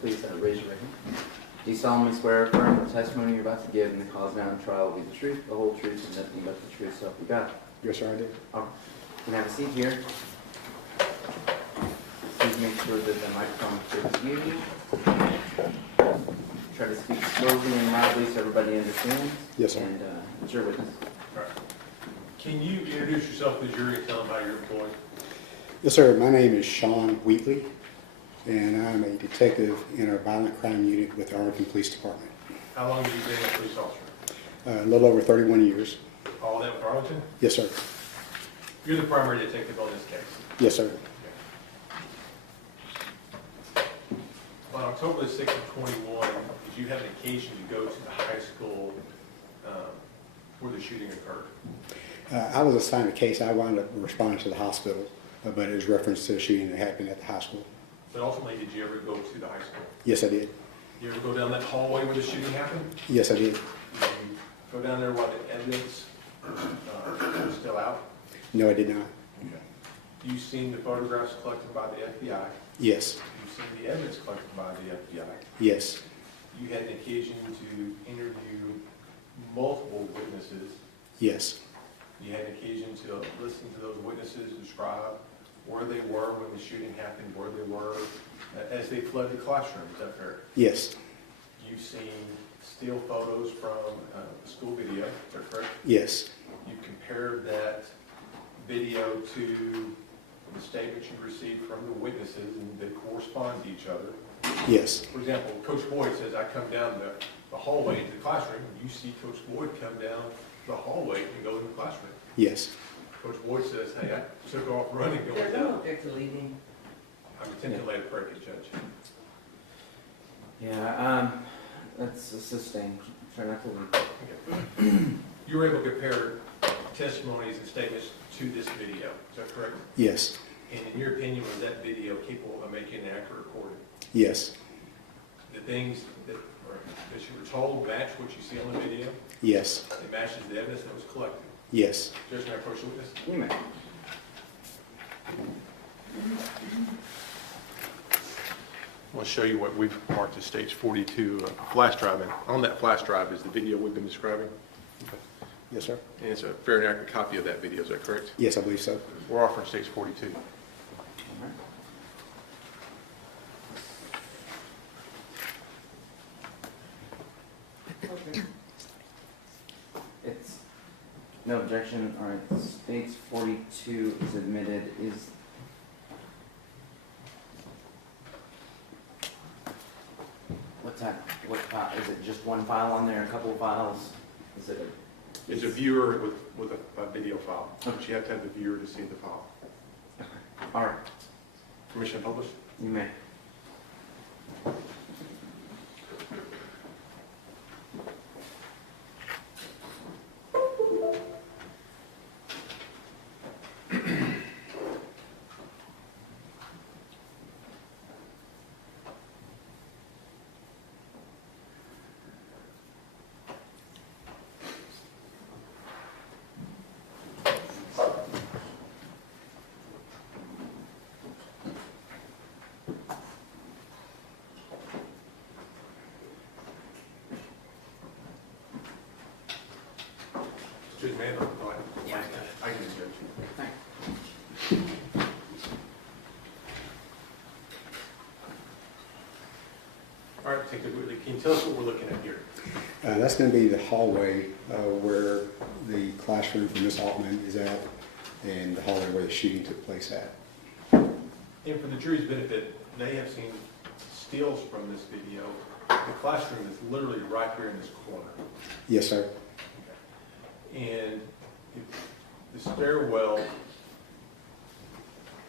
Please raise your right hand. Do you solemnly swear or affirm that the testimony you're about to give in the cause now and trial will be the truth, the whole truth, and nothing but the truth, so help you God? Yes, sir, I do. All right. You can have a seat here. Please make sure that the microphone is muted. Try to speak slowly and loudly so everybody understands. Yes, sir. And it's your witness. All right. Can you introduce yourself to the jury and tell them how you're employed? Yes, sir. My name is Sean Wheatley, and I'm a detective in our violent crime unit with the Arlington Police Department. How long have you been a police officer? A little over 31 years. All that with Arlington? Yes, sir. You're the primary detective on this case. Yes, sir. On October the 6th of 21, did you have an occasion to go to the high school where the shooting occurred? I was assigned a case. I wound up responding to the hospital, but it was reference to a shooting that happened at the high school. But ultimately, did you ever go to the high school? Yes, I did. You ever go down that hallway where the shooting happened? Yes, I did. go down there while the evidence was still out? No, I did not. You've seen the photographs collected by the FBI. Yes, You've seen the evidence collected by the FBI. yes, You had an occasion to interview multiple witnesses. yes, You had an occasion to listen to those witnesses describe where they were when the shooting happened, where they were as they fled the classroom. Is that fair? yes, You've seen still photos from the school video. Is that correct? yes, You've compared that video to the statements you received from the witnesses, and they correspond to each other. yes, For example, Coach Boyd says, I come down the hallway to the classroom. You see Coach Boyd come down the hallway and go in the classroom. yes. Coach Boyd says, hey, I took off running going There's no down. objection to leaving. I'm attempting to lay a predicate, Judge. Yeah, that's sustained. Try not to leave. Okay. You were able to compare testimonies and statements to this video. Is that correct? Yes, And in your opinion, was that video capable of making an accurate recording? yes, The things that you were told match what you see on the video? yes, It matches the evidence that was collected. yes. Judge, may I approach the witness? You may. I want to show you what we've marked as stage 42 flash drive. And on that flash drive is the video we've been describing. Yes, sir. And it's a fair and accurate copy of that video. Is that correct? Yes, I believe so. We're offering stage 42. It's, no objection, all right, states 42 is admitted, is, what's that, what file, is it just one file on there, a couple of files? Is it a? It's a viewer with a video file. But you have to have the viewer to see the file. All right, Permission to publish? you may. Judge, may I? Go ahead. Yeah. I can judge. Thanks. All right, take the, can you tell us what we're looking at here? That's going to be the hallway where the classroom for Miss Altman is at, and the hallway where the shooting took place at. And for the jury's benefit, they have seen stills from this video. The classroom is literally right here in this corner. Yes, sir. And the stairwell,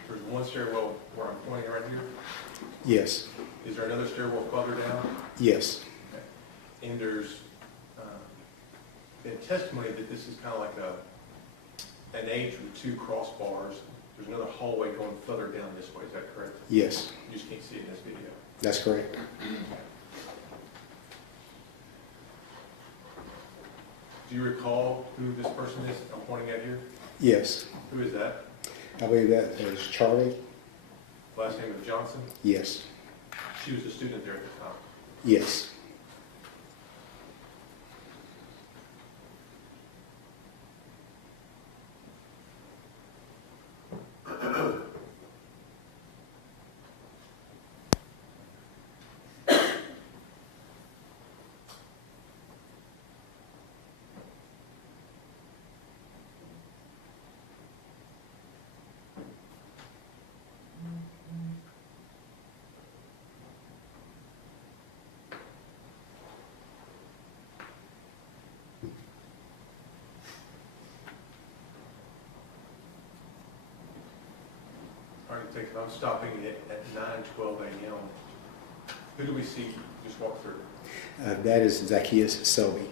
there's one stairwell where I'm pointing right here. Yes, Is there another stairwell further down? yes, And there's been testimony that this is kind of like an H with two crossbars. There's another hallway going further down this way. Is that correct? yes, You just can't see it in this video. that's correct. Do you recall who this person is I'm pointing at here? Yes, Who is that? I believe that is Charlie. Last name is Johnson? Yes, She was a student there at the time. yes, All right, take it. I'm stopping it at 9:12 a.m. Who do we see just walk through? that is Zacchaeus Selby.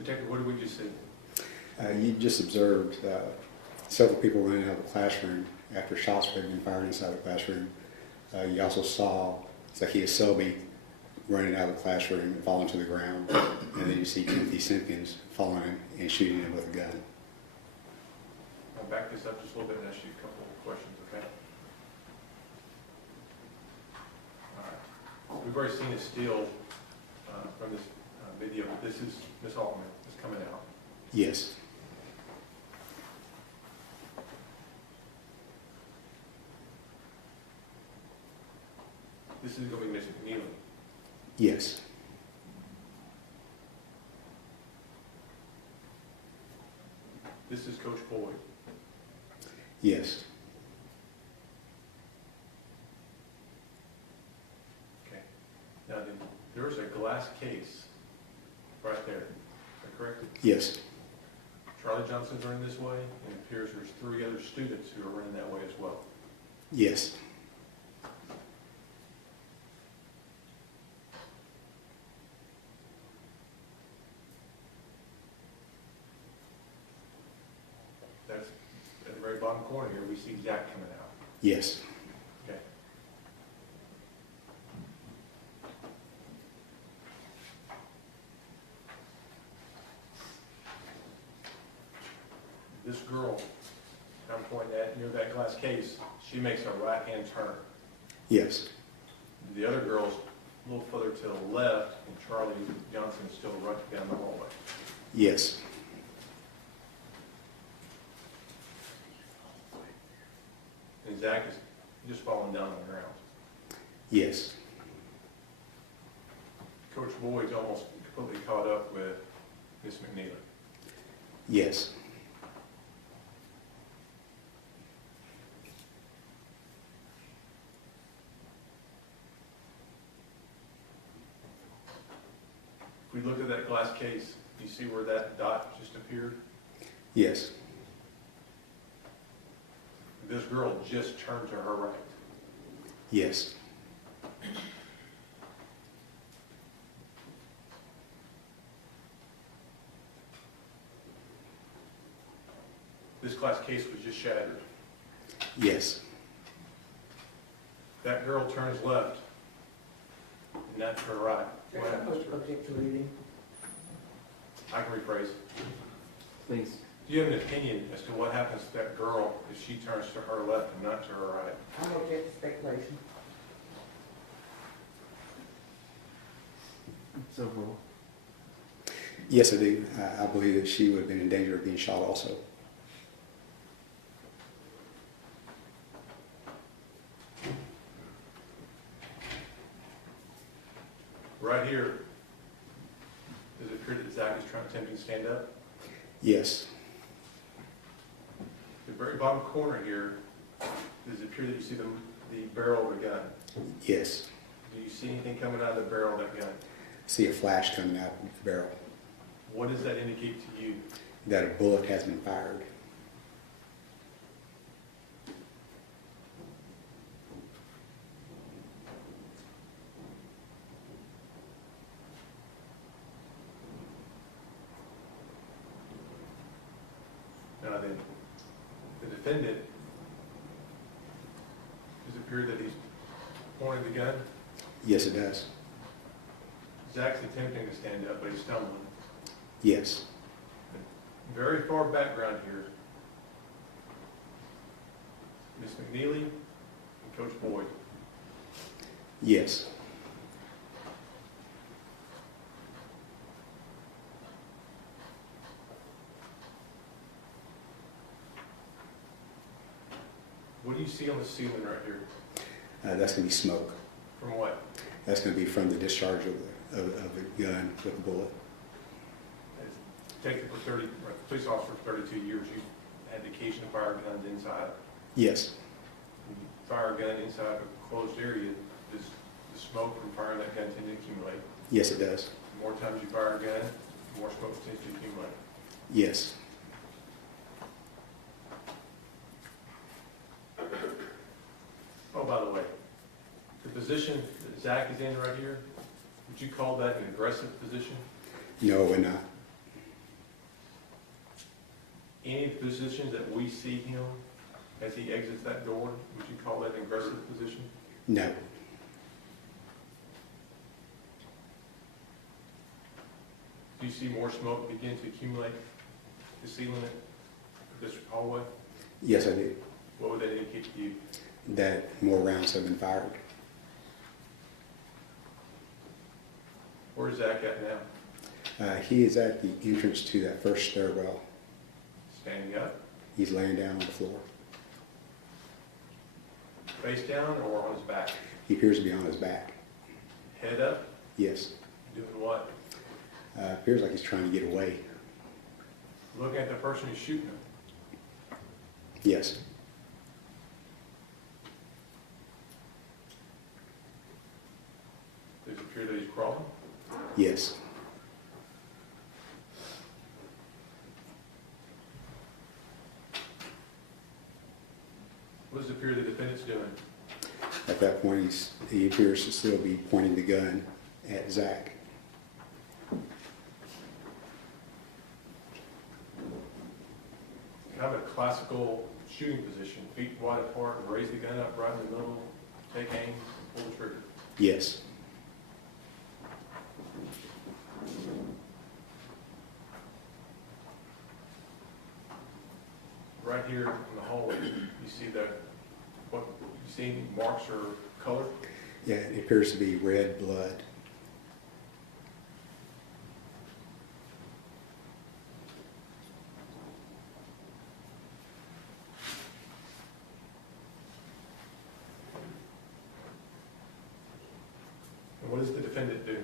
Detective, what did we just see? You just observed several people running out of the classroom after shots had been fired inside the classroom. You also saw Zacchaeus Selby running out of the classroom and falling to the ground. And then you see Timothy Simpkins falling and shooting him with a gun. I'll back this up just a little bit and ask you a couple of questions, okay? All right. We've already seen a still from this video. This is Ms. Altman is coming out. Yes. This is going to be Ms. McNeely. Yes. This is Coach Boyd. Yes. Okay. Now, there's a glass case right there. Is that correct? Yes. Charlie Johnson's running this way, and it appears there's 3 other students who are running that way as well. Yes. That's at the very bottom corner here, we see Zach coming out. Yes. Okay. This girl, I'm pointing at near that glass case, she makes a right-hand turn. Yes. The other girl's a little further to the left, and Charlie Johnson is still running down the hallway. Yes. And Zach is just falling down on the ground. Yes. Coach Boyd's almost completely caught up with Miss McNeely. Yes. If we look at that glass case, you see where that dot just appeared? Yes. This girl just turned to her right. Yes. This glass case was just shattered. Yes. That girl turns left, and that's her right. What happens to her? Object to reading. I can rephrase. Please. Do you have an opinion as to what happens to that girl if she turns to her left and not to her right? I object to speculation. So rule. Yes, I do. I believe that she would have been in danger of being shot also. Right here, does it appear that Zach is attempting to stand up? Yes. The very bottom corner here, does it appear that you see the barrel of a gun? Yes. Do you see anything coming out of the barrel of that gun? See a flash coming out of the barrel. What does that indicate to you? That a bullet has been fired. Now then, the defendant, does it appear that he's pointing the gun? Yes, it does. Zach's attempting to stand up, but he's stumbling. Yes. Very far background here, Miss McNeely and Coach Boyd. Yes. What do you see on the ceiling right here? That's going to be smoke. From what? That's going to be from the discharge of the gun with the bullet. Detective for 30, or police officer for 32 years, you had the occasion to fire guns inside. Yes. When you fire a gun inside a closed area, does the smoke from firing that gun tend to accumulate? Yes, it does. The more times you fire a gun, the more smoke tends to accumulate. Yes. Oh, by the way, the position that Zach is in right here, would you call that an aggressive position? No, we're not. any of the positions that we see him as he exits that door, would you call that an aggressive position? No. Do you see more smoke begin to accumulate the ceiling of this hallway? Yes, I do. What would that indicate to you? That more rounds have been fired. Where is Zach at now? He is at the entrance to that first stairwell. Standing up, He's laying down on the floor. face down, or on his back? He appears to be on his back. Head up, Yes. doing what? Appears like he's trying to get away. Looking at the person who's shooting him. Yes. Does it appear that he's crawling? Yes. What does it appear the defendant's doing? At that point, he appears to still be pointing the gun at Zach. Kind of a classical shooting position, feet wide apart, raise the gun up right in the middle, take aim, pull the trigger. Yes. Right here in the hallway, you see what, you see any marks or color? Yeah, it appears to be red blood. And what does the defendant do?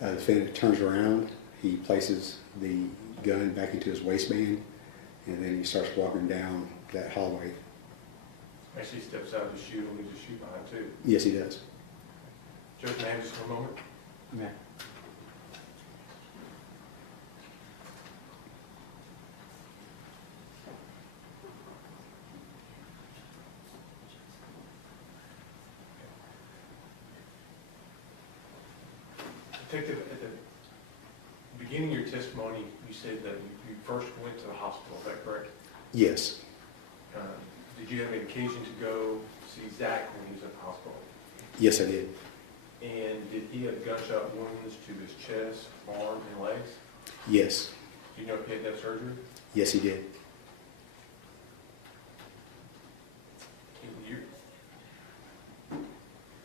The defendant turns around, he places the gun back into his waistband, and then he starts walking down that hallway. Actually steps out of the chute and leaves the chute behind too. Yes, he does. Judge, may I have just for a moment? Yeah. Detective, at the beginning of your testimony, you said that you first went to the hospital, is that correct? Yes. Did you have an occasion to go see Zach when he was at the hospital? Yes, I did. And did he have gunshot wounds to his chest, arms, and legs? Yes. Do you know if he had to have surgery? Yes, he did.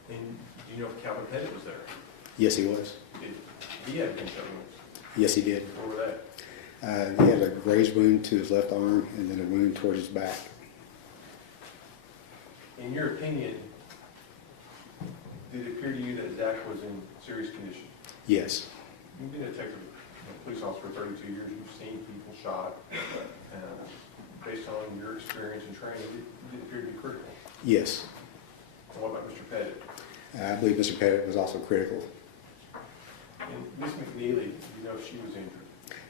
And do you know if Calvin Pettit was there? Yes, he was. Did he have gunshot wounds? Yes, he did. Where were they? He had a grazed wound to his left arm and then a wound towards his back. In your opinion, did it appear to you that Zach was in serious condition? Yes. You've been a detective, police officer for 32 years, you've seen people shot. Based on your experience and training, did it appear to be critical? Yes. And what about Mr. Pettit? I believe Mr. Pettit was also critical. And Ms. McNeely, do you know if she was injured?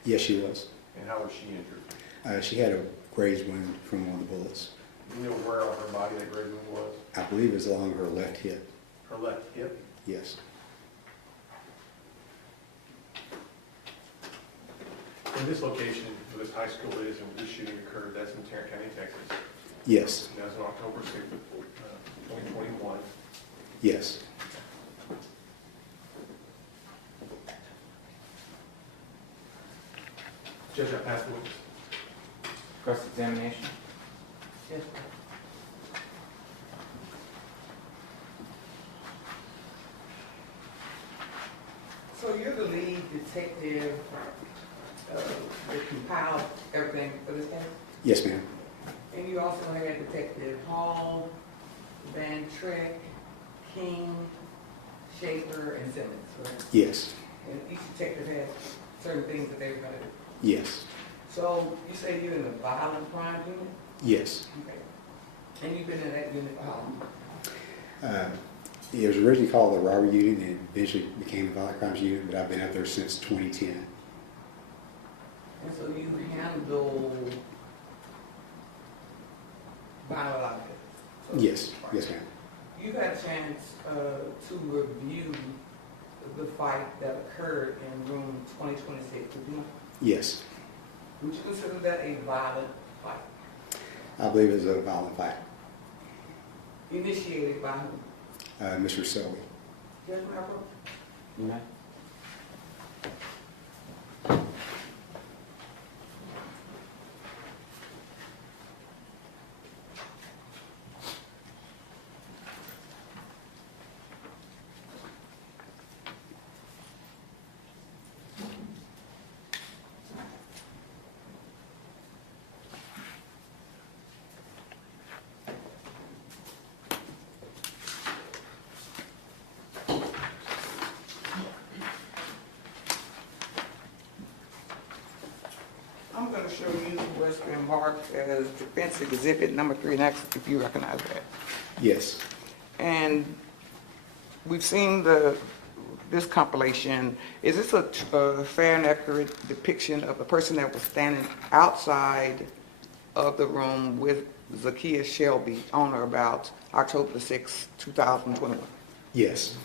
Yes, she was. And how was she injured? She had a grazed wound from one of the bullets. Do you know where on her body that grazed wound was? I believe it was along her left hip. Her left hip? Yes. In this location where this high school is and where this shooting occurred, that's in Tarrant County, Texas. Yes. That was on October 6th, 2021. Yes. Judge, I pass the witness. Cross-examination? Yes. So you're the lead detective that compiled everything for this case? Yes, ma'am. And you also had Detective Hall, Van Treck, King, Schaefer, and Simmons, right? Yes. And each detective had certain things that they were gonna do. Yes. So you say you're in the violent crime unit? Yes. Okay. And you've been in that unit for how long? It was originally called the robbery unit and eventually became the violent crimes unit, but I've been out there since 2010. And so you handle violent offenses? So- Yes. Yes, ma'am. You've had a chance to review the fight that occurred in room 2026 with me. Yes. Would you consider that a violent fight? I believe it was a violent fight. Initiated by whom? Mr. Selby. Judge Marco? Okay. I'm going to show you what's been marked as defense exhibit number 3, and ask if you recognize that. Yes. And we've seen this compilation. Is this a fair and accurate depiction of the person that was standing outside of the room with Zakiya Shelby on or about October the 6th, 2021? Yes.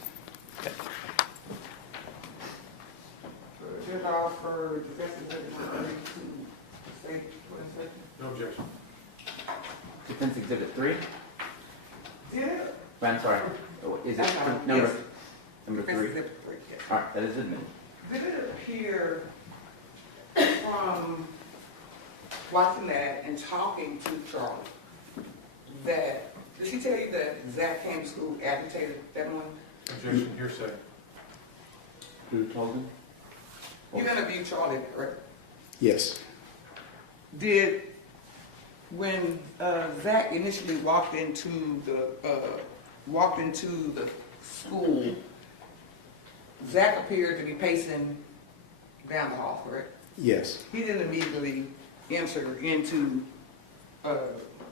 Should offer defense exhibit number 3 to state for inspection? No objection. Defense Exhibit 3? Yeah. I'm sorry. Is it number 3? Exhibit 3, yes. All right, that is admitted. Did it appear from watching that and talking to Charlie that, did she tell you that Zach came to school agitated that morning? Objection, hearsay. Who told him? You interviewed Charlie, correct? Yes. Did, when Zach initially walked into the school, Zach appeared to be pacing down the hall, correct? Yes. He didn't immediately enter into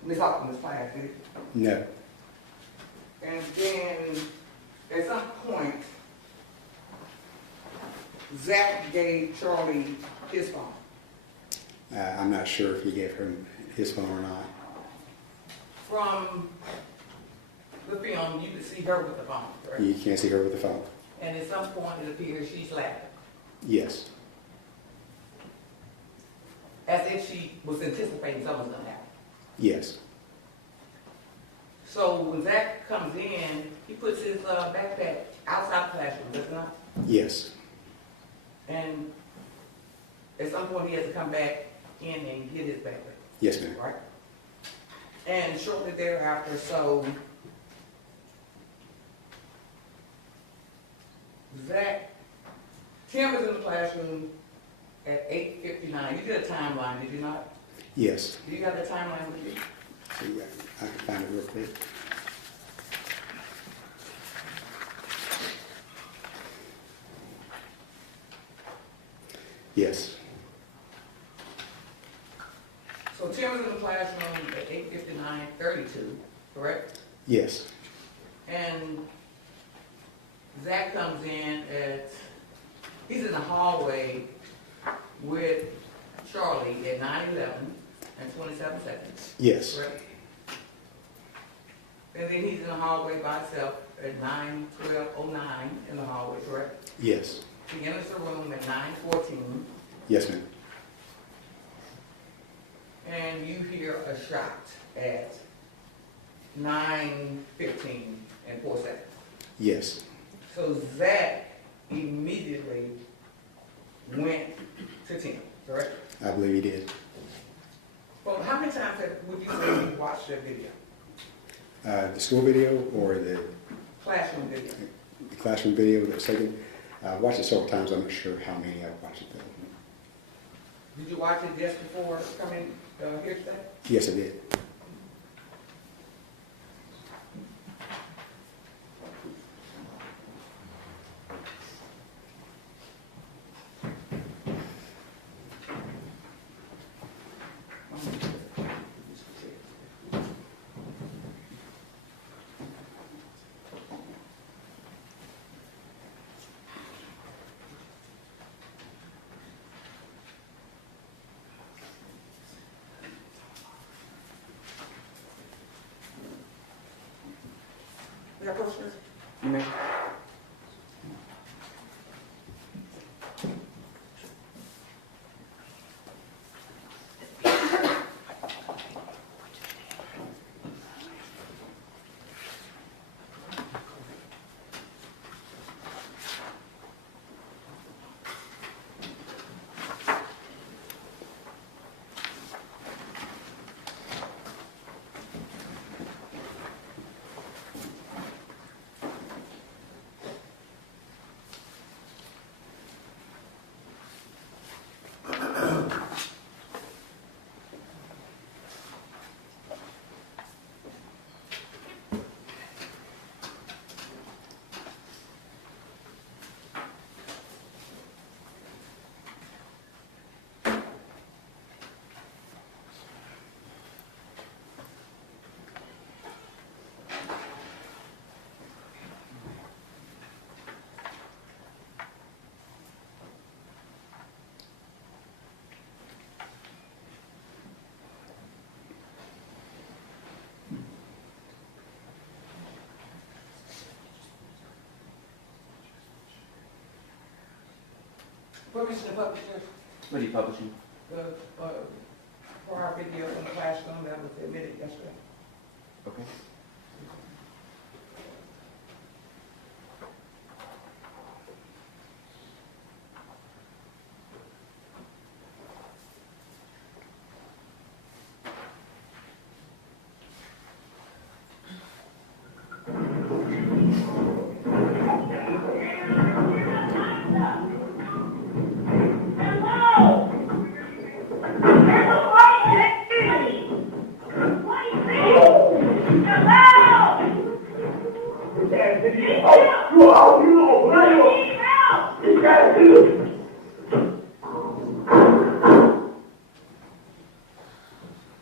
Ms. Hoffman's class, did he? No. And then, at some point, Zach gave Charlie his phone. I'm not sure if he gave him his phone or not. From the film, you could see her with the phone, correct? You can't see her with the phone. And at some point, it appears she's laughing, Yes. as if she was anticipating something was gonna happen. Yes. So when Zach comes in, he puts his backpack outside the classroom, does he not? Yes. And at some point, he has to come back in and get his backpack, Yes, ma'am. right? And shortly thereafter, so Tim is in the classroom at 8:59. You did a timeline, did you not? Yes. Do you have the timeline with you? See, I can find it real quick. Yes. So Tim is in the classroom at 8:59:32, correct? Yes. And Zach comes in he's in the hallway with Charlie at 9:11 and 27 seconds, Yes. correct? And then he's in the hallway by himself at 9:12:09 in the hallway, correct? Yes. He enters the room at 9:14, Yes, ma'am. and you hear a shot at 9:15 and 4 seconds. Yes. So Zach immediately went to Tim, correct? I believe he did. Well, how many times would you say you watched that video? The school video or the Classroom video? classroom video that was taken? I watched it several times. I'm not sure how many I've watched it though. Did you watch it just before coming here today? Yes, I did. You got questions? You may. Permission to publish What are you publishing? the prior video in the classroom that was admitted yesterday. Okay.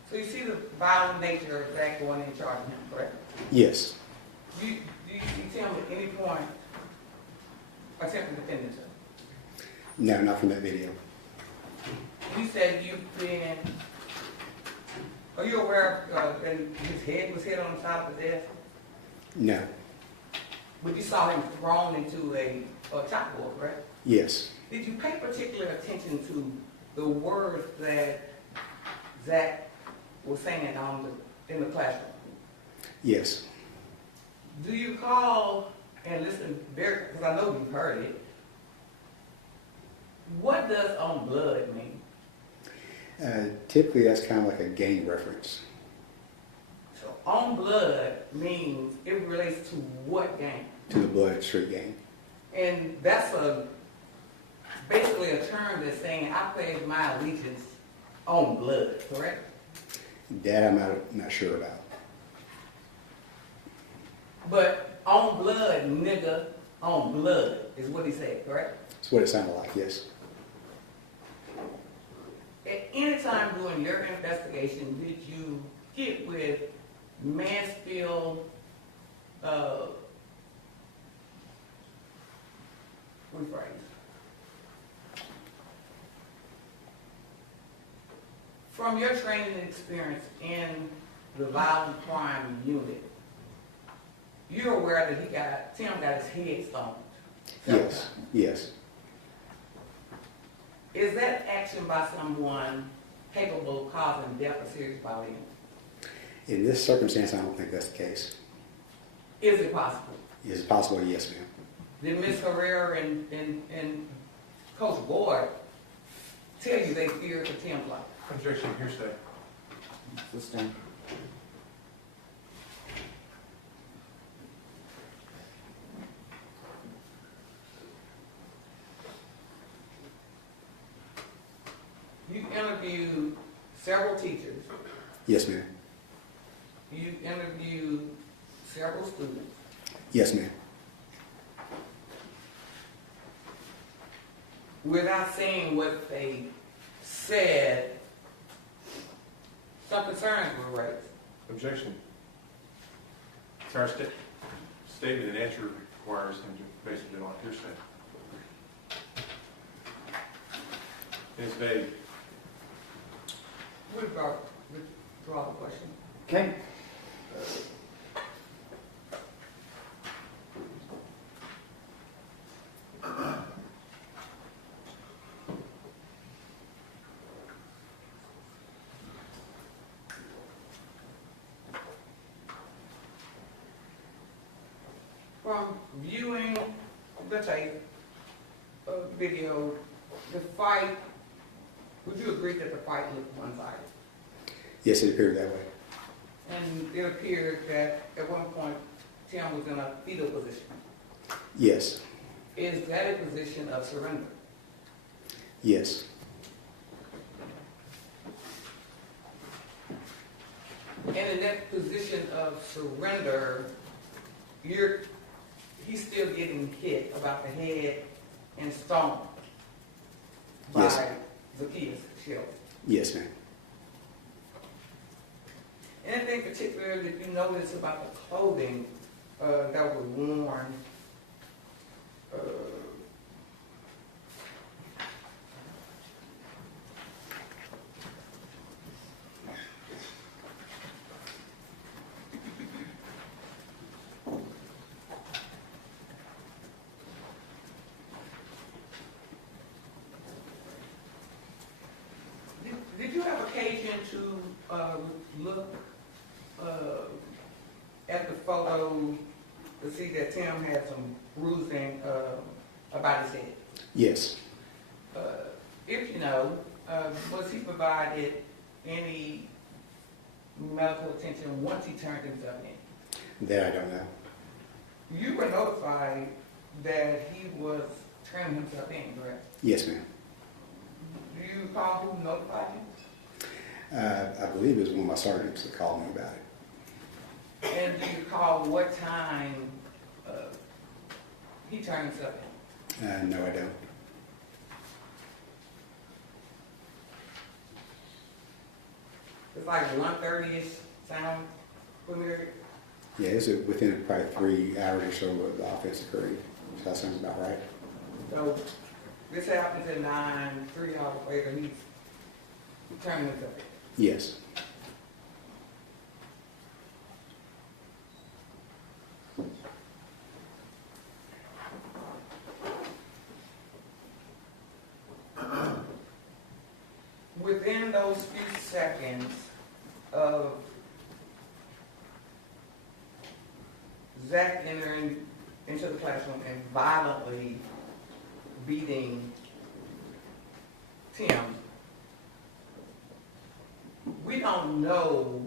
So you see the violent nature of that going in charge of him, correct? Yes. Do you see Tim at any point attempting to defend himself? No, not from that video. You said you've been, are you aware of that his head was hit on the side of the desk? No. But you saw him thrown into a chalkboard, correct? Yes. Did you pay particular attention to the words that Zach was saying in the classroom? Yes. Do you call and listen very, because I know you've heard it, what does on blood mean? Typically, that's kind of like a gang reference. So on blood means it relates to what gang? To the Blood Street gang. And that's basically a term that's saying I pledge my allegiance on blood, correct? That I'm not sure about. But on blood, nigga, on blood is what he said, correct? That's what it sounded like, yes. At any time during your investigation, did you get with Mansfield, rephrase? From your training and experience in the violent crime unit, you're aware that Tim got his head stomped? Yes. Yes. Is that action by someone capable of causing death or serious bodily injury? In this circumstance, I don't think that's the case. Is it possible? Is it possible? Yes, ma'am. Did Ms. Herrera and Coach Boyd tell you they feared for Tim's life? Objection, hearsay. Sustain. You interviewed several teachers. Yes, ma'am. You interviewed several students. Yes, ma'am. Without saying what they said, some concerns were raised. Objection. It's our statement and answer requires him to base it on hearsay. It's vague. Withdraw the question. Okay. From viewing the tape of the video, the fight, would you agree that the fight looked one-sided? Yes, it appeared that way. And it appeared that at one point Tim was in a fetal position. Yes. Is that a position of surrender? Yes. And in that position of surrender, he's still getting hit about the head and stomped by Yes. Zacchaeus Shield. Yes, ma'am. Anything particular that you notice about the clothing that was worn? look, at the photo to see that Tim had some bruising, about his head? Yes. If you know, was he provided any medical attention once he turned himself in? That I don't know. You were notified that he was turning himself in, correct? Yes, ma'am. Do you recall who notified you? I believe it was one of my sergeants that called me about it. And do you recall what time he turned himself in? No, I don't. It's like 1:30-ish, sound familiar? Yeah, it's within probably 3 hours or so of the offense occurring. So that sounds about right. So this happens at 9, 3 hours later, he's turning himself in. Yes. Within those few seconds of Zach entering into the classroom and violently beating Tim, we don't know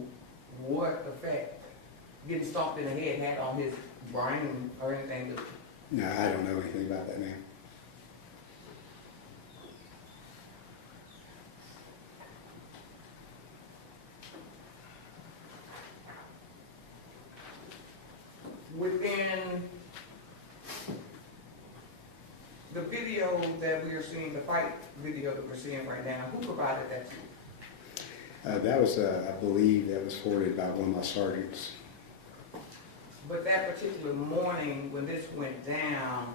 what effect getting stomped in the head had on his brain or anything. No, I don't know anything about that, ma'am. Within the video that we are seeing, the fight video that we're seeing right now, who provided that to you? That was, I believe, that was forwarded by one of my sergeants. But that particular morning when this went down,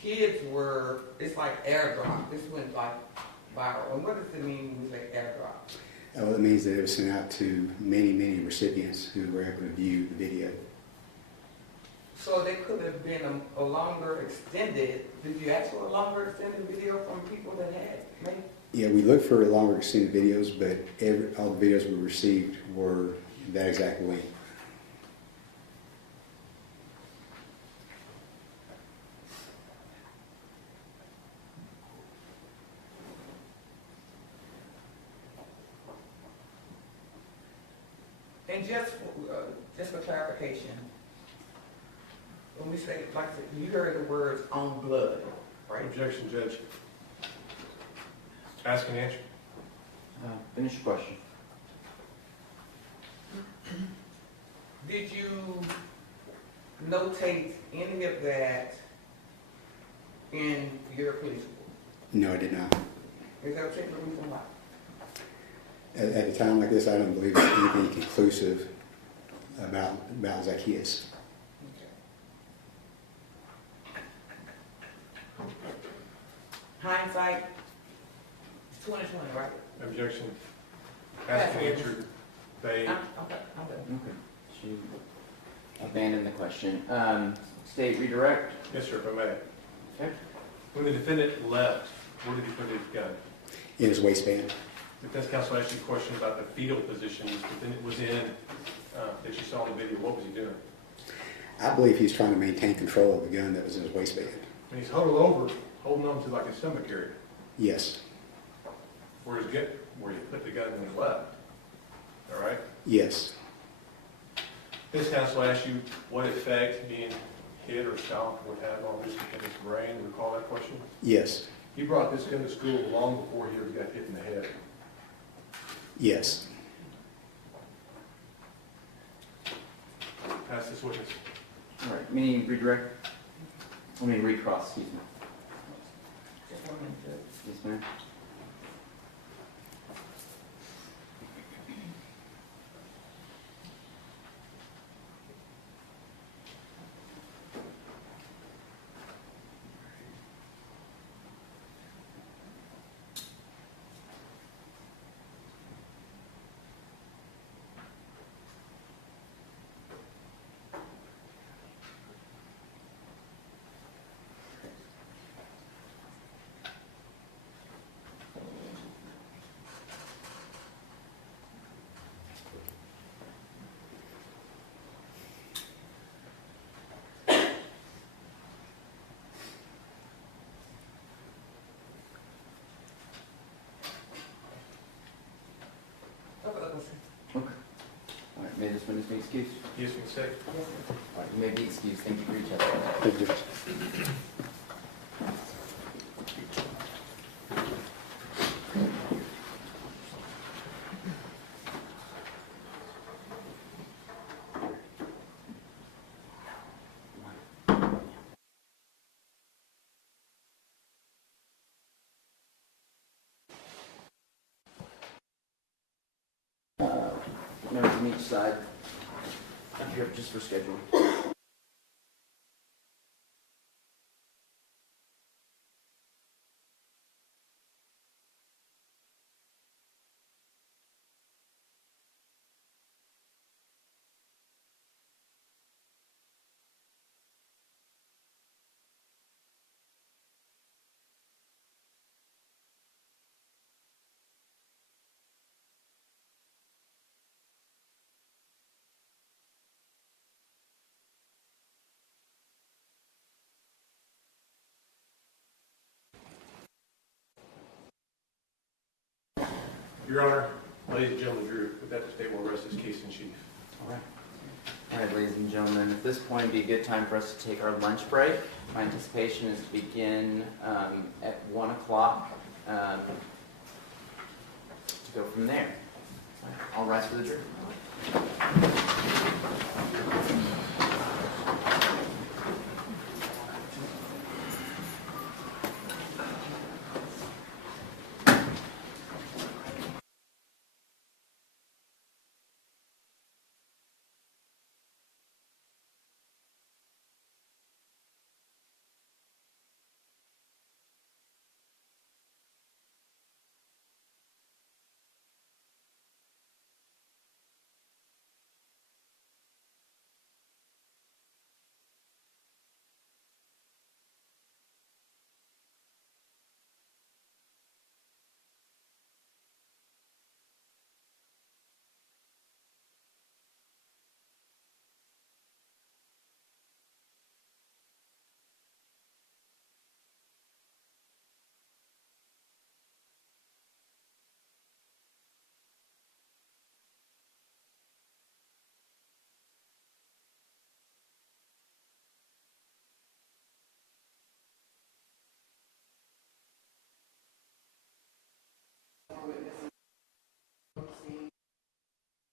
kids were, it's like airdrop. This went like viral. And what does it mean when we say airdrop? Well, it means that it was sent out to many, many recipients who were able to view the video. So they could have been a longer extended, did you ask for a longer extended video from people that had maybe? Yeah, we looked for longer extended videos, but all the videos we received were that exact length. And just for clarification, when we say, like I said, you heard the words on blood, right? Objection, Judge. Ask and answer. Finish your question. Did you notate any of that in your police report? No, I did not. Is there a particular reason why? At a time like this, I don't believe there's anything conclusive about Zacchaeus. Hindsight, 2020, right? Objection. Ask and answer. They, Okay, I'm done. Okay. She abandoned the question. State redirect. yes, sir, if I may. Okay. When the defendant left, where did he put his gun? In his waistband. Defense counsel asked you a question about the fetal position the defendant was in, that you saw in the video. What was he doing? I believe he's trying to maintain control of the gun that was in his waistband. And he's huddled over, holding on to like his stomach area. Yes. Where he put the gun when he left. All right? Yes. Defense counsel asked you what effect being hit or stomped would have on this defendant's brain. Recall that question? Yes. He brought this gun to school long before he ever got hit in the head. Yes. Pass this witness. All right. Meaning redirect. Recross. Excuse me. Just 1 minute, Judge. Yes, ma'am. may this witness be excused? Yes, we can say. All right, you may be excused. Thank you for your testimony. Thank you. Members on each side. I'm here just for schedule. Your Honor, ladies and gentlemen, jury, with that, the state will arrest this case in chief. All right. All right, ladies and gentlemen, at this point would be a good time for us to take our lunch break. My anticipation is to begin at 1 o'clock to go from there. All rise for the jury.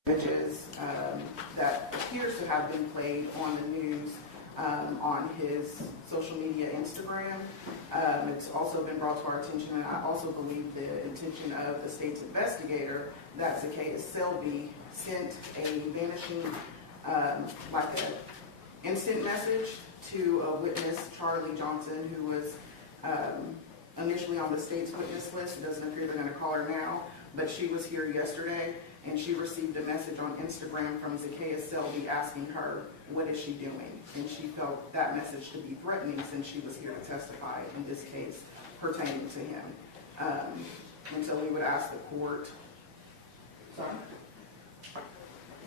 Images that appears to have been played on the news on his social media Instagram. It's also been brought to our attention, and I also believe the intention of the state's investigator, that Zacchaeus Selby sent a vanishing, like an instant message to a witness, Charlie Johnson, who was initially on the state's witness list. It doesn't appear they're going to call her now, but she was here yesterday, and she received a message on Instagram from Zacchaeus Selby asking her, what is she doing? And she felt that message to be threatening since she was here to testify in this case pertaining to him. And so we would ask the court,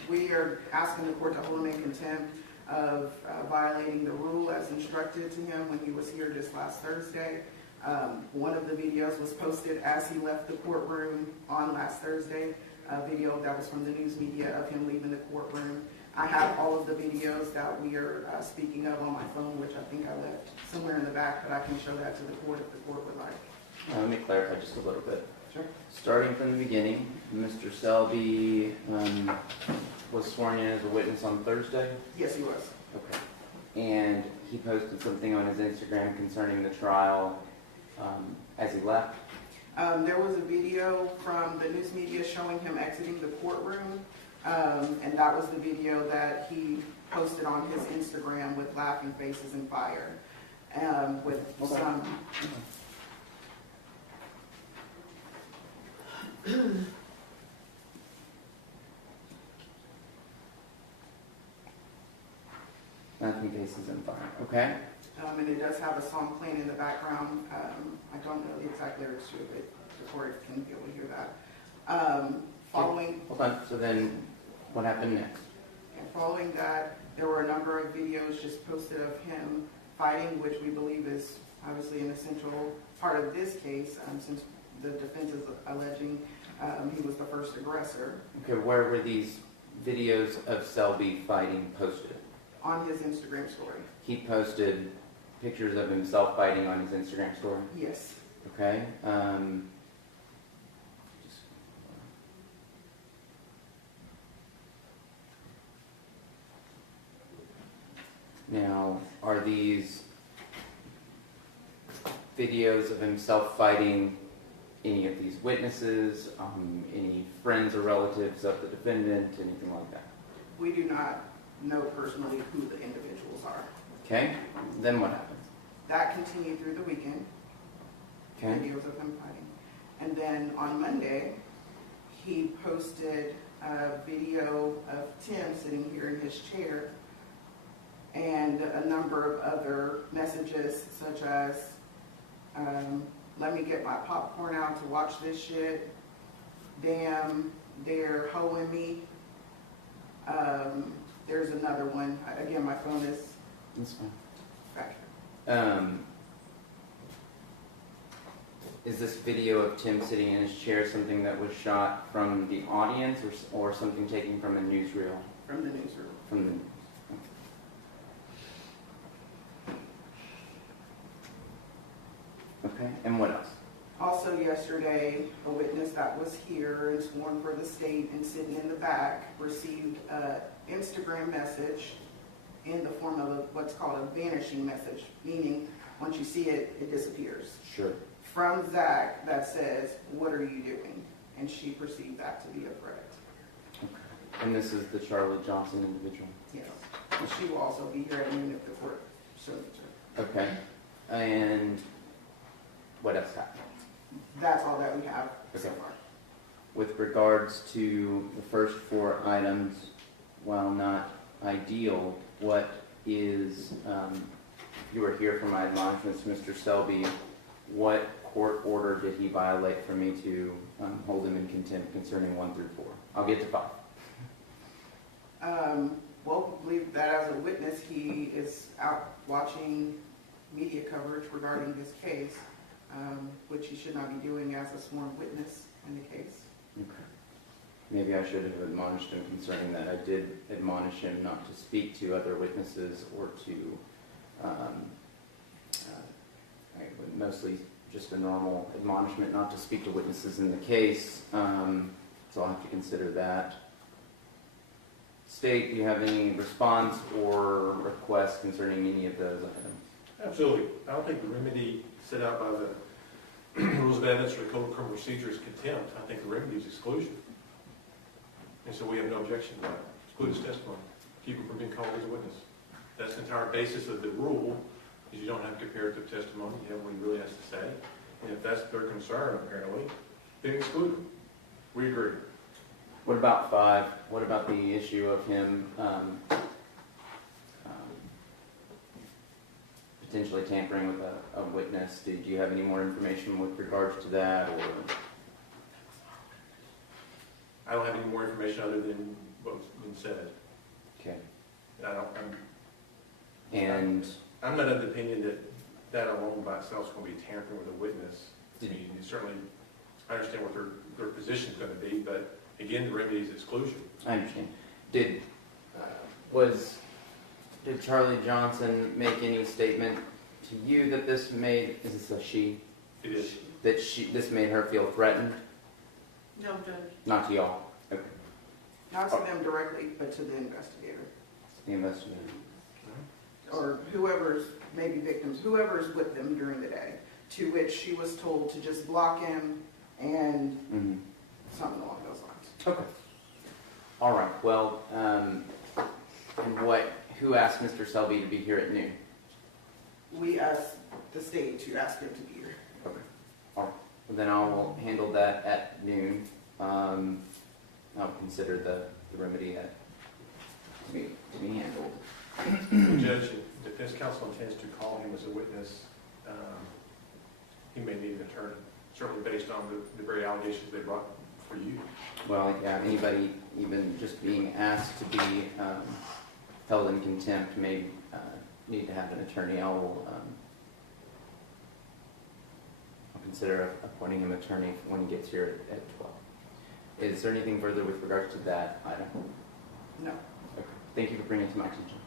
we are asking the court to hold him in contempt of violating the rule as instructed to him when he was here just last Thursday. One of the videos was posted as he left the courtroom on last Thursday, a video that was from the news media of him leaving the courtroom. I have all of the videos that we are speaking of on my phone, which I think I left somewhere in the back, but I can show that to the court if the court would like. Let me clarify just a little bit. Sure. Starting from the beginning, Mr. Selby was sworn in as a witness on Thursday? Yes, he was. Okay. And he posted something on his Instagram concerning the trial as he left? There was a video from the news media showing him exiting the courtroom, and that was the video that he posted on his Instagram with laughing faces and fire. With some... Laughing faces and fire. Okay. And it does have a song playing in the background. I don't know the exact lyrics to it, but the court can be able to hear that. Following... Hold on. So then what happened next? And following that, there were a number of videos just posted of him fighting, which we believe is obviously an essential part of this case, since the defense is alleging he was the first aggressor. Okay, where were these videos of Selby fighting posted? On his Instagram story. He posted pictures of himself fighting on his Instagram story? Yes. Okay. Now, are these videos of himself fighting any of these witnesses, any friends or relatives of the defendant, anything like that? We do not know personally who the individuals are. Okay, then what happens? That continued through the weekend. Okay. Videos of him fighting. And then on Monday, he posted a video of Tim sitting here in his chair and a number of other messages such as, let me get my popcorn out to watch this shit, damn, they're hoeing me. There's another one. Again, my phone is That's fine. back. Is this video of Tim sitting in his chair something that was shot from the audience or something taken from a newsreel? From the newsroom. From the Okay, and what else? Also yesterday, a witness that was here and sworn for the state and sitting in the back received an Instagram message in the form of what's called a vanishing message, meaning once you see it, it disappears. Sure. From Zach that says, "What are you doing?" And she perceived that to be a threat. Okay. And this is the Charlie Johnson individual? Yes. And she will also be here at noon if the court shows her. Okay. And what else happened? That's all that we have so Okay. far. With regards to the first four items, while not ideal, what is, you were here for my admonishments, Mr. Selby, what court order did he violate for me to hold him in contempt concerning 1 through 4? I'll get to 5. Well, we believe that as a witness, he is out watching media coverage regarding this case, which he should not be doing as a sworn witness in the case. Okay. Maybe I should have admonished him concerning that. I did admonish him not to speak to other witnesses or to, mostly just a normal admonishment not to speak to witnesses in the case. So I'll have to consider that. State, do you have any response or request concerning any of those items? Absolutely. I don't think the remedy set out by the rules of evidence or the code of criminal procedure is contempt. I think the remedy is exclusion. And so we have no objection to that. Exclude his testimony. Keep him from being called as a witness. That's the entire basis of the rule, is you don't have comparative testimony. You have what he really has to say. And if that's their concern, apparently, then exclude him. We agree. What about 5? What about the issue of him potentially tampering with a witness? Do you have any more information with regards to that? Or I don't have any more information other than what's been said. okay. I'm not of the opinion that that alone by itself is going to be tampering with a witness. I mean, I understand what their position is going to be, but again, the remedy is exclusion. I understand. Did Charlie Johnson make any statement to you that this made, is this a she? It is. That this made her feel threatened? No, Judge. Not to y'all? Okay. Not to them directly, but to the investigator. The investigator. Or whoever's, maybe victims, whoever's with them during the day, to which she was told to just block him and something along those lines. Okay. All right. Well, and who asked Mr. Selby to be here at noon? We asked the state to ask him to be here. Okay. All right. Well, then I will handle that at noon. I'll consider the remedy to be handled. Judge, if defense counsel intends to call him as a witness, he may need an attorney, certainly based on the very allegations they brought for you. Well, yeah, anybody even just being asked to be held in contempt may need to have an attorney. I'll consider appointing him attorney when he gets here at 12. Is there anything further with regards to that item? No. Okay. Thank you for bringing it to my attention.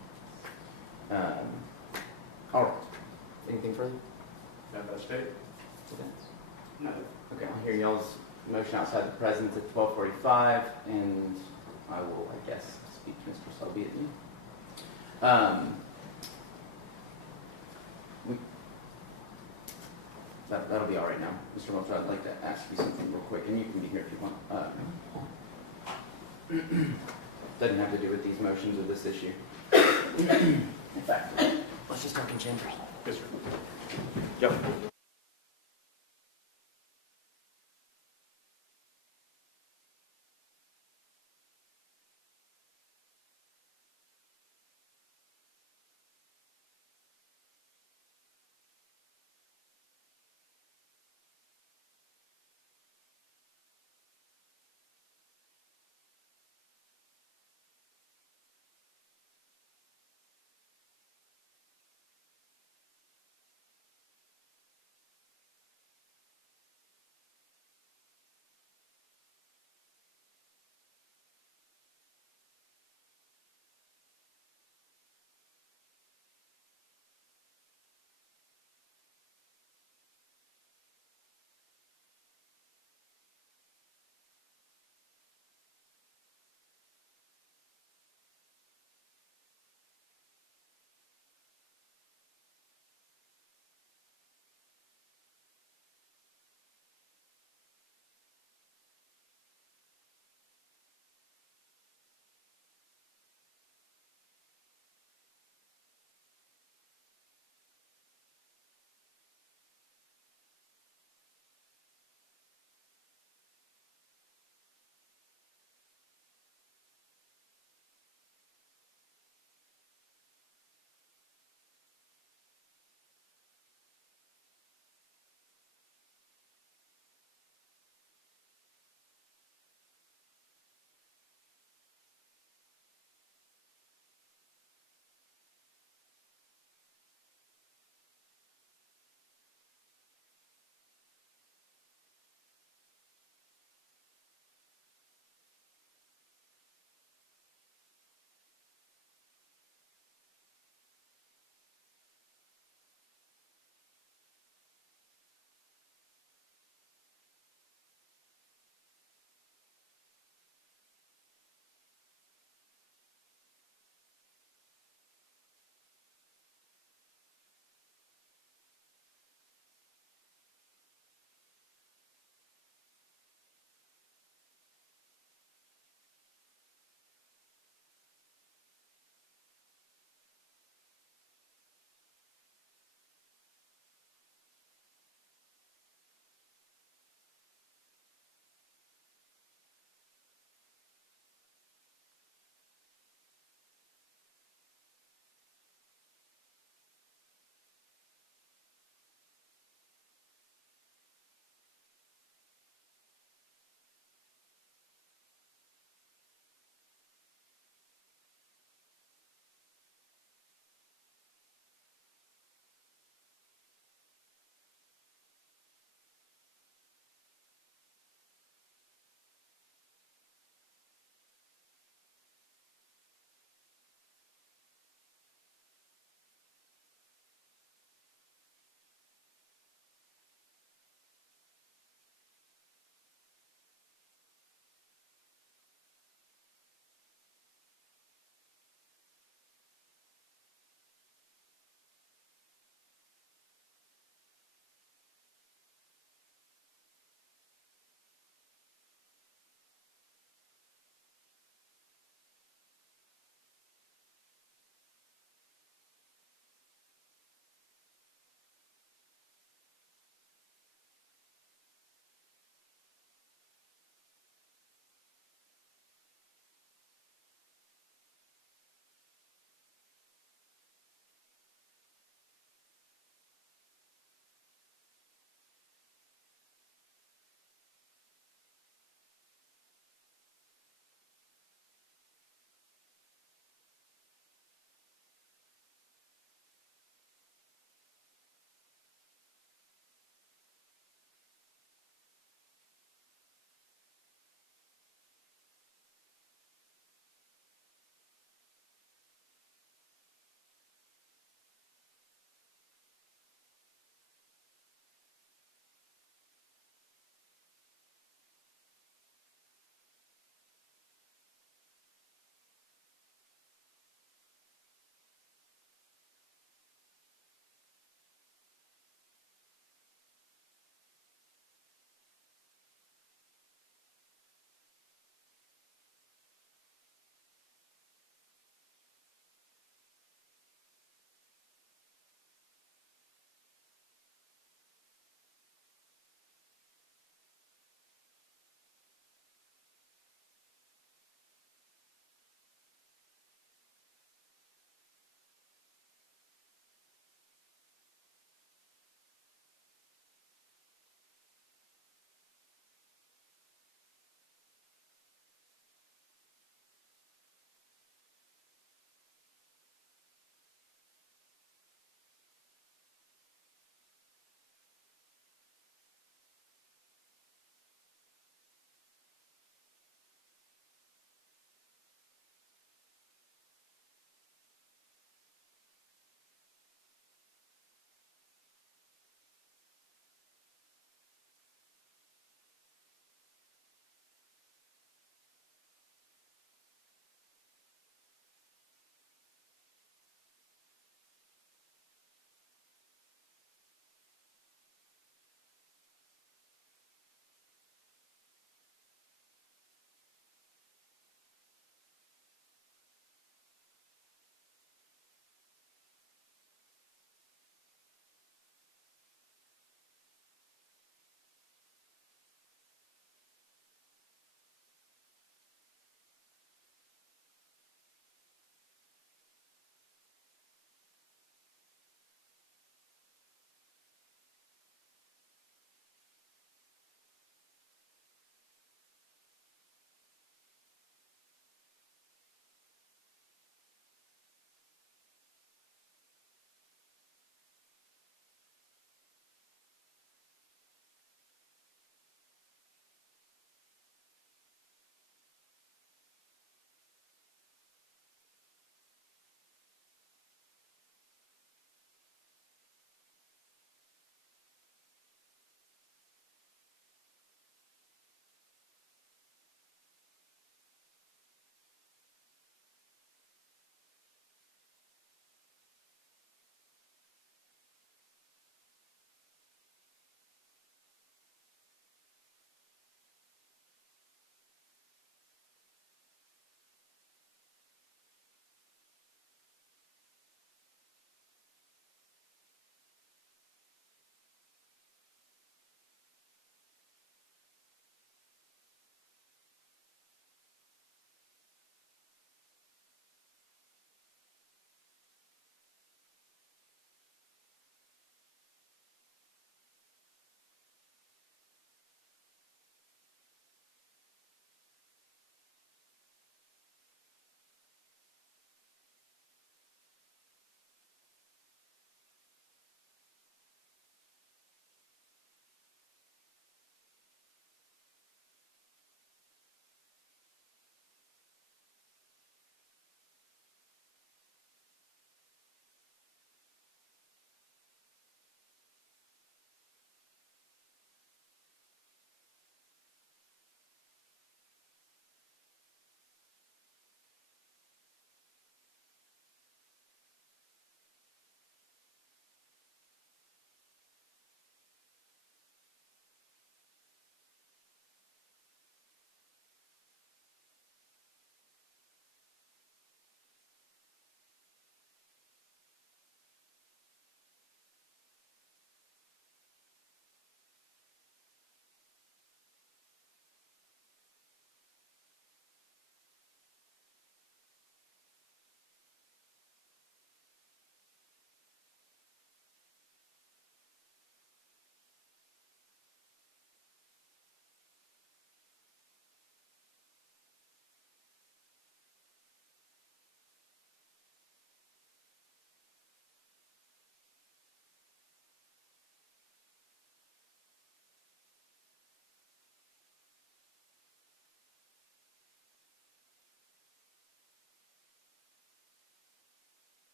All right. Anything further? Have that state? No. Okay, I'll hear y'all's motion outside the presence at 12:45, and I will, I guess, speak to Mr. Selby at you. That'll be all right now. Mr. Welch, I'd like to ask you something real quick, and you can be here if you want. Doesn't have to do with these motions or this issue. In fact, let's just talk in chambers. Yes, sir. Yep.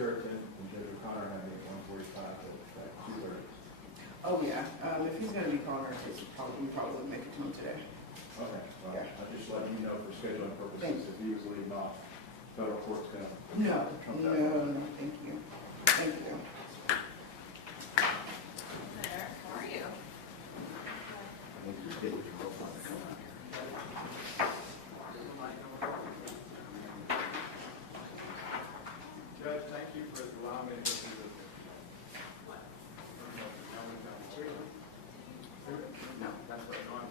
Sheraton and Judge O'Connor having at 1:45 to 2:30. Oh, yeah, if he's gonna be calling our case, we probably wouldn't make it to him today. Okay, well, Yeah. I'll just let you know for scheduling purposes, Thanks. if he was leaving off, federal court's gonna. No, no, thank you. Thank you. There, how are you? Judge, thank you for allowing me to go through No, that's what I'm on.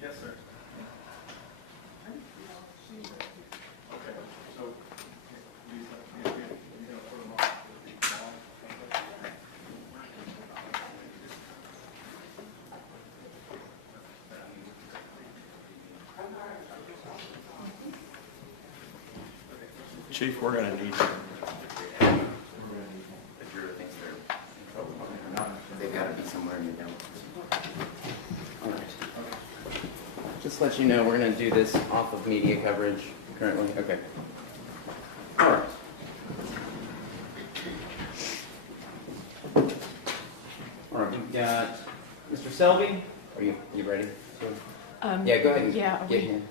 Yes, sir. Okay, so Chief, we're gonna need The juror thinks they're in trouble or not. They've got to be somewhere in the know. All right. Just let you know, we're going to do this off of media coverage currently. Okay. All right. All right, we've got Mr. Selby. Are you ready? Yeah, go ahead and get him.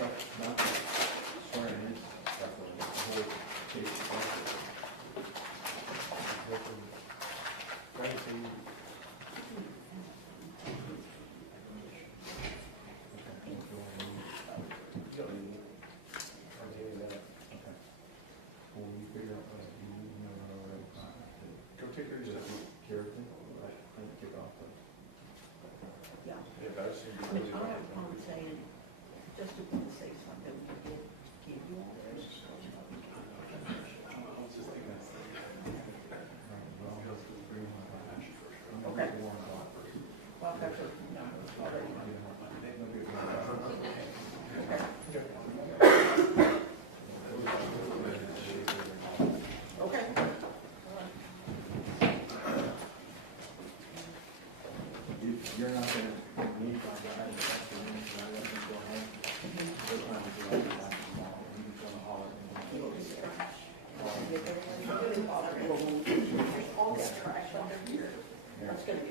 Yeah. Yeah, but I just need to I mean, be I really have a problem saying, just to say something, we did give you all this. Okay. Well, that's a, no, already. Okay. You're not gonna need my guy, that's the reason I let them go home. They're trying to do it back tomorrow, and he's gonna holler. All that trash under here. That's gonna be.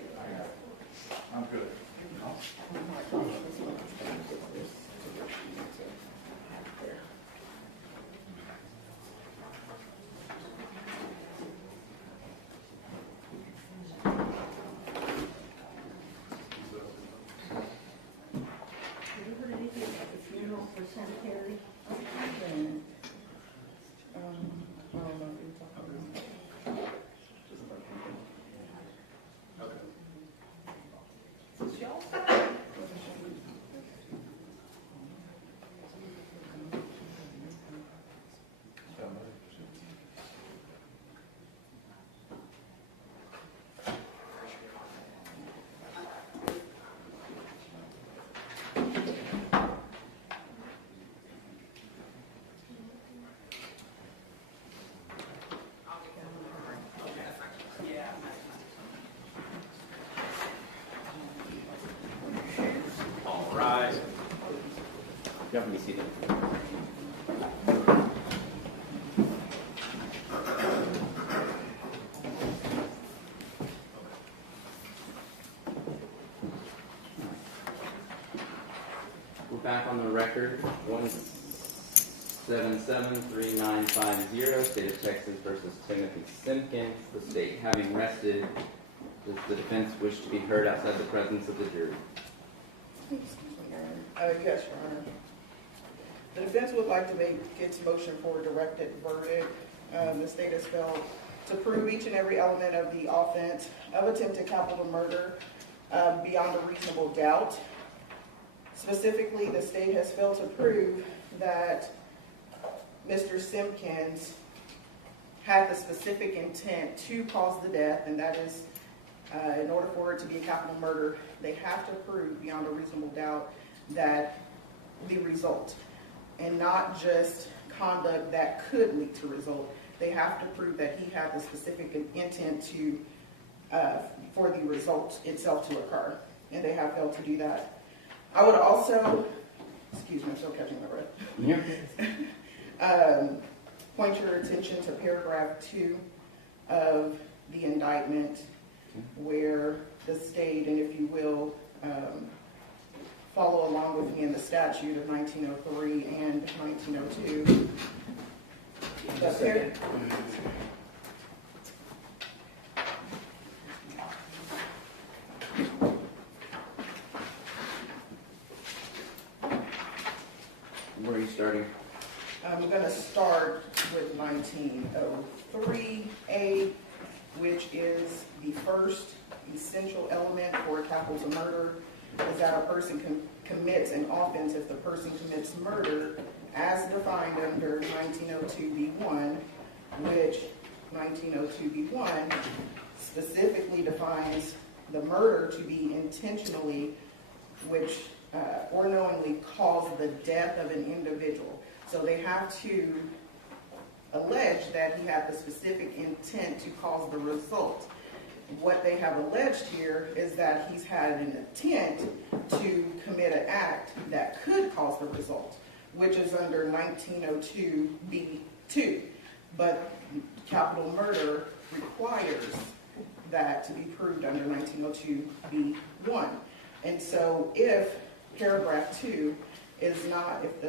I'm good. Have you heard anything about the funeral for sanitary? I don't know if you're talking about. Is this y'all? All rise. You have to be seated. We're back on the record, 1773950, State of Texas versus Timothy Simpkins. The state having rested, does the defense wish to be heard outside the presence of the jury? Yes, Your Honor. The defense would like to make its motion for a directed verdict. The state has failed to prove each and every element of the offense of attempted capital murder beyond a reasonable doubt. Specifically, the state has failed to prove that Mr. Simpkins had the specific intent to cause the death, and that is, in order for it to be a capital murder, they have to prove beyond a reasonable doubt that the result, and not just conduct that could lead to result. They have to prove that he had the specific intent to, for the result itself to occur, and they have failed to do that. I would also, excuse me, I'm still catching my breath. Yeah. Point your attention to paragraph 2 of the indictment, where the state, and if you will, follow along with me in the statute of 1903 and 1902. Where are you starting? I'm going to start with 1903A, which is the first essential element for a capital murder, is that a person commits an offense if the person commits murder as defined under 1902B1, which 1902B1 specifically defines the murder to be intentionally, which or knowingly cause the death of an individual. So they have to allege that he had the specific intent to cause the result. What they have alleged here is that he's had an intent to commit an act that could cause the result, which is under 1902B2. But capital murder requires that to be proved under 1902B1. And so if paragraph 2 is not, if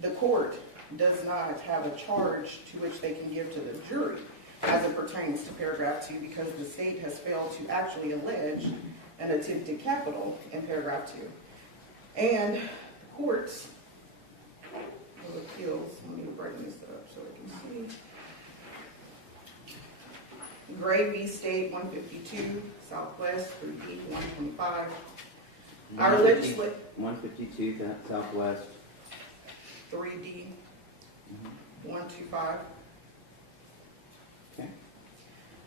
the court does not have a charge to which they can give to the jury as it pertains to paragraph 2, because the state has failed to actually allege an attempted capital in paragraph 2. And the courts of appeals, let me bring this up so I can see. Gray v. State 152, Southwest 3D 125. Our legislature 152 Southwest. 3D 125. Okay.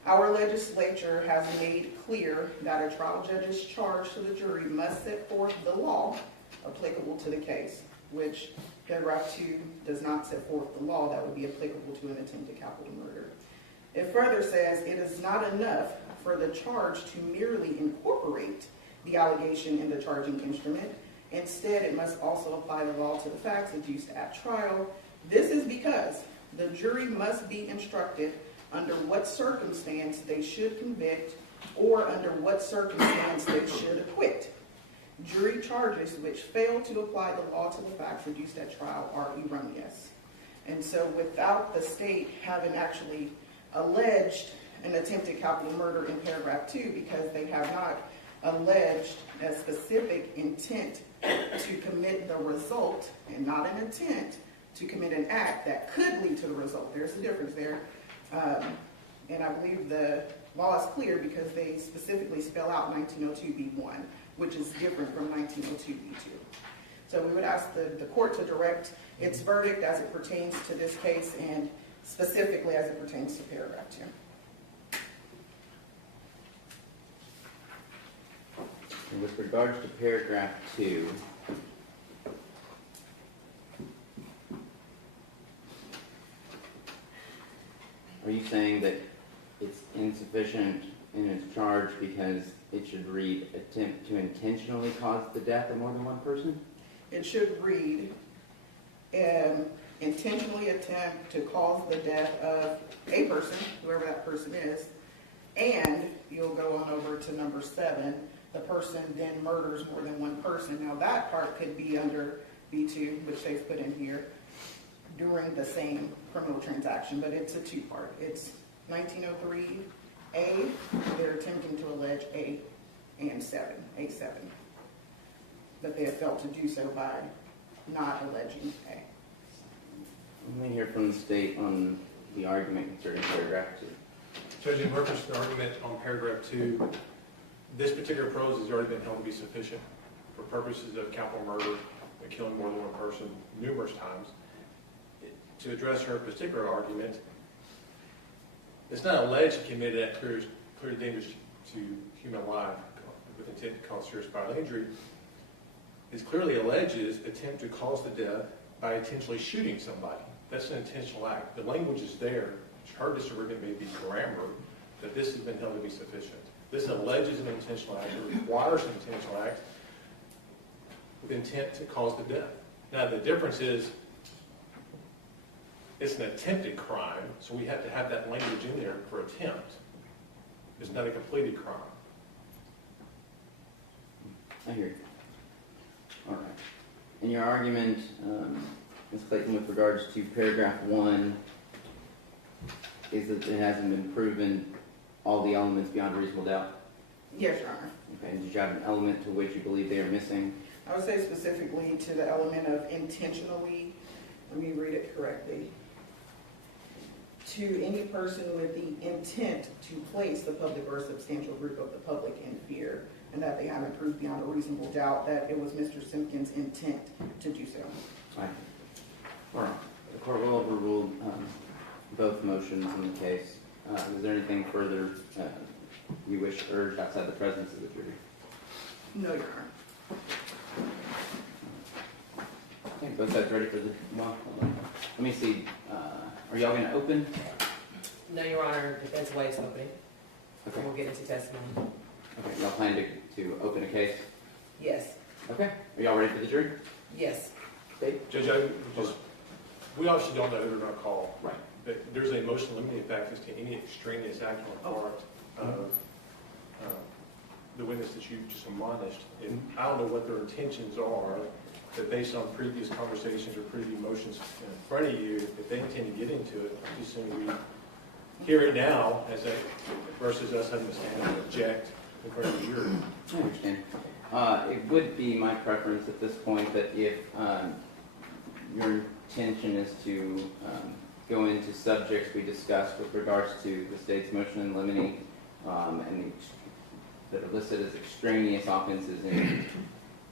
Our legislature has made clear that a trial judge's charge to the jury must set forth the law applicable to the case, which paragraph 2 does not set forth the law that would be applicable to an attempted capital murder. It further says it is not enough for the charge to merely incorporate the allegation in the charging instrument. Instead, it must also apply the law to the facts adduced at trial. This is because the jury must be instructed under what circumstance they should convict or under what circumstance they should acquit. Jury charges which fail to apply the law to the facts adduced at trial are erroneous. And so without the state having actually alleged an attempted capital murder in paragraph 2, because they have not alleged a specific intent to commit the result and not an intent to commit an act that could lead to the result. There's a difference there. And I believe the law is clear because they specifically spell out 1902b1, which is different from 1902b2. So we would ask the court to direct its verdict as it pertains to this case and specifically as it pertains to paragraph 2. And with regards to paragraph 2, are you saying that it's insufficient in its charge because it should read attempt to intentionally cause the death of more than one person? It should read intentionally attempt to cause the death of a person, whoever that person is, and you'll go on over to number 7, the person then murders more than one person. Now that part could be under B2, which they've put in here, during the same criminal transaction, but it's a 2-part. It's 1903A, they're attempting to allege A and 7, A7. But they have failed to do so by not alleging A. Let me hear from the state on the argument concerning paragraph 2. Judge, in reference to the argument on paragraph 2, this particular prose has already been held to be sufficient for purposes of capital murder and killing more than one person numerous times. To address her particular argument, it's not alleged he committed that clear danger to human life with intent to cause serious bodily injury. It clearly alleges attempt to cause the death by intentionally shooting somebody. That's an intentional act. The language is there. Her disagreement may be grammar, but this has been held to be sufficient. This alleges an intentional act. It requires an intentional act with intent to cause the death. Now, the difference is it's an attempted crime, so we have to have that language in there for attempt. It's not a completed crime. I hear you. All right. In your argument, Ms. Clayton, with regards to paragraph 1, is that it hasn't been proven all the elements beyond a reasonable doubt? Yes, Your Honor. Okay, and did you have an element to which you believe they are missing? I would say specifically to the element of intentionally, let me read it correctly, to any person with the intent to place the public or a substantial group of the public in fear, and that they haven't proved beyond a reasonable doubt that it was Mr. Simpkins' intent to do so. Right. All right. The court will overrule both motions in the case. Is there anything further you wish to urge outside the presence of the jury? No, Your Honor. Okay, both sides ready for the, well, hold on. Let me see, are y'all gonna open? No, Your Honor, defense waives opening. Okay. We'll get into testimony. Okay, y'all plan to open a case? Yes. Okay, are y'all ready for the jury? Yes. Dave? Judge, we obviously don't know who we're going to call. Right. But there's a motion limiting factors to any extraneous act on the part of the witness that you just admonished, and I don't know what their intentions are, but based on previous conversations or previous motions in front of you, if they intend to get into it, I just assume we hear it now as a, versus us having to stand and object in front of your. I understand. It would be my preference at this point that if your intention is to go into subjects we discussed with regards to the state's motion in limine and that are listed as extraneous offenses in,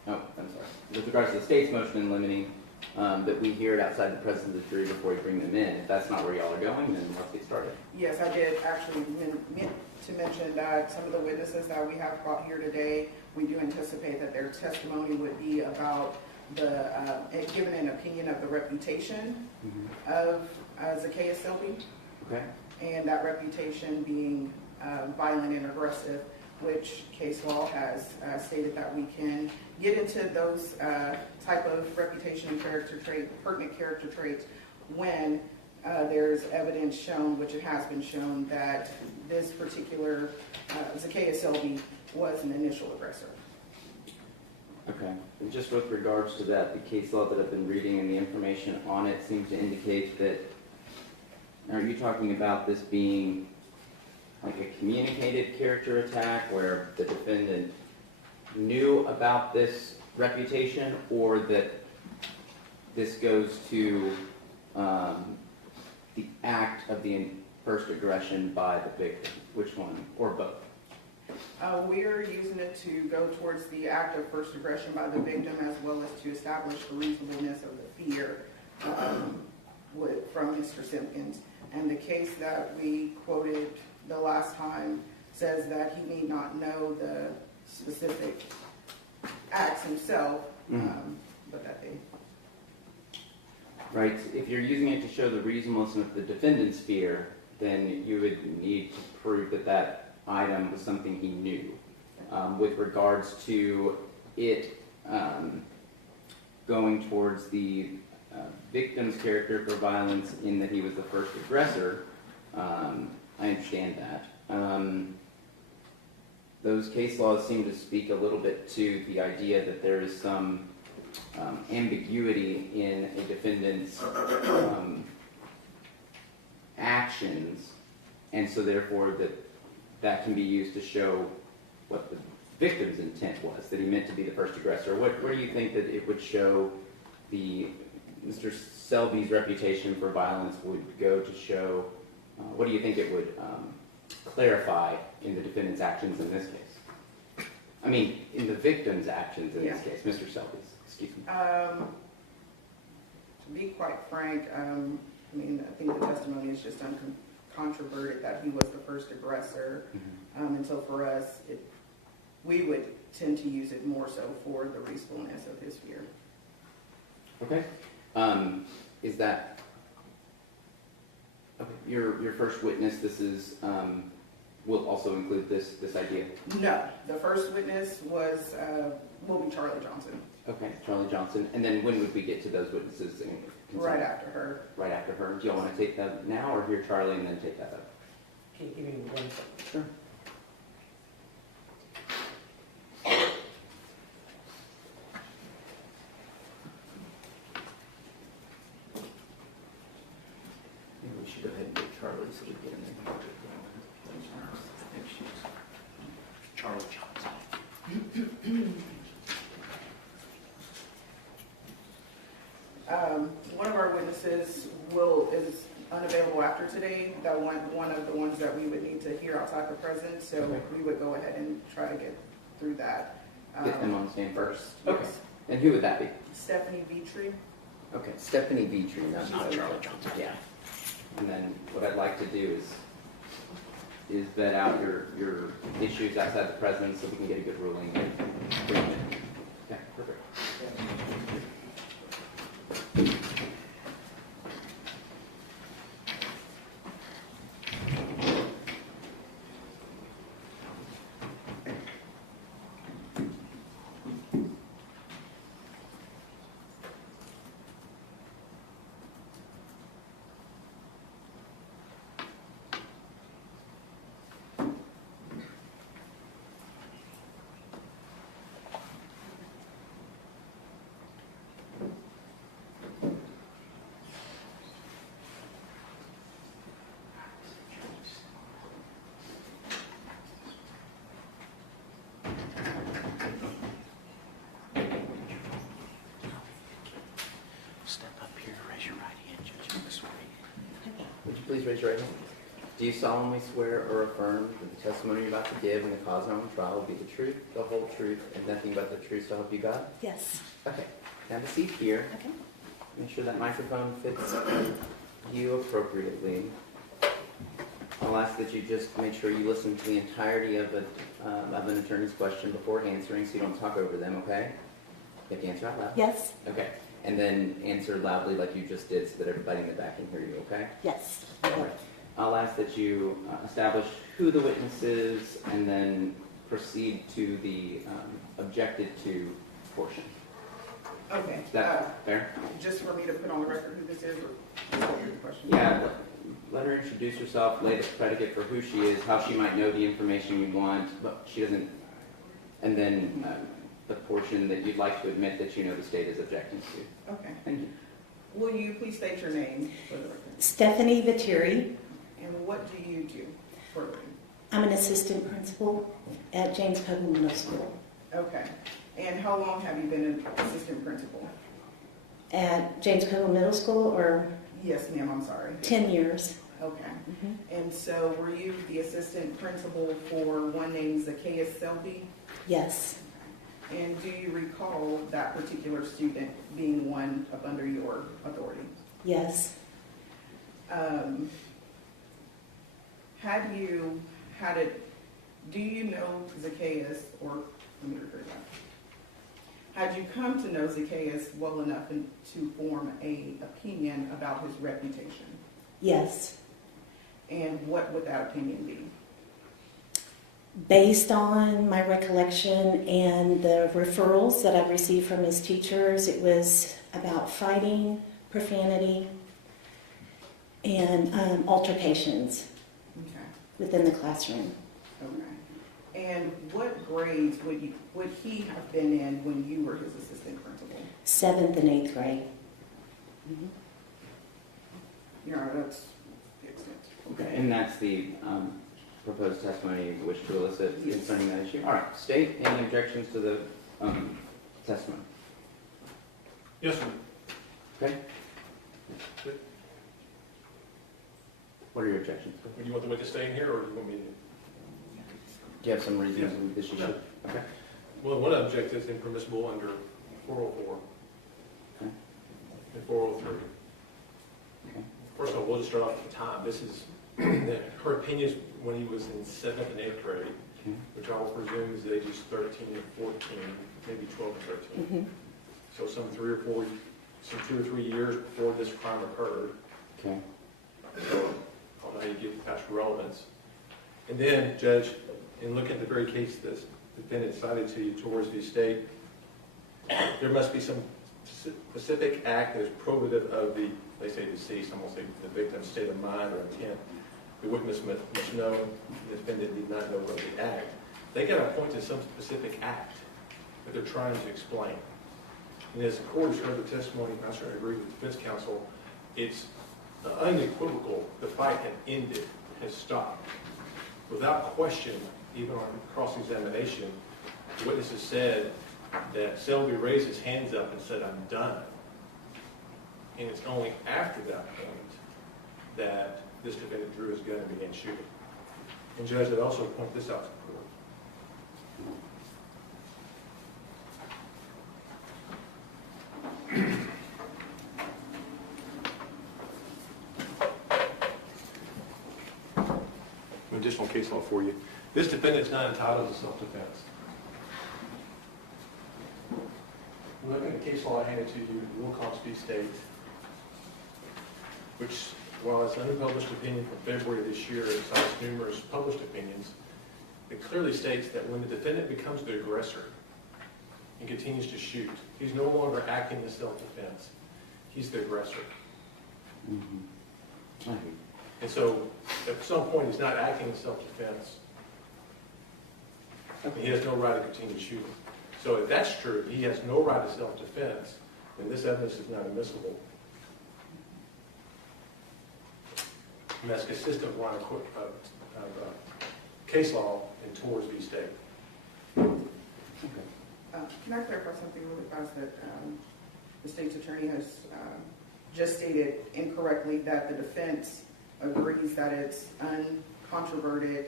with regards to the state's motion in limine, that we hear it outside the presence of the jury before we bring them in. If that's not where y'all are going, then let's get started. Yes, I did actually meant to mention that some of the witnesses that we have brought here today, we do anticipate that their testimony would be about the, giving an opinion of the reputation of Zacchaeus Selby. Okay. And that reputation being violent and aggressive, which case law has stated that we can get into those type of reputation and character trait, pertinent character traits when there's evidence shown, which it has been shown, that this particular Zacchaeus Selby was an initial aggressor. Okay. And just with regards to that, the case law that I've been reading and the information on it seems to indicate that, are you talking about this being like a communicated character attack where the defendant knew about this reputation, or that this goes to the act of the first aggression by the victim? Which one, or both? We are using it to go towards the act of first aggression by the victim, as well as to establish the reasonableness of the fear from Mr. Simpkins. And the case that we quoted the last time says that he need not know the specific acts himself, but that they... Right. If you're using it to show the reasonableness of the defendant's fear, then you would need to prove that that item was something he knew. With regards to it going towards the victim's character for violence in that he was the first aggressor, I understand that. Those case laws seem to speak a little bit to the idea that there is some ambiguity in a defendant's actions, and so therefore that can be used to show what the victim's intent was, that he meant to be the first aggressor. Where do you think that it would show Mr. Selby's reputation for violence would go to show, what do you think it would clarify in the defendant's actions in this case? I mean, in the victim's actions in this case, Mr. Selby's, excuse me. To be quite frank, I think the testimony is just uncontroverted that he was the first aggressor. And so for us, we would tend to use it more so for the reasonableness of his fear. Okay. Is that okay? Your first witness? This is will also include this idea. No, the first witness will be Charlie Johnson. Okay, Charlie Johnson. And then when would we get to those witnesses? Right after her. Right after her. Do y'all want to take that now, or hear Charlie and then take that up? Can you give me 1 second? Sure. Maybe we should go ahead and get Charlie so we get him in. Charlie Johnson. One of our witnesses is unavailable after today. That one of the ones that we would need to hear outside the presence. So we would go ahead and try to get through that. Get them on the stand first. Yes. Okay. And who would that be? Stephanie Vitry. Okay, Stephanie Vitry. That's Not Charlie Johnson. Yeah. And then what I'd like to do is vet out your issues outside the presence so we can get a good ruling. Okay, perfect. please raise your right hand? Do you solemnly swear or affirm that the testimony you're about to give in the cause known on trial will be the truth, the whole truth, and nothing but the truth, so help you God? Yes. Okay. Have a seat here. Okay. Make sure that microphone fits you appropriately. I'll ask that you just make sure you listen to the entirety of an attorney's question before answering, so you don't talk over them, okay? You have to answer out loud. Yes. Okay. And then answer loudly like you just did so that everybody in the back can hear you, okay? Yes. All right. I'll ask that you establish who the witness is and then proceed to the objected to portion. Okay. Is that fair? Just for me to put on the record who this is, or just hear the question? Yeah, let her introduce herself, lay the predicate for who she is, how she might know the information you want, but she doesn't, and then the portion that you'd like to admit that you know the state is objecting to. Okay. Thank you. Will you please state your name for the record? Stephanie Viteri. And what do you do for a living? I'm an assistant principal at James Coble Middle School. Okay. And how long have you been an assistant principal? At James Coble Middle School, or Yes, ma'am, I'm sorry. 10 years. Okay. And so were you the assistant principal for one named Zacchaeus Selby? Yes. And do you recall that particular student being one up under your authority? Yes. Do you know Zacchaeus, or let me rephrase that. Had you come to know Zacchaeus well enough to form an opinion about his reputation? Yes. And what would that opinion be? Based on my recollection and the referrals that I've received from his teachers, it was about fighting, profanity, and altercations within the classroom. Okay. And what grades would he have been in when you were his assistant principal? 7th and 8th grade. Yeah, that's the extent. Okay, and that's the proposed testimony you wish to elicit concerning that issue? All right, state any objections to the testimony? Yes, sir. Okay. What are your objections? Do you want the witness to stay in here, or do you want me to? Do you have some reasons that she should? Okay. Well, one object is impermissible under 404 Okay. and 403. Okay. First of all, we'll just start off with the time. This is her opinions when he was in 7th and 8th grade, which I will presume is ages 13 and 14, maybe 12 and 13. So some 2 or 3 years before this crime occurred. Okay. So I don't know how you get past relevance. And then, Judge, in looking at the very case this defendant cited to you towards the state, there must be some specific act that is probative of the, they say deceased, I'm going to say the victim's state of mind or intent. The witness must know, the defendant did not know of the act. They got to point to some specific act that they're trying to explain. And as the court has heard the testimony, I certainly agree with the defense counsel, it's unequivocal. The fight had ended, has stopped. Without question, even on cross-examination, the witnesses said that Selby raised his hands up and said, "I'm done." And it's only after that point that this defendant drew his gun and began shooting. And Judge, I'd also point this out to the court. Additional case law for you. This defendant is not entitled to self-defense. Looking at the case law I handed to you, Wilcox v. State, which, while it's an unpublished opinion from February of this year, it cites numerous published opinions, it clearly states that when the defendant becomes the aggressor and continues to shoot, he's no longer acting in self-defense. He's the aggressor. And so, at some point, he's not acting in self-defense. He has no right to continue shooting. So if that's true, he has no right to self-defense, then this evidence is not admissible. And that's consistent with line of case law in Torres v. State. Can I clarify something really fast that the state's attorney has just stated incorrectly, that the defense agrees that it's uncontroverted,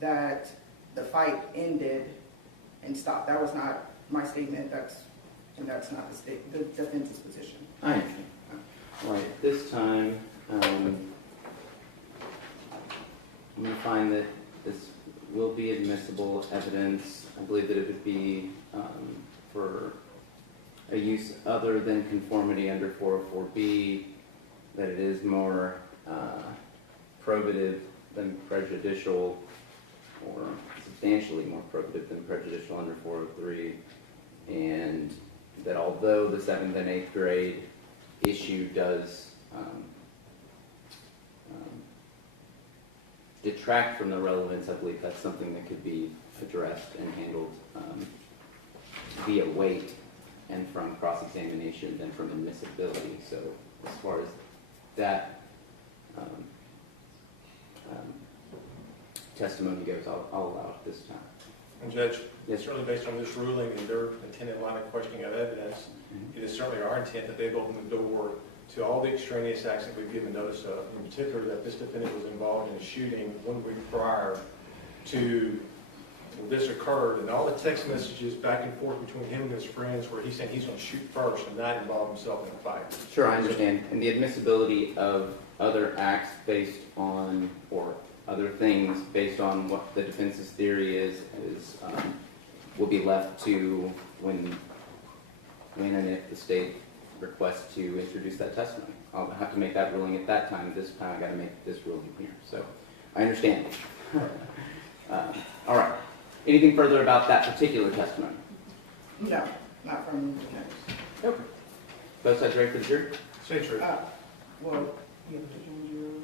that the fight ended and stopped. That was not my statement, and that's not the defense's position. I understand. All right, at this time, I'm going to find that this will be admissible evidence. I believe that it would be for a use other than conformity under 404B, that it is more probative than prejudicial, or substantially more probative than prejudicial under 403, and that although the 7th and 8th grade issue does detract from the relevance, I believe that's something that could be addressed and handled via weight and from cross-examination than from admissibility. So as far as that testimony goes, I'll allow it this time. And Judge, Yes, certainly based on this ruling and their intended line of questioning of evidence, it is certainly our intent that they've opened the door to all the extraneous acts that we've given notice of, in particular that this defendant was involved in a shooting 1 week prior to this occurred, and all the text messages back and forth between him and his friends where he's saying he's going to shoot first and not involve himself in a fight. Sure, I understand. And the admissibility of other acts based on, or other things based on what the defense's theory is will be left to when and if the state requests to introduce that testimony. I'll have to make that ruling at that time. This time I got to make this ruling here. So I understand. All right. Anything further about that particular testimony? No, not from the defense. Okay. Both sides ready for the jury? Say true. Well, yeah, did you want to do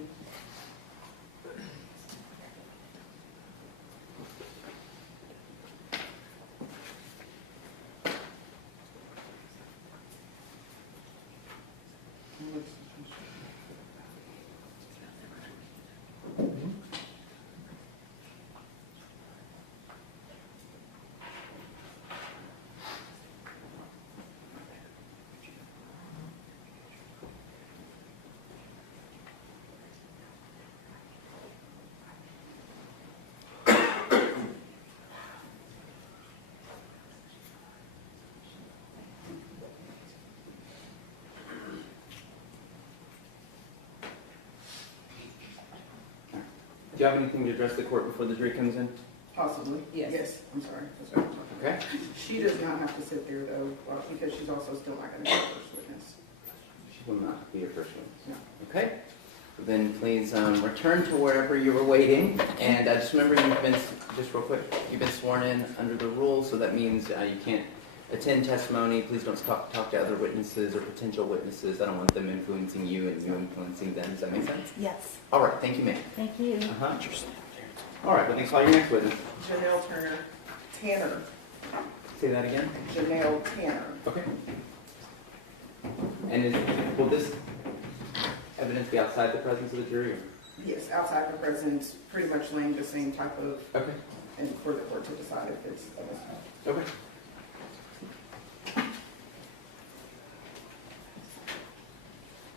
Do you have anything to address the court before the jury comes in? Possibly. Yes. I'm sorry. That's what I'm talking Okay. about. She does not have to sit there though, because she's also still not going to be the first witness. She will not be your first witness. No. Okay. Then please return to wherever you were waiting. And just remember, just real quick, you've been sworn in under the rules, so that means you can't attend testimony. Please don't talk to other witnesses or potential witnesses. I don't want them influencing you and you influencing them. Does that make sense? Yes. All right. Thank you, ma'am. Thank you. Uh-huh. All right. But then call your next witness. Janelle Tanner. Say that again. Janelle Tanner. Okay. And will this evidence be outside the presence of the jury? Or? Yes, outside the presence, pretty much laying the same type of, Okay. and for the court to decide if it's Okay.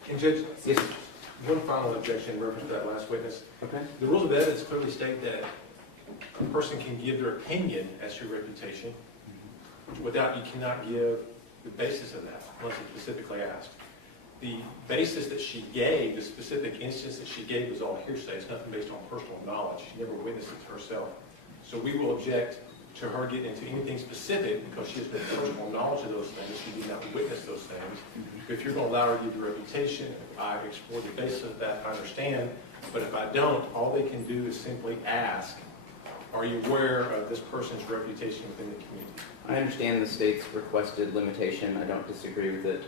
And Judge, Yes. one final objection in reference to that last witness. Okay. The rules of evidence clearly state that a person can give their opinion as to reputation without, you cannot give the basis of that unless it's specifically asked. The basis that she gave, the specific instance that she gave was all hearsay. It's nothing based on personal knowledge. She never witnessed it herself. So we will object to her getting into anything specific because she has no personal knowledge of those things. She did not witness those things. If you're going to allow her to give the reputation, if I explore the basis of that, I understand. But if I don't, all they can do is simply ask, are you aware of this person's reputation within the community? I understand the state's requested limitation. I don't disagree with it,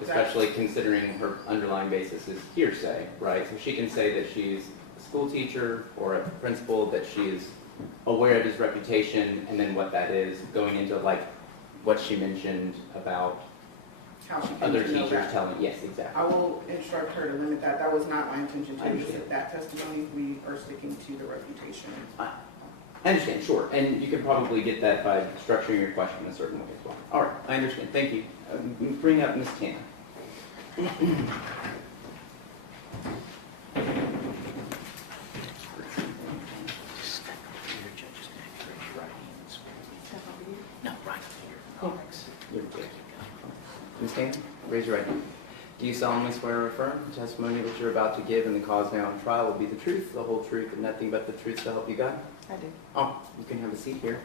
especially considering her underlying basis is hearsay, right? So she can say that she's a school teacher or a principal, that she is aware of his reputation, and then what that is, going into like what she mentioned about how she other can know teachers that. telling. Yes, exactly. I will instruct her to limit that. That was not my intention I to understand. elicit that testimony. We are sticking to the reputation. I understand, sure. And you can probably get that by structuring your question a certain way as well. All right, I understand. Thank you. Bring up Ms. Tanner. Ms. Stanton, raise your right hand. Do you solemnly swear or affirm the testimony that you're about to give in the cause now on trial will be the truth, the whole truth, and nothing but the truth to help you God? I do. Oh, you can have a seat here.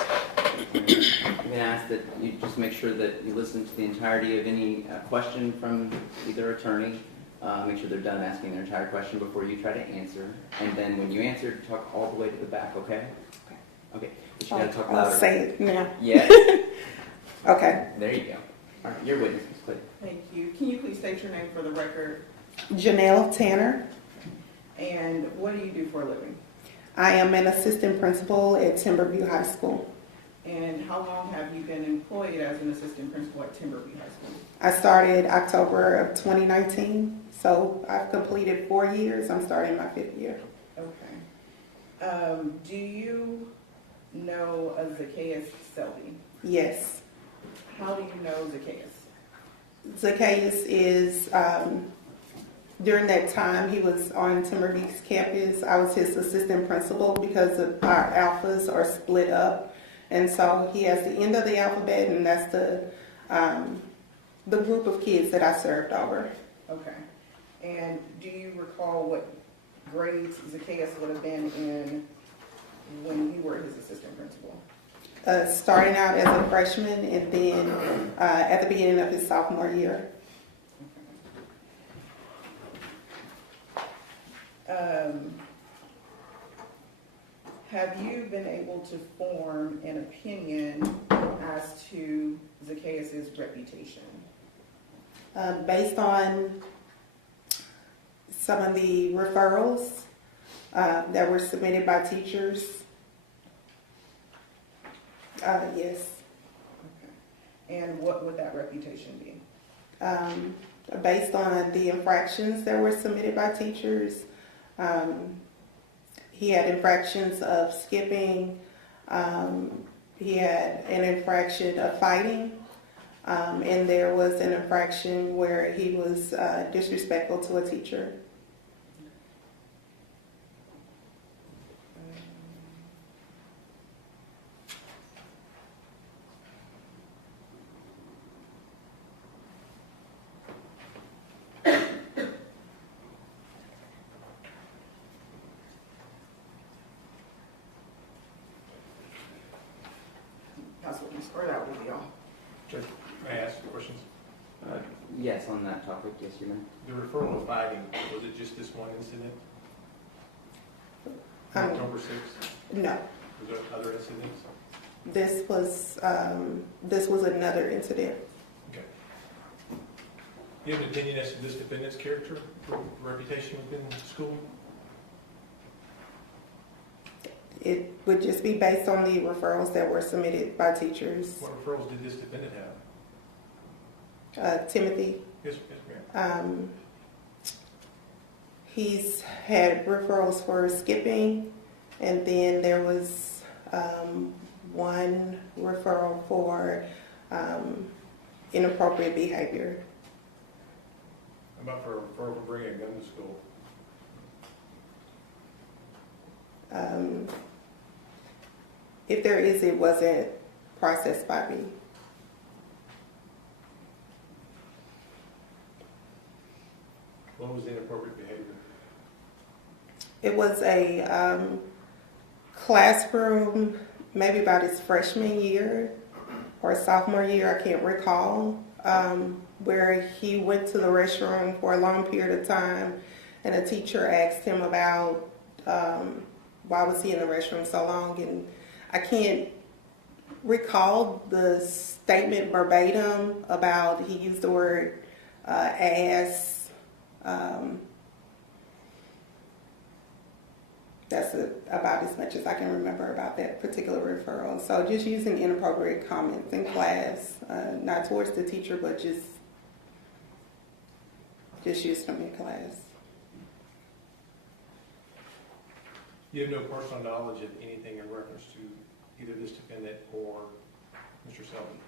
I'm going to ask that you just make sure that you listen to the entirety of any question from either attorney. Make sure they're done asking their entire question before you try to answer. And then when you answer, talk all the way to the back, okay? Okay. But you got to talk louder. I'll say it now. Yes. Okay. There you go. All right, your witness, please. Thank you. Can you please state your name for the record? Janelle Tanner. And what do you do for a living? I am an assistant principal at Timberview High School. And how long have you been employed as an assistant principal at Timberview High School? I started October of 2019, so I've completed 4 years. I'm starting my 5th year. Okay. Do you know Zacchaeus Selby? Yes. How do you know Zacchaeus? Zacchaeus is, during that time he was on Timberview's campus, I was his assistant principal because of our alphas are split up. And so he has the end of the alphabet, and that's the group of kids that I served over. Okay. And do you recall what grades Zacchaeus would have been in when you were his assistant principal? Starting out as a freshman and then at the beginning of his sophomore year. Have you been able to form an opinion as to Zacchaeus' reputation? Based on some of the referrals that were submitted by teachers, yes. Okay. And what would that reputation be? Based on the infractions that were submitted by teachers, he had infractions of skipping, he had an infraction of fighting, and there was an infraction where he was disrespectful to a teacher. Or that would be all. Judge, may I ask you questions? Yes, on that topic, yes, you may. The referral of fighting, was it just this one incident? October 6th? No. Was there other incidents? This was another incident. Okay. Do you have an opinion as to this defendant's character or reputation within the school? It would just be based on the referrals that were submitted by teachers. What referrals did this defendant have? Timothy. Yes, ma'am. He's had referrals for skipping, and then there was one referral for inappropriate behavior. How about for a referral for bringing a gun to school? If there is, it wasn't processed by me. What was the inappropriate behavior? It was a classroom, maybe about his freshman year or sophomore year, I can't recall, where he went to the restroom for a long period of time, and a teacher asked him about why was he in the restroom so long, and I can't recall the statement verbatim about he used the word ass. That's about as much as I can remember about that particular referral. So just using inappropriate comments in class, not towards the teacher, but just used them in class. You have no personal knowledge of anything in reference to either this defendant or Mr. Selby?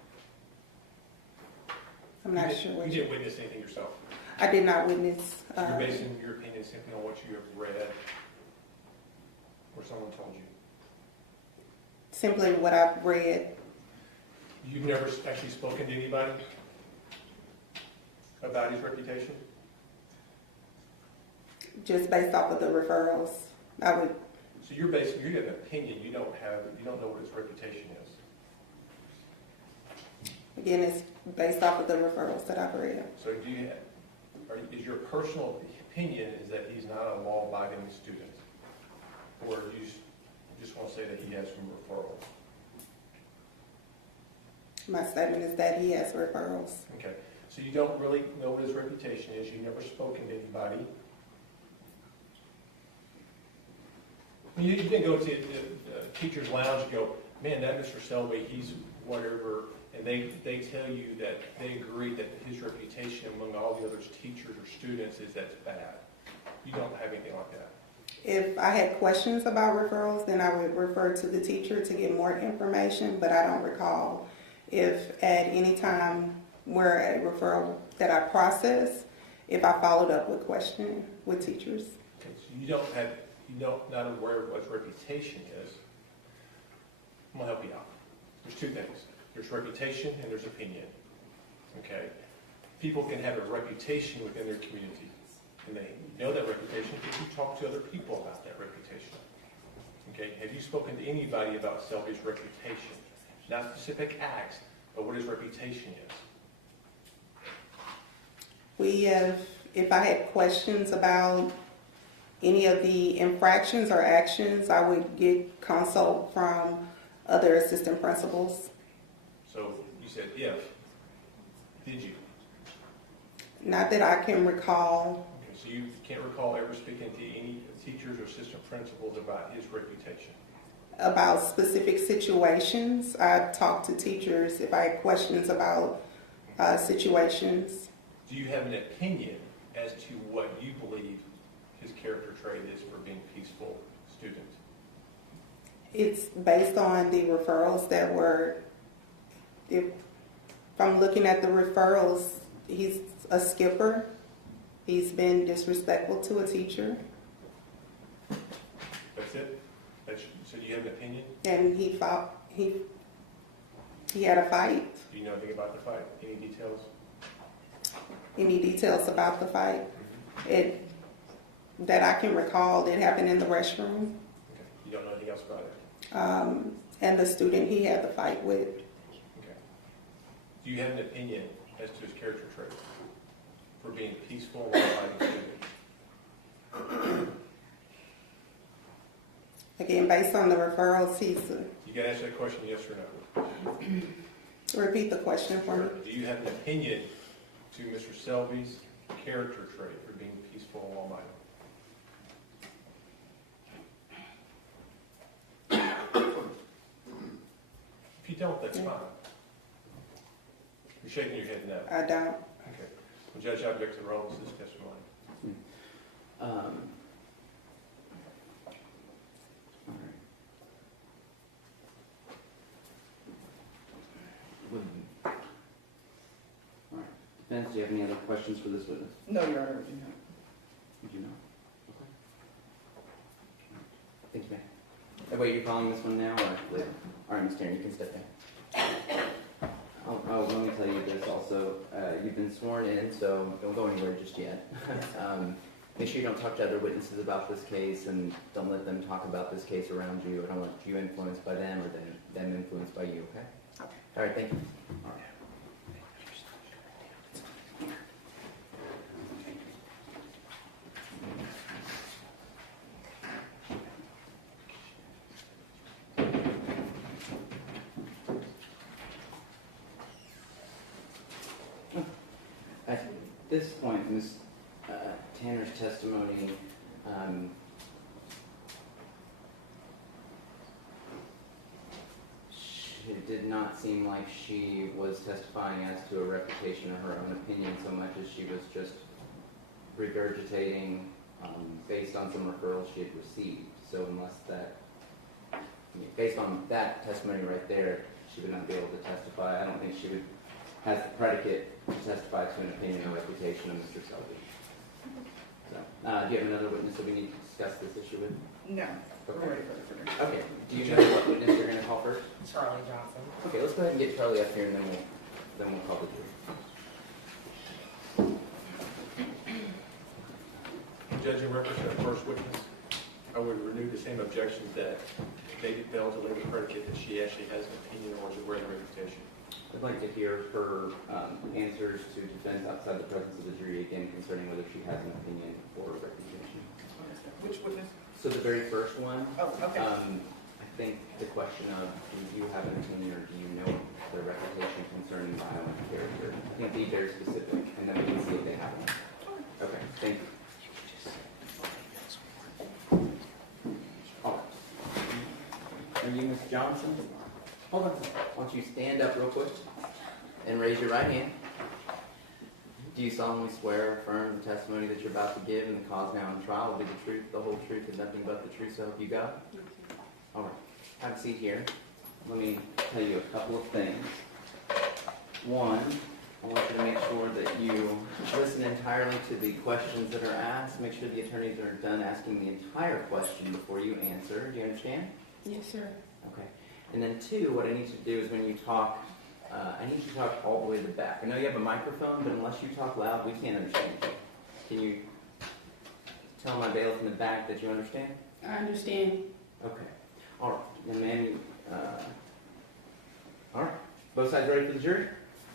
I'm not sure. You didn't witness anything yourself? I did not witness. So you're basing your opinion simply on what you have read or someone told you? Simply what I've read. You've never actually spoken to anybody about his reputation? Just based off of the referrals, I would. So you have an opinion, you don't know what his reputation is. Again, it's based off of the referrals that I've read. So is your personal opinion is that he's not a law-abiding student? Or do you just want to say that he has some referrals? My statement is that he has referrals. Okay, so you don't really know what his reputation is, you've never spoken to anybody. You didn't go to the teacher's lounge and go, man, that Mr. Selby, he's whatever, and they tell you that they agree that his reputation among all the other teachers or students is that's bad. You don't have anything like that. If I had questions about referrals, then I would refer to the teacher to get more information, but I don't recall if at any time where a referral that I process, if I followed up with questioning with teachers. Okay, so not aware of what his reputation is. I'm gonna help you out. There's two things. There's reputation and there's opinion. Okay? People can have a reputation within their community. And they know that reputation because you talk to other people about that reputation. Okay? Have you spoken to anybody about Selby's reputation? Not specific acts, but what his reputation is. We have, if I had questions about any of the infractions or actions, I would get consult from other assistant principals. So you said if. Did you? Not that I can recall. Okay, so you can't recall ever speaking to any teachers or assistant principals about his reputation? About specific situations, I talk to teachers if I had questions about situations. Do you have an opinion as to what you believe his character trait is for being a peaceful student? It's based on the referrals that were, if I'm looking at the referrals, he's a skipper. He's been disrespectful to a teacher. That's it? So do you have an opinion? And he had a fight. Do you know anything about the fight? Any details? Any details about the fight? That I can recall, it happened in the restroom. Okay. You don't know anything else about it? And the student he had the fight with. Okay. Do you have an opinion as to his character trait for being peaceful and law-abiding student? Again, based on the referrals, You got to answer that question, yes or no. Repeat the question for me. Do you have an opinion to Mr. Selby's character trait for being peaceful and law-abiding? If you don't, that's fine. You're shaking your head no. I don't. Okay. Well, Judge, I object to the role of this testimony. Defense, do you have any other questions for this witness? No, Your Honor, we do not. You do not? Okay. Thank you, ma'am. Wait, you're calling this one now or later? All right, Ms. Taryn, you can step down. Oh, let me tell you this also. You've been sworn in, so don't go anywhere just yet. Make sure you don't talk to other witnesses about this case and don't let them talk about this case around you. I don't want you influenced by them or them influenced by you, okay? Okay. All right, thank you. All right. At this point, Ms. Tanner's testimony, it did not seem like she was testifying as to a reputation or her own opinion so much as she was just regurgitating based on some referrals she had received. So unless that, based on that testimony right there, she would not be able to testify. I don't think she would has the predicate to testify to an opinion or reputation of Mr. Selby. So, do you have another witness that we need to discuss this issue with? No. Okay. We're ready for the finish. Okay, do you know what witness you're gonna call first? Charlie Johnson. Okay, let's go ahead and get Charlie up here and then we'll call the jury. Judge, in reference to the first witness, I would renew the same objections that David failed to lay the predicate that she actually has an opinion or is aware of the reputation. I'd like to hear her answers to defense outside the presence of the jury again concerning whether she has an opinion or reputation. Which witness? So the very first one, Oh, okay. I think the question of do you have an opinion or do you know their reputation concerning violent character? I think be very specific and then we can see if they have one. Okay, thank you. All right. Are you Ms. Johnson? Hold on. Why don't you stand up real quick and raise your right hand? Do you solemnly swear or affirm the testimony that you're about to give in the cause now in trial will be the truth, the whole truth, and nothing but the truth, so help you God? All right. Have a seat here. Let me tell you a couple of things. One, I want you to make sure that you listen entirely to the questions that are asked. Make sure the attorneys are done asking the entire question before you answer. Do you understand? Yes, sir. Okay. And then two, what I need you to do is when you talk, I need you to talk all the way to the back. I know you have a microphone, but unless you talk loud, we can't understand you. Can you tell my bailiff in the back that you understand? I understand. Okay. All right. And then, all right. Both sides ready for the jury?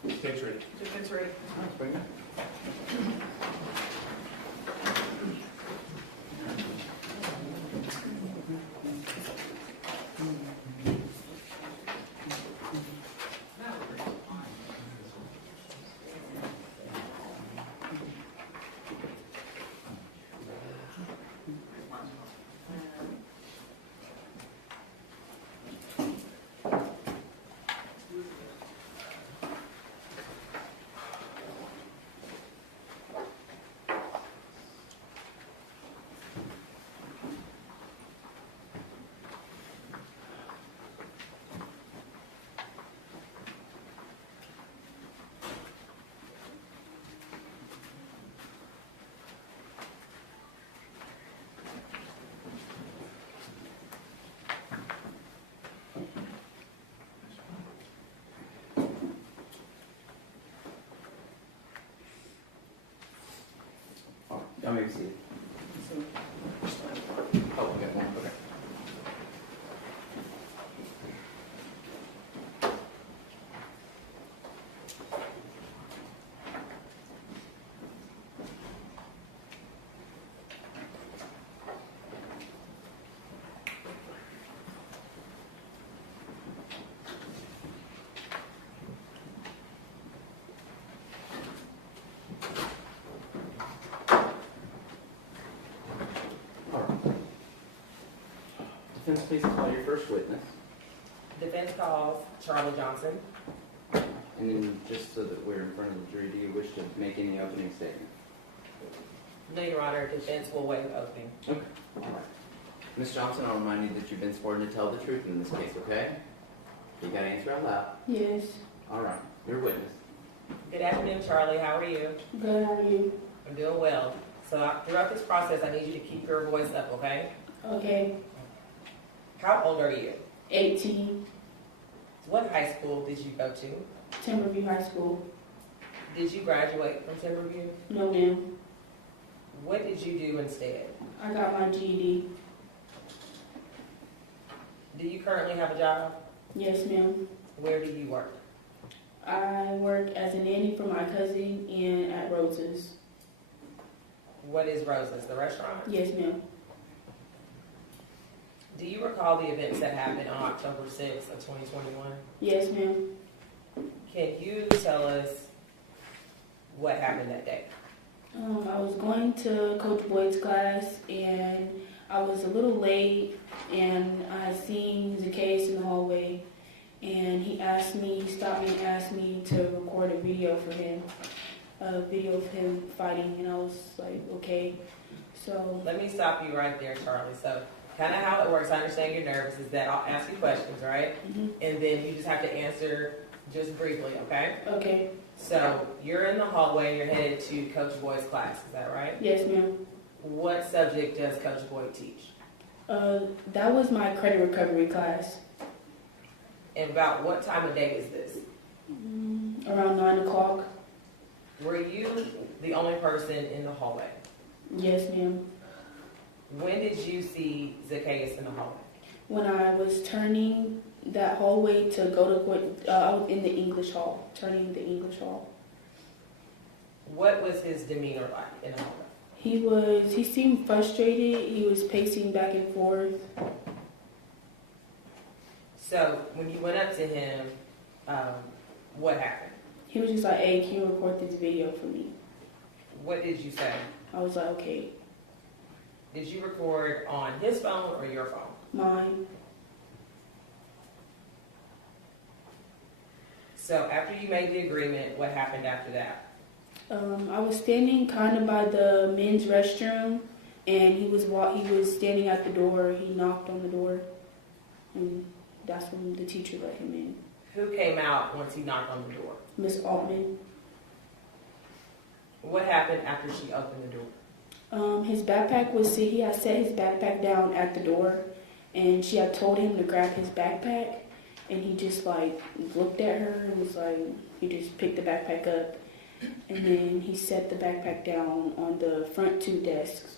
Defense ready. Defense ready. All right, bring it up. Y'all may be seated. Oh, we got one. Okay. Defense, please call your first witness. Defense calls Charlie Johnson. And then, just so that we're in front of the jury, do you wish to make any opening statement? No, Your Honor, defense will waive opening. Okay. All right. Ms. Johnson, I'll remind you that you've been sworn to tell the truth in this case, okay? You got to answer out loud. Yes. All right. Your witness. Good afternoon, Charlie. How are you? Good, how are you? I'm doing well. So throughout this process, I need you to keep your voice up, okay? Okay. How old are you? 18, What high school did you go to? Timberview High School. Did you graduate from Timberview? No, ma'am. What did you do instead? I got my GED. Do you currently have a job? Yes, ma'am. Where do you work? I work as a nanny for my cousin and at Rose's. What is Rose's, the restaurant? Yes, ma'am. Do you recall the events that happened on October 6th of 2021? Yes, ma'am. Can you tell us what happened that day? I was going to Coach Boyd's class and I was a little late and I seen Zacchaeus in the hallway and he stopped me and asked me to record a video for him, a video of him fighting, and I was like, okay. So Let me stop you right there, Charlie. So kind of how it works, I understand you're nervous, is that I'll ask you questions, right? Mhm. And then you just have to answer just briefly, okay? Okay. So you're in the hallway, you're headed to Coach Boyd's class, is that right? Yes, ma'am. What subject does Coach Boyd teach? That was my credit recovery class. And about what time of day is this? Around 9 o'clock. Were you the only person in the hallway? Yes, ma'am. When did you see Zacchaeus in the hallway? When I was turning that hallway to go to, I was in the English hall, turning the English hall. What was his demeanor like in the hallway? He seemed frustrated. He was pacing back and forth. So when you went up to him, what happened? He was just like, hey, can you record this video for me? What did you say? I was like, okay. Did you record on his phone or your phone? Mine. So after you made the agreement, what happened after that? I was standing kind of by the men's restroom, and he was standing at the door. He knocked on the door, and that's when the teacher let him in. Who came out once he knocked on the door? Miss Altman. What happened after she opened the door? His backpack he had set his backpack down at the door, and she had told him to grab his backpack, and he just like looked at her and was like, he just picked the backpack up, and then he set the backpack down on the front 2 desks.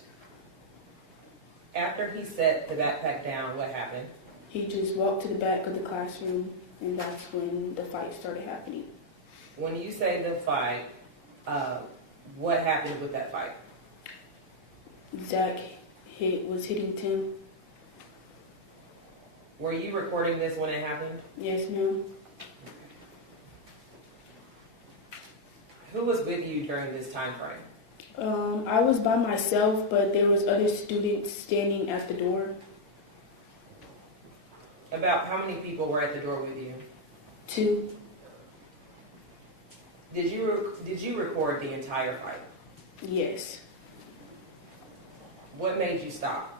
After he set the backpack down, what happened? He just walked to the back of the classroom, and that's when the fight started happening. When you say the fight, what happened with that fight? Zach was hitting Tim. Were you recording this when it happened? Yes, ma'am. Who was with you during this time frame? I was by myself, but there was other students standing at the door. About how many people were at the door with you? 2. Did you record the entire fight? Yes. What made you stop?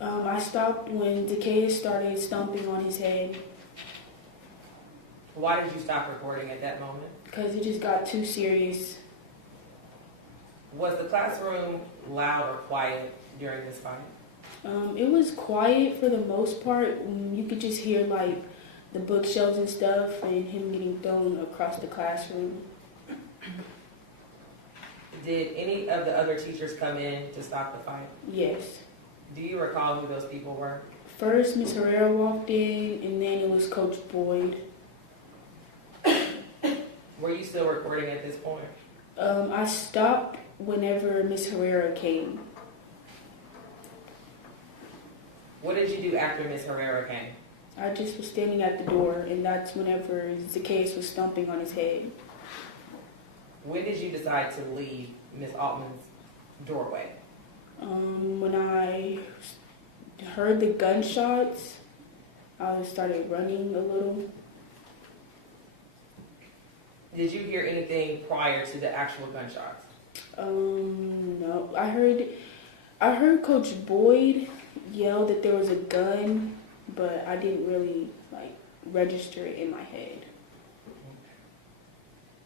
I stopped when Zacchaeus started stomping on his head. Why did you stop recording at that moment? Because it just got too serious. Was the classroom loud or quiet during this fight? It was quiet for the most part. You could just hear like the bookshelves and stuff and him getting thrown across the classroom. Did any of the other teachers come in to stop the fight? Yes. Do you recall who those people were? First, Miss Herrera walked in, and then it was Coach Boyd. Were you still recording at this point? I stopped whenever Miss Herrera came. What did you do after Miss Herrera came? I just was standing at the door, and that's whenever Zacchaeus was stomping on his head. When did you decide to leave Miss Altman's doorway? When I heard the gunshots, I started running a little. Did you hear anything prior to the actual gunshots? No. I heard Coach Boyd yell that there was a gun, but I didn't really like register it in my head.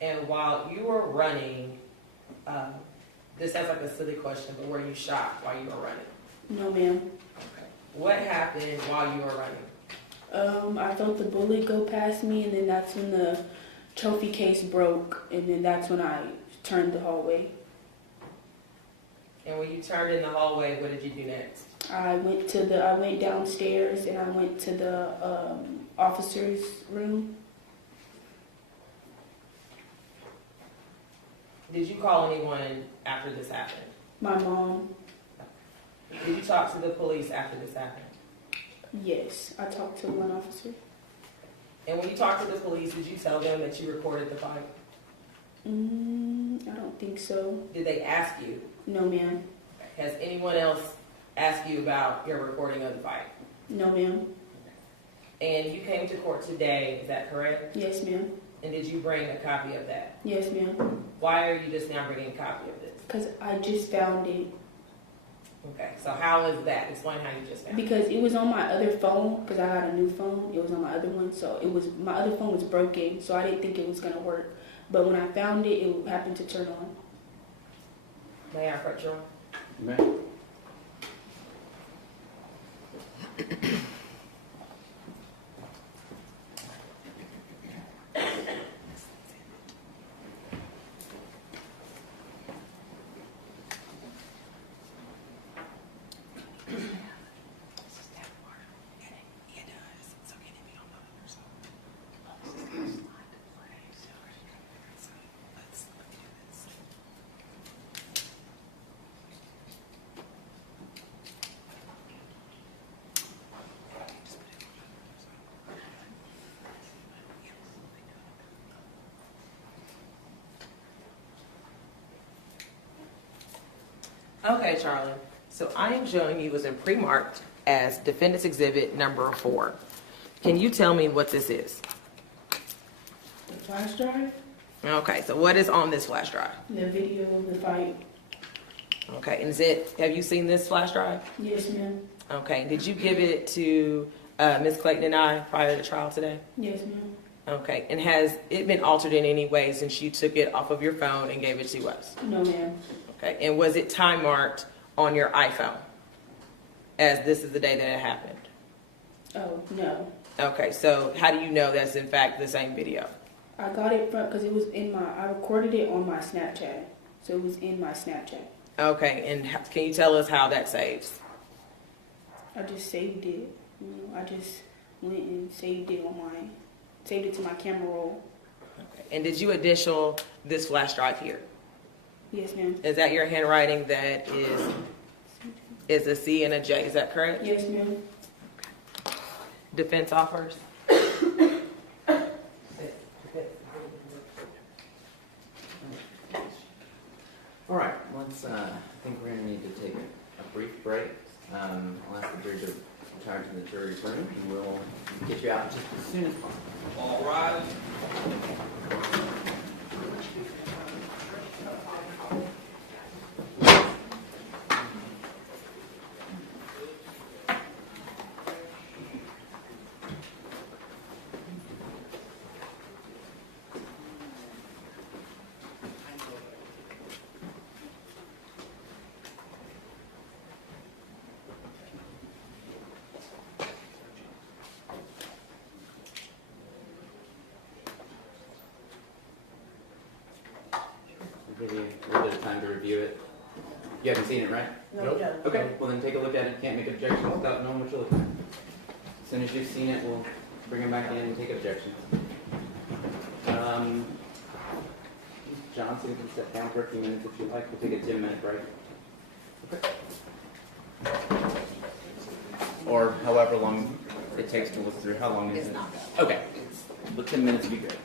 And while you were running, this sounds like a silly question, but were you shot while you were running? No, ma'am. Okay. What happened while you were running? I felt the bullet go past me, and then that's when the trophy case broke, and then that's when I turned the hallway. And when you turned in the hallway, what did you do next? I went downstairs, and I went to the officer's room. Did you call anyone after this happened? My mom. Did you talk to the police after this happened? Yes, I talked to one officer. And when you talked to the police, did you tell them that you recorded the fight? I don't think so. Did they ask you? No, ma'am. Has anyone else asked you about your recording of the fight? No, ma'am. And you came to court today, is that correct? Yes, ma'am. And did you bring a copy of that? Yes, ma'am. Why are you just now bringing a copy of this? Because I just found it. Okay, so how is that? Explain how you just found it. Because it was on my other phone, because I got a new phone. It was on my other one, so my other phone was broken, so I didn't think it was going to work. But when I found it, it happened to turn on. May I approach you? Right. Okay, Charlie. So I am showing you was in pre-marked as defendant's exhibit number 4. Can you tell me what this is? The flash drive, Okay, so what is on this flash drive? the video of the fight. Okay, and have you seen this flash drive? Yes, ma'am. Okay, did you give it to Ms. Clayton and I prior to trial today? Yes, ma'am. Okay, and has it been altered in any way since you took it off of your phone and gave it to us? No, ma'am. Okay, and was it time marked on your iPhone as this is the day that it happened? Oh, no. Okay, so how do you know that's in fact the same video? I got it from, because it was I recorded it on my Snapchat. So it was in my Snapchat. Okay, and can you tell us how that saves? I just saved it. I just went and saved it to my camera roll. Okay. And did you initial this flash drive here? Yes, ma'am. Is that your handwriting that is a C and a J, is that correct? Yes, ma'am. Defense offers? All right, I think we're gonna need to take a brief break. I'll ask the jury to retire to the jury room, and we'll get you out just as soon as possible. All rise. We'll give you a little bit of time to review it. You haven't seen it, right? Nope. Okay, well then take a look at it. Can't make objections without knowing what you're looking at. As soon as you've seen it, we'll bring it back in and take objections. Johnson, you can sit down for a few minutes if you'd like. We'll take a 10-minute break. Okay. Or however long it takes to look through. How long is it? Okay. But 10 minutes would be good.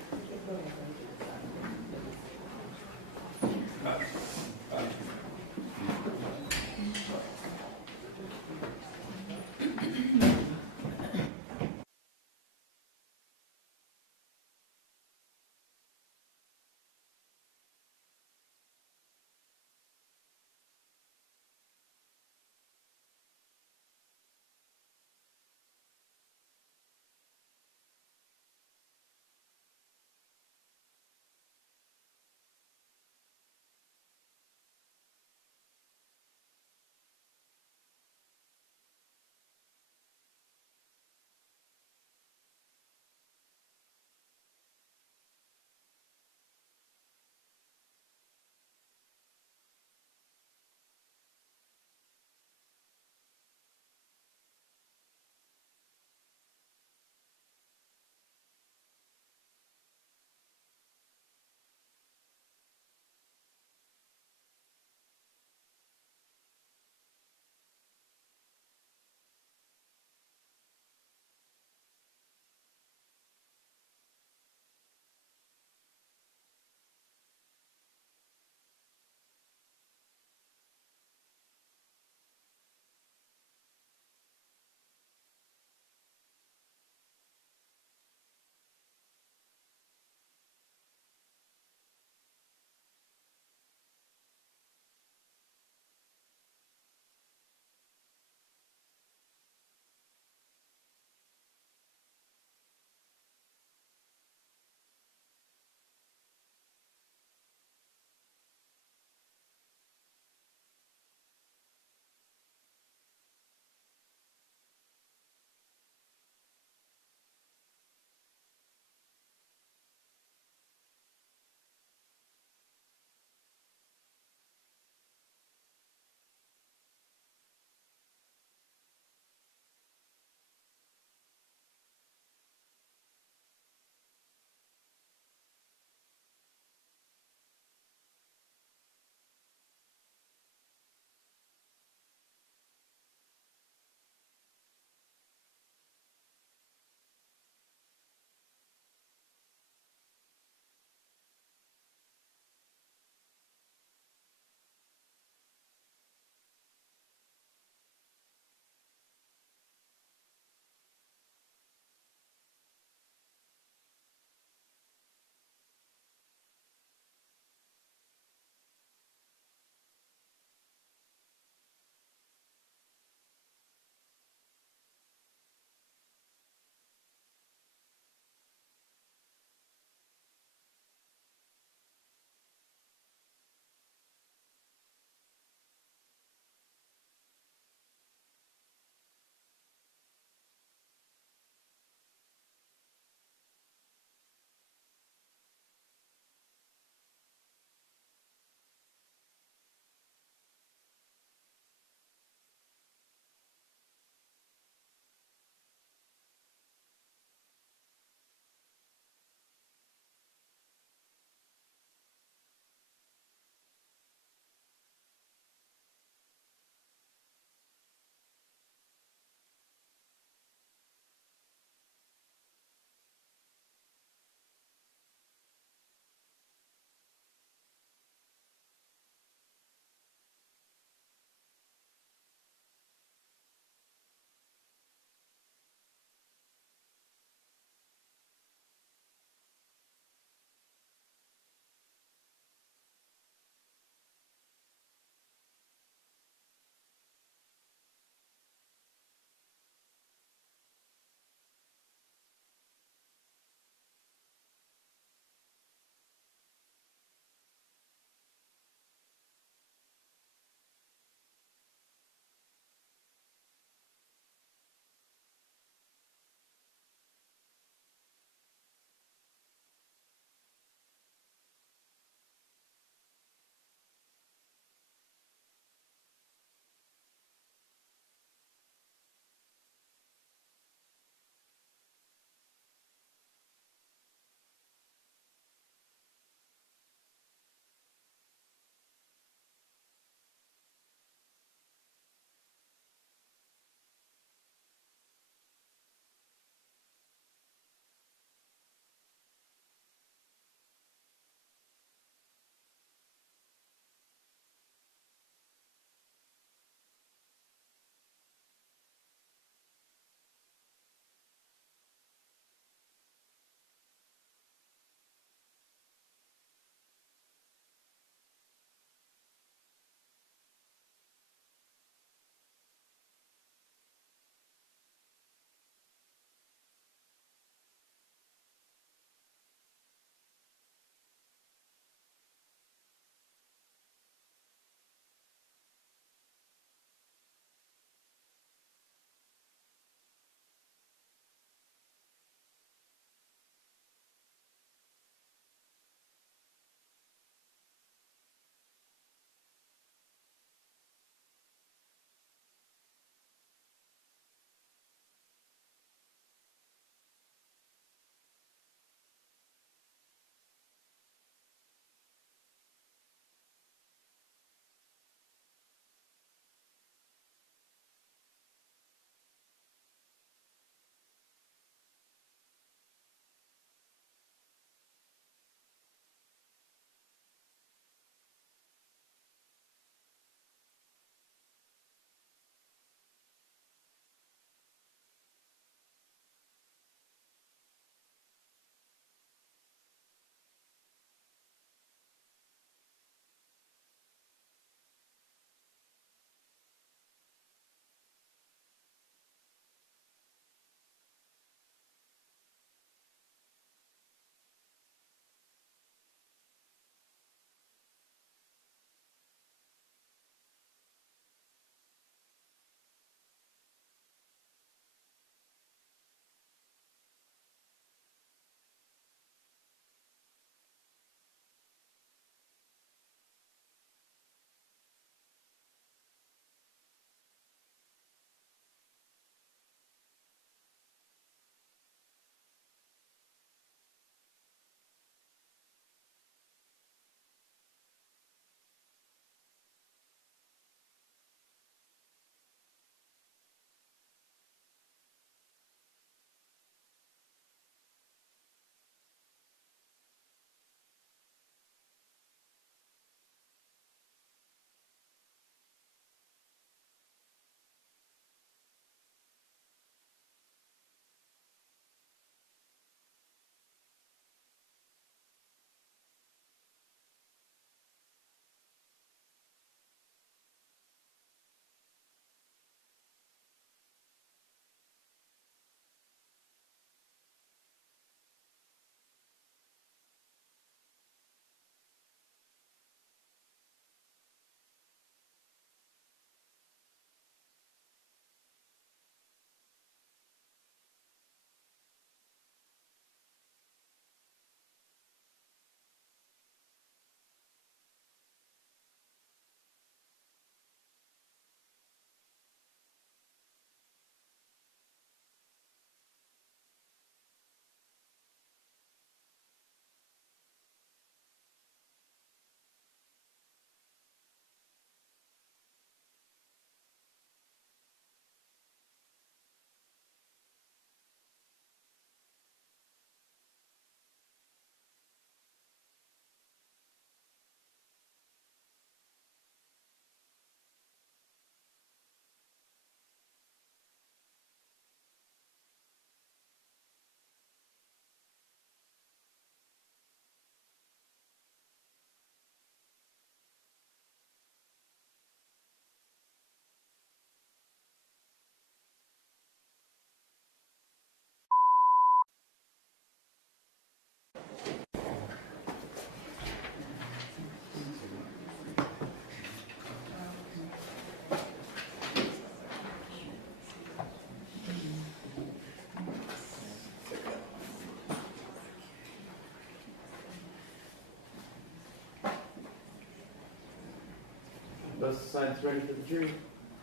Both sides ready for the jury?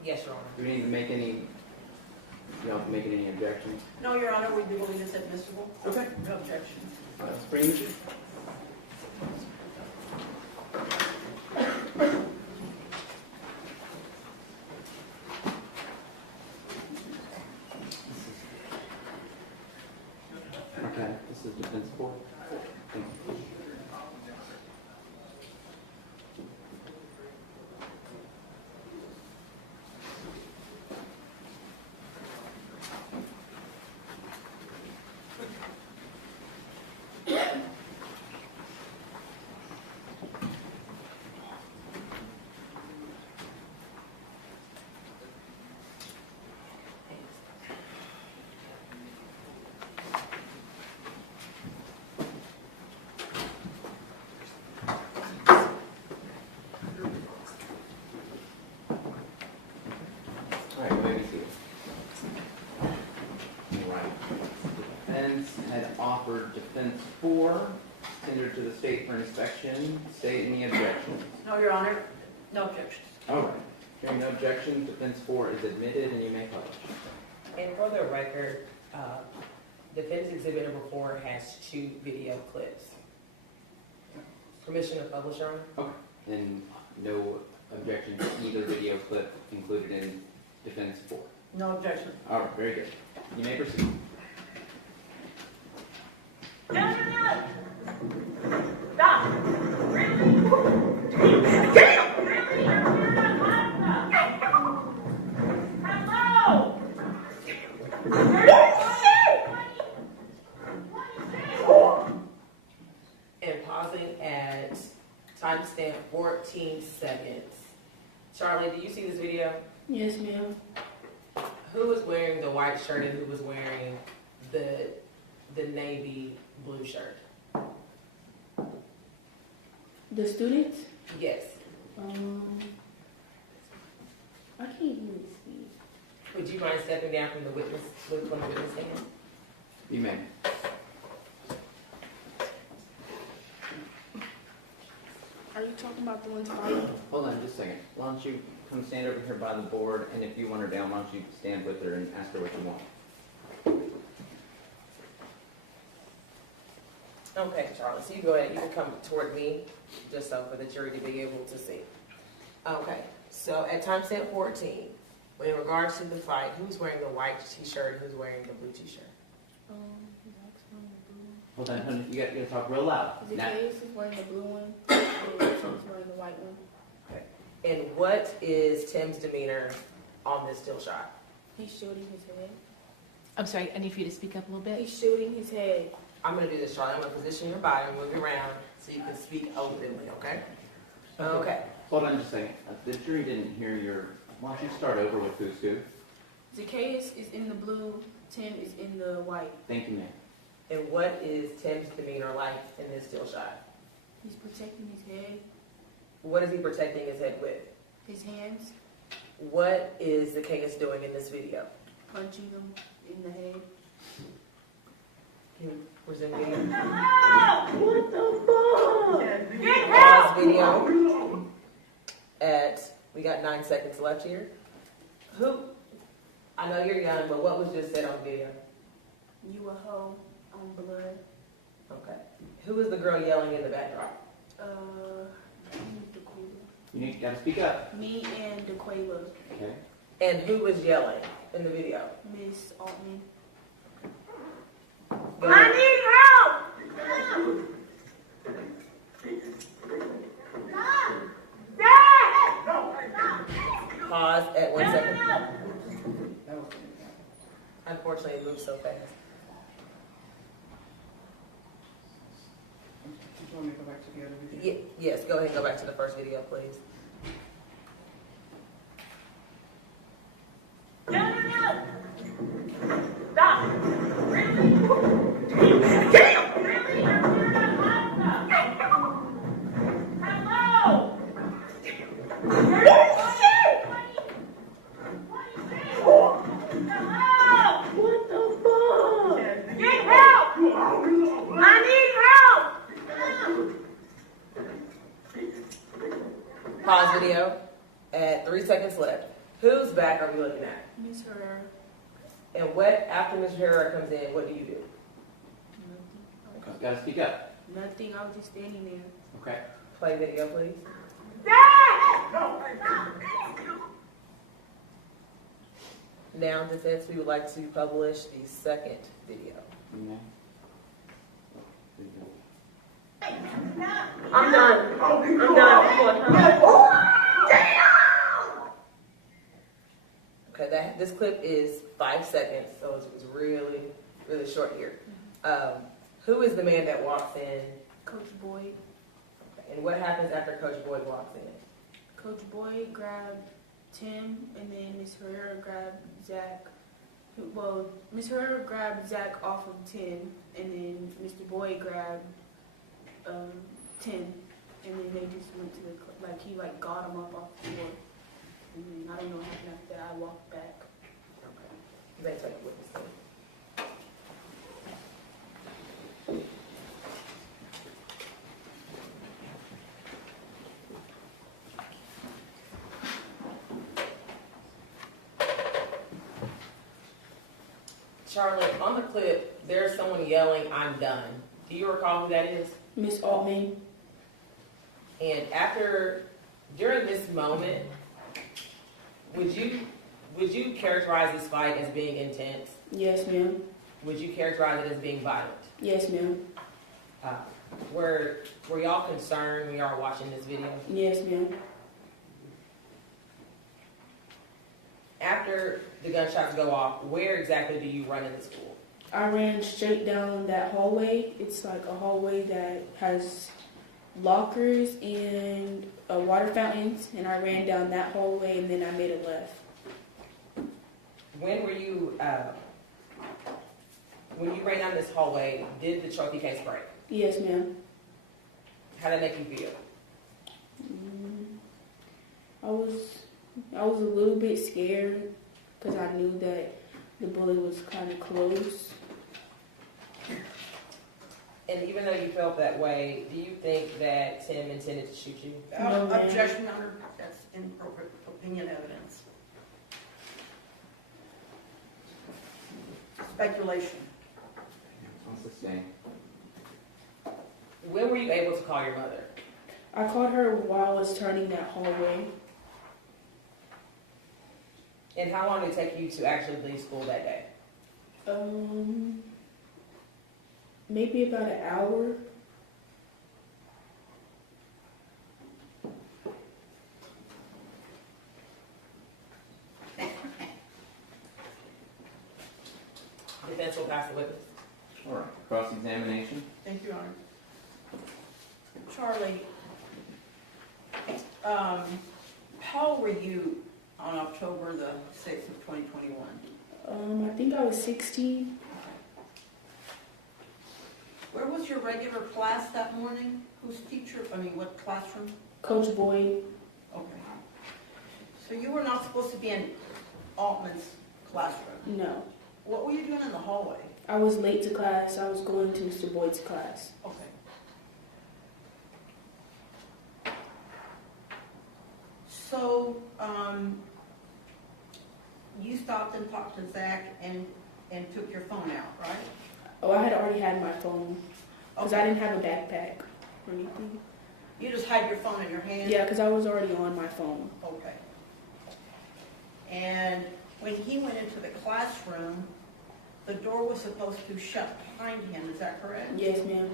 Yes, Your Honor. Do we need to make any, you know, make any objections? No, Your Honor, we believe it's admissible. Okay. No objection. Let's bring the jury. Okay, this is defense 4. Thank you. Alright, go ahead and see it. Alright. Defense had offered defense 4, tendered to the state for inspection. State any objections? No, Your Honor, no objections. Alright. Hearing no objections, defense 4 is admitted and you may publish. And for the record, defense exhibit number 4 has 2 video clips. Permission to publish, Your Honor? Okay. And no objection to either video clip included in defense 4? No objection. Alright, very good. You may proceed. Stop! And pausing at timestamp 14 seconds. Charlie, do you see this video? Yes, ma'am. Who was wearing the white shirt and who was wearing the navy blue shirt? The students? Yes. I can't even see. Would you mind stepping down from the witness stand? You may. Are you talking about the ones fighting? Hold on just a second. Why don't you come stand over here by the board, and if you want her down, why don't you stand with her and ask her what you want? Okay, Charlie, so you go ahead, you can come toward me, just so for the jury to be able to see. Okay, so at timestamp 14, in regards to the fight, who's wearing the white t-shirt and who's wearing the blue t-shirt? Hold on, honey, you gotta talk real loud. Now- Case is wearing the blue one, and Tim's wearing the white one. Okay. And what is Tim's demeanor on this still shot? He's shooting his head. I'm sorry, I need for you to speak up a little bit. He's shooting his head. I'm gonna do this, Charlie. I'm gonna position your body, move you around, so you can speak openly, okay? Okay. Hold on just a second. The jury didn't hear your, why don't you start over with who's who? Zacchaeus is in the blue, Tim is in the white. Thank you, ma'am. And what is Tim's demeanor like in this still shot? He's protecting his head, What is he protecting his head with? his hands, What is Zacchaeus doing in this video? punching him in the head. Can you present video? What the fuck? Pause video. We got 9 seconds left here. Who, I know you're young, but what was just said on video? You a hoe on blood. Okay. Who is the girl yelling in the backdrop? You gotta speak up. Me and DeQuayla. Okay. And who was yelling in the video? Miss Altman. I need help! Pause at 1 second. Unfortunately, it moved so fast. You want me to go back to the other video? Yes, go ahead and go back to the first video, please. Stop! What the fuck? Get help! I need help! Pause video At 3 seconds left. Whose back are we looking at? Miss Herrera. And what, after Ms. Herrera comes in, what do you do? You gotta speak up. Nothing, I was just standing there. Okay. Play video, please. Now, defense, we would like to publish the second video. I'm done. I'm done. Okay, this clip is 5 seconds, so it's really, really short here. Who is the man that walks in? Coach Boyd. Okay, and what happens after Coach Boyd walks in? Coach Boyd grabbed Tim, and then Miss Herrera grabbed Zach. Well, Miss Herrera grabbed Zach off of Tim, and then Mr. Boyd grabbed Tim, and then they just went to the, like, he like got him up off the floor. And then I don't know what happened after that. I walked back. Okay. They take witness stand. Charlotte, on the clip, there's someone yelling, "I'm done." Do you recall who that is? Miss Altman. And during this moment, would you characterize this fight as being intense? Yes, ma'am. Would you characterize it as being violent? Yes, ma'am. Were y'all concerned when y'all were watching this video? Yes, ma'am. After the gunshots go off, where exactly do you run in the school? I ran straight down that hallway. It's like a hallway that has lockers and water fountains, and I ran down that hallway and then I made a left. When you ran down this hallway, did the trophy case break? Yes, ma'am. How did that make you feel? I was a little bit scared because I knew that the bullet was kind of close. And even though you felt that way, do you think that Tim intended to shoot you? No, ma'am. Objection, Your Honor, that's inappropriate opinion evidence. Speculation. I'll sustain. When were you able to call your mother? I called her while I was turning that hallway. And how long did it take you to actually leave school that day? Maybe about an hour. Defense will pass the witness. All right. Cross-examination. Thank you, Your Honor. Charlie, how old were you on October the 6th of 2021? I think I was 16. Where was your regular class that morning? Whose teacher, what classroom? Coach Boyd. Okay. So you were not supposed to be in Altman's classroom? No. What were you doing in the hallway? I was late to class. I was going to Mr. Boyd's class. Okay. So, you stopped and talked to Zach and took your phone out, right? Oh, I had already had my phone because I didn't have a backpack or anything. You just had your phone in your hand? Yeah, because I was already on my phone. Okay. And when he went into the classroom, the door was supposed to shut behind him, is that correct? Yes, ma'am.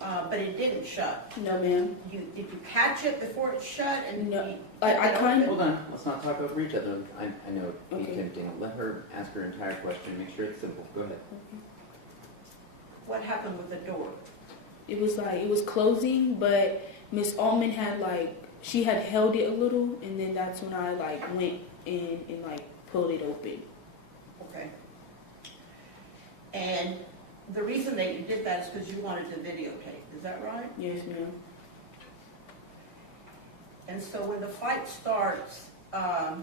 But it didn't shut. No, ma'am. Did you catch it before it shut? And No. I kind of... Hold on. Let's not talk over each other. I know it'd be Okay. tempting. Let her ask her entire question. Make sure it's simple. Go ahead. What happened with the door? It was closing, but Miss Altman had she had held it a little, and then that's when I went in and pulled it open. Okay. And the reason that you did that is because you wanted to videotape, is that right? Yes, ma'am. And so when the fight starts, are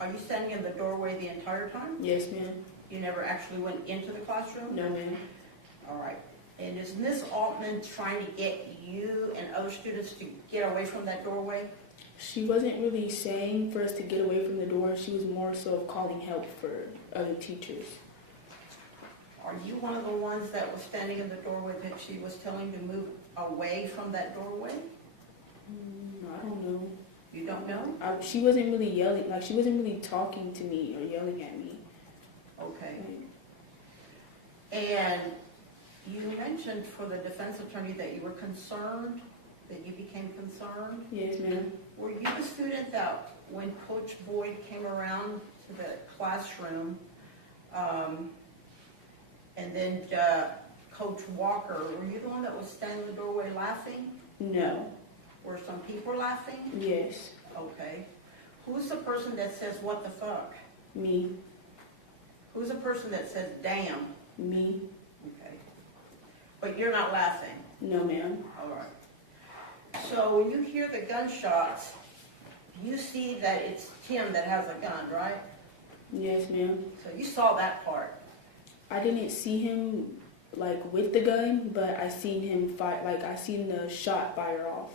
you standing in the doorway the entire time? Yes, ma'am. You never actually went into the classroom? No, ma'am. All right. And is Miss Altman trying to get you and other students to get away from that doorway? She wasn't really saying for us to get away from the door. She was more so of calling help for other teachers. Are you one of the ones that was standing in the doorway that she was telling to move away from that doorway? I don't know. You don't know? She wasn't really yelling, like she wasn't really talking to me or yelling at me. Okay. And you mentioned for the defense attorney that you were concerned, that you became concerned. Yes, ma'am. Were you the student that when Coach Boyd came around to the classroom, and then Coach Walker, were you the one that was standing in the doorway laughing? No. Were some people laughing? Yes. Okay. Who's the person that says, what the fuck? Me. Who's the person that says, damn? Me. Okay. But you're not laughing? No, ma'am. All right. So when you hear the gunshots, you see that it's Tim that has a gun, right? Yes, ma'am. So you saw that part. I didn't see him like with the gun, but I seen him fight. Like I seen the shot fire off.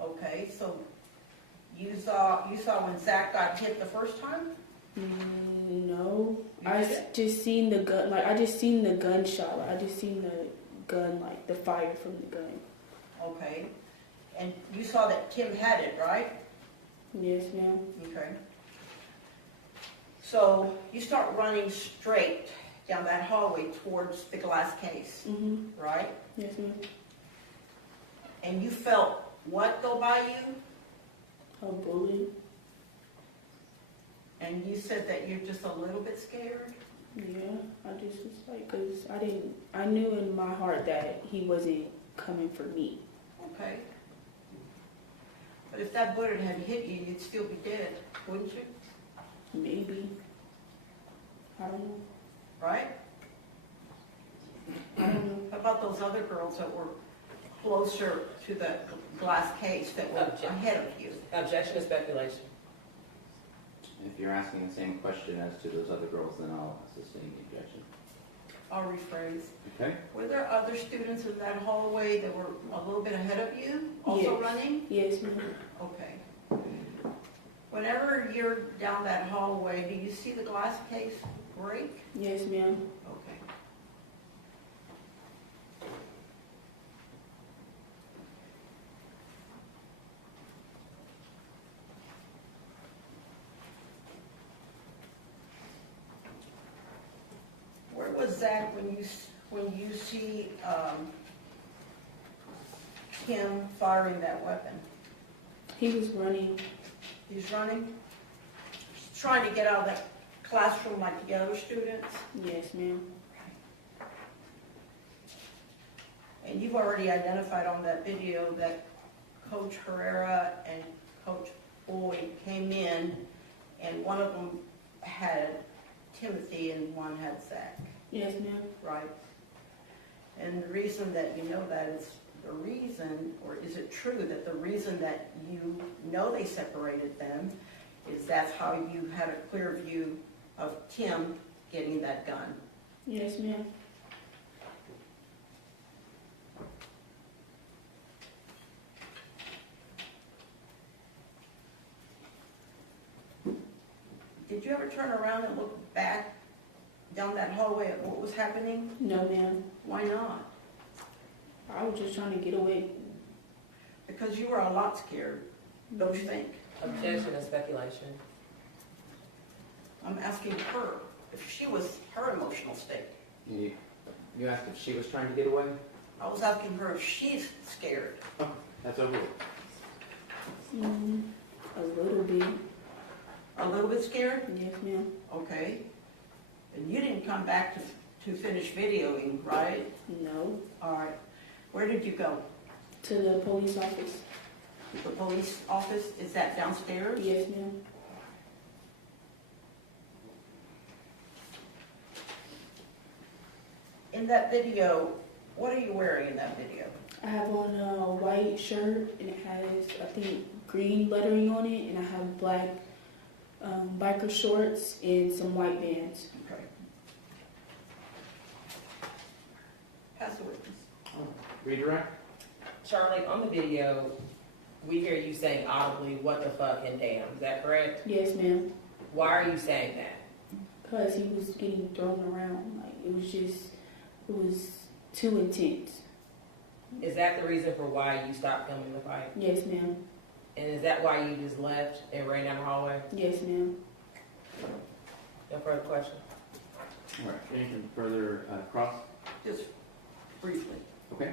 Okay, so you saw when Zach got hit the first time? No, You I did? just seen the gun. Like I just seen the gunshot. Like, I just seen the gun, like the fire from the gun. Okay. And you saw that Tim had it, right? Yes, ma'am. Okay. So you start running straight down that hallway towards the glass case, right? Yes, ma'am. And you felt what go by you? A bullet. And you said that you're just a little bit scared? Yeah, I just was like, cause I knew in my heart that he wasn't coming for me. Okay. But if that bullet had hit you, you'd still be dead, wouldn't you? Maybe. I don't know. Right? I don't know. How about those other girls that were closer to the glass case that were ahead of you? Objection to speculation. If you're asking the same question as to those other girls, then I'll sustain the objection. I'll rephrase. Okay? Were there other students in that hallway that were a little bit ahead of you, also Yes. running? Yes, ma'am. Okay. Whenever you're down that hallway, do you see the glass case break? Yes, ma'am. Okay. Where was Zach when you see him firing that weapon? He was running. He's running? He's trying to get out of that classroom like the other students? Yes, ma'am. And you've already identified on that video that Coach Herrera and Coach Boyd came in, and one of them had Timothy and one had Zach. Yes, ma'am. Right? And the reason that you know that is the reason, or is it true that the reason that you know they separated them is that's how you had a clear view of Tim getting that gun? Yes, ma'am. Did you ever turn around and look back down that hallway at what was happening? No, ma'am. Why not? I was just trying to get away. Because you were a lot scared, don't you think? Objection to speculation. I'm asking her if she was her emotional state. You asked if she was trying to get away? I was asking her if she's scared. Oh, that's over with. A little bit. A little bit scared? Yes, ma'am. Okay. And you didn't come back to finish videoing, right? No. All right. Where did you go? To the police office. The police office, is that downstairs? Yes, ma'am. In that video, what are you wearing in that video? I have on a white shirt and it has, I think, green lettering on it, and I have black biker shorts and some white bands. Okay. Pass the witness. Redirect? Charlie, on the video, we hear you saying audibly, what the fuck and damn. Is that correct? Yes, ma'am. Why are you saying that? Because he was getting thrown around. Like, it was too intense. Is that the reason for why you stopped filming the fight? Yes, ma'am. And is that why you just left and ran down the hallway? Yes, ma'am. No further questions? All right, anything further, Cross? Just briefly. Okay.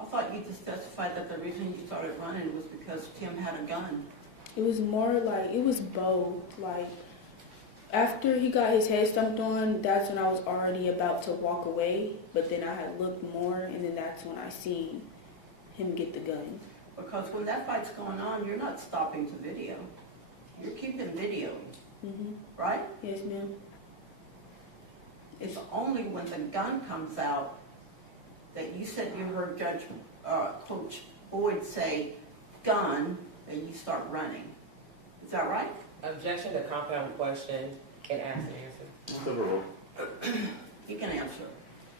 I thought you just testified that the reason you started running was because Tim had a gun. It was more like, it was both. Like, after he got his head stumped on, that's when I was already about to walk away. But then I had looked more, and then that's when I seen him get the gun. Because when that fight's going on, you're not stopping to video. You're keeping video, right? Yes, ma'am. It's only when the gun comes out that you said you heard Coach Boyd say gun, that you start running. Is that right? Objection to compound question and ask and answer. Silver rule. You can answer.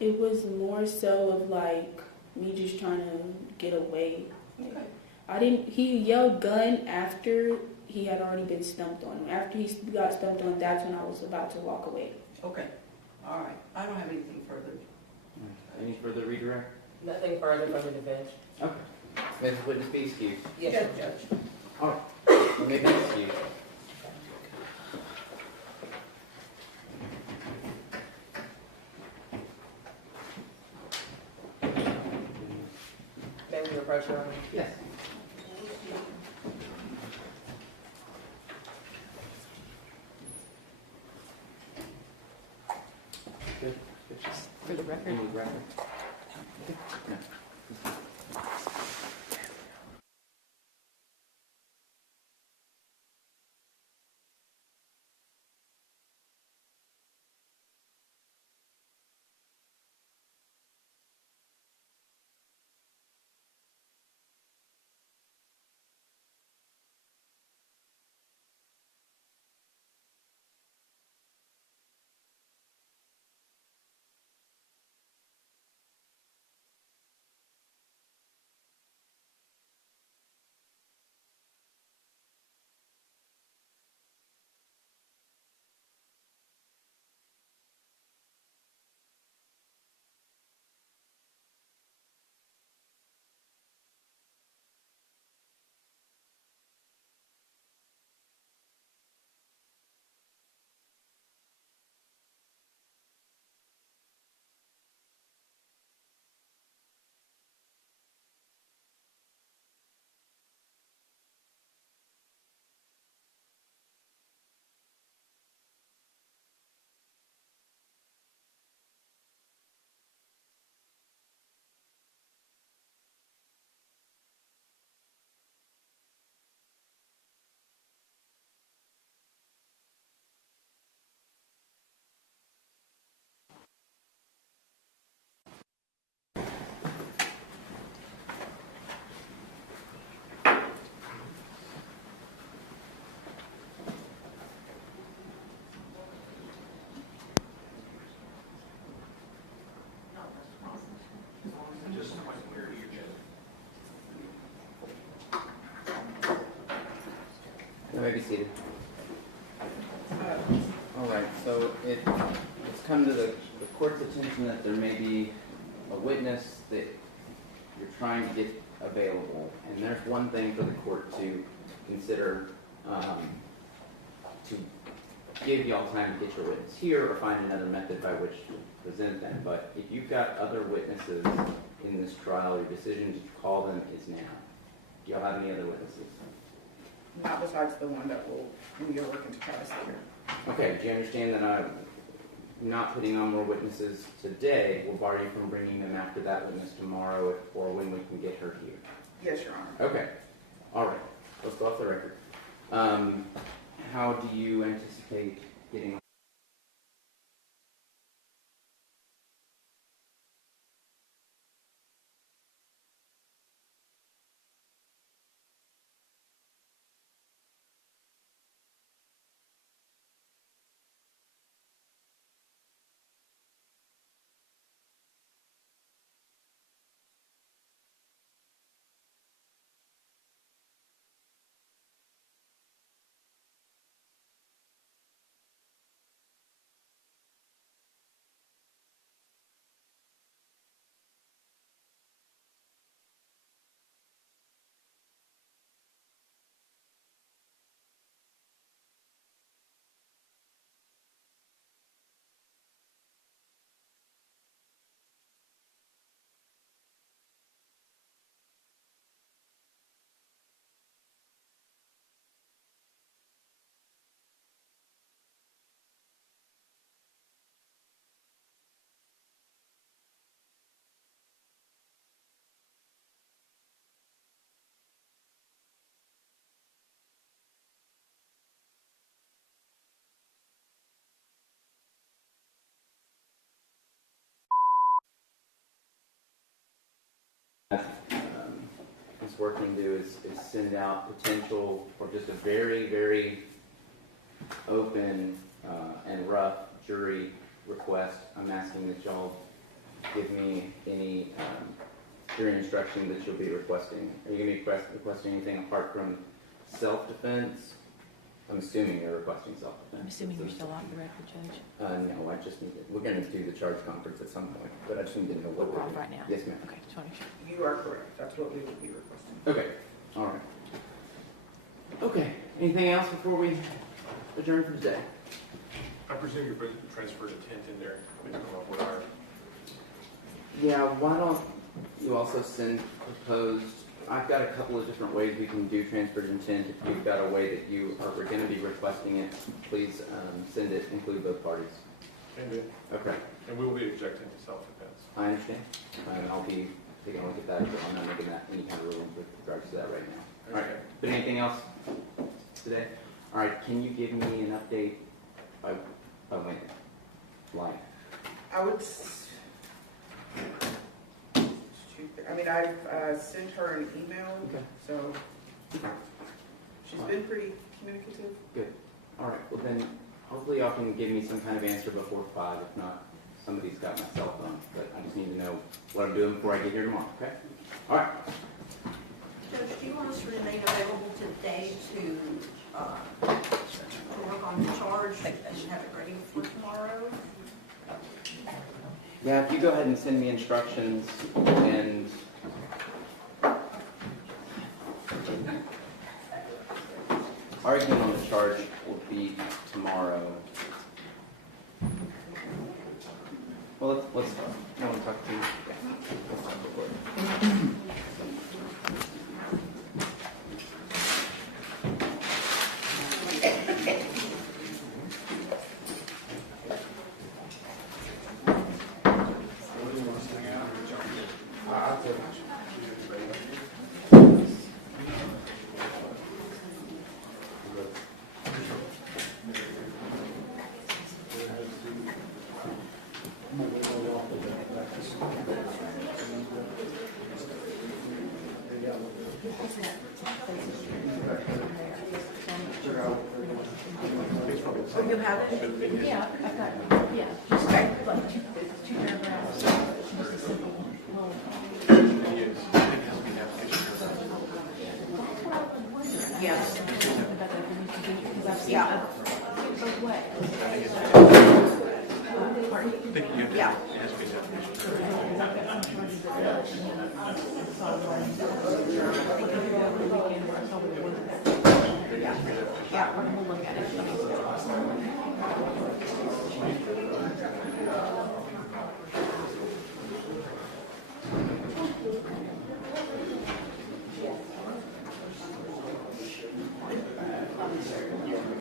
It was more so of like me just trying to get away. Okay. He yelled gun after he had already been stumped on. After he got stumped on, that's when I was about to walk away. Okay. All right. I don't have anything further. Any further redirect? Nothing further from the defense. Okay. May the witness be excused? Yes, Judge. All right. You may be excused. May we approach your honor? Yes. Good. For the record. Any record? No. You may be seated. All right, so it's come to the court's attention that there may be a witness that you're trying to get available, and there's one thing for the court to consider, to give y'all time to get your witness here or find another method by which to present them. But if you've got other witnesses in this trial, your decision to call them is now. Do y'all have any other witnesses? Not besides the one that we are working to try to secure. Okay, do you understand that I'm not putting on more witnesses today will bar you from bringing them after that witness tomorrow or when we can get her here? Yes, Your Honor. Okay, all right, let's go off the record. How do you anticipate getting this work can do is send out potential or just a very, very open and rough jury request. I'm asking that y'all give me any jury instruction that you'll be requesting. Are you going to be requesting anything apart from self-defense? I'm assuming you're requesting self-defense. I'm assuming you're still on the record, Judge. No, I just need to, we're going to do the charge conference at some point, but I just need to know what We're we're off doing. right now. Yes, ma'am. Okay, just want to make sure. You are correct, that's what we would be requesting. Okay, all right. Okay, anything else before we adjourn for today? I presume you put transferred intent in there, based on what our, Yeah, why don't you also send proposed, I've got a couple of different ways we can do transferred intent. If you've got a way that you are going to be requesting it, please send it, include both parties. Okay. And we will be objecting to self-defense. I understand. And I'll be taking a look at that. I'm not making that any kind of ruling with regards to that right now. All right. But anything else today? All right. Can you give me an update? Oh, wait. Line. I would, I mean, I've sent her an email, Okay. so she's been pretty communicative. Good. All right. Well, then hopefully y'all can give me some kind of answer before 5. If not, somebody's got my cell phone. But I just need to know what I'm doing before I get here tomorrow. Okay? All right. Judge, do you want us to remain available today to work on the charge and have it ready for tomorrow? Yeah, if you go ahead and send me instructions and argument on the charge will be tomorrow. Well, let's talk. I want to talk to you. Let's talk before. Oh, you have it? Yeah, I've got, yeah, just like two paragraphs, just a simple Yes. about that we need to do, because I've seen Yeah. both ways. Pardon? Yeah. Yeah, we'll look at it.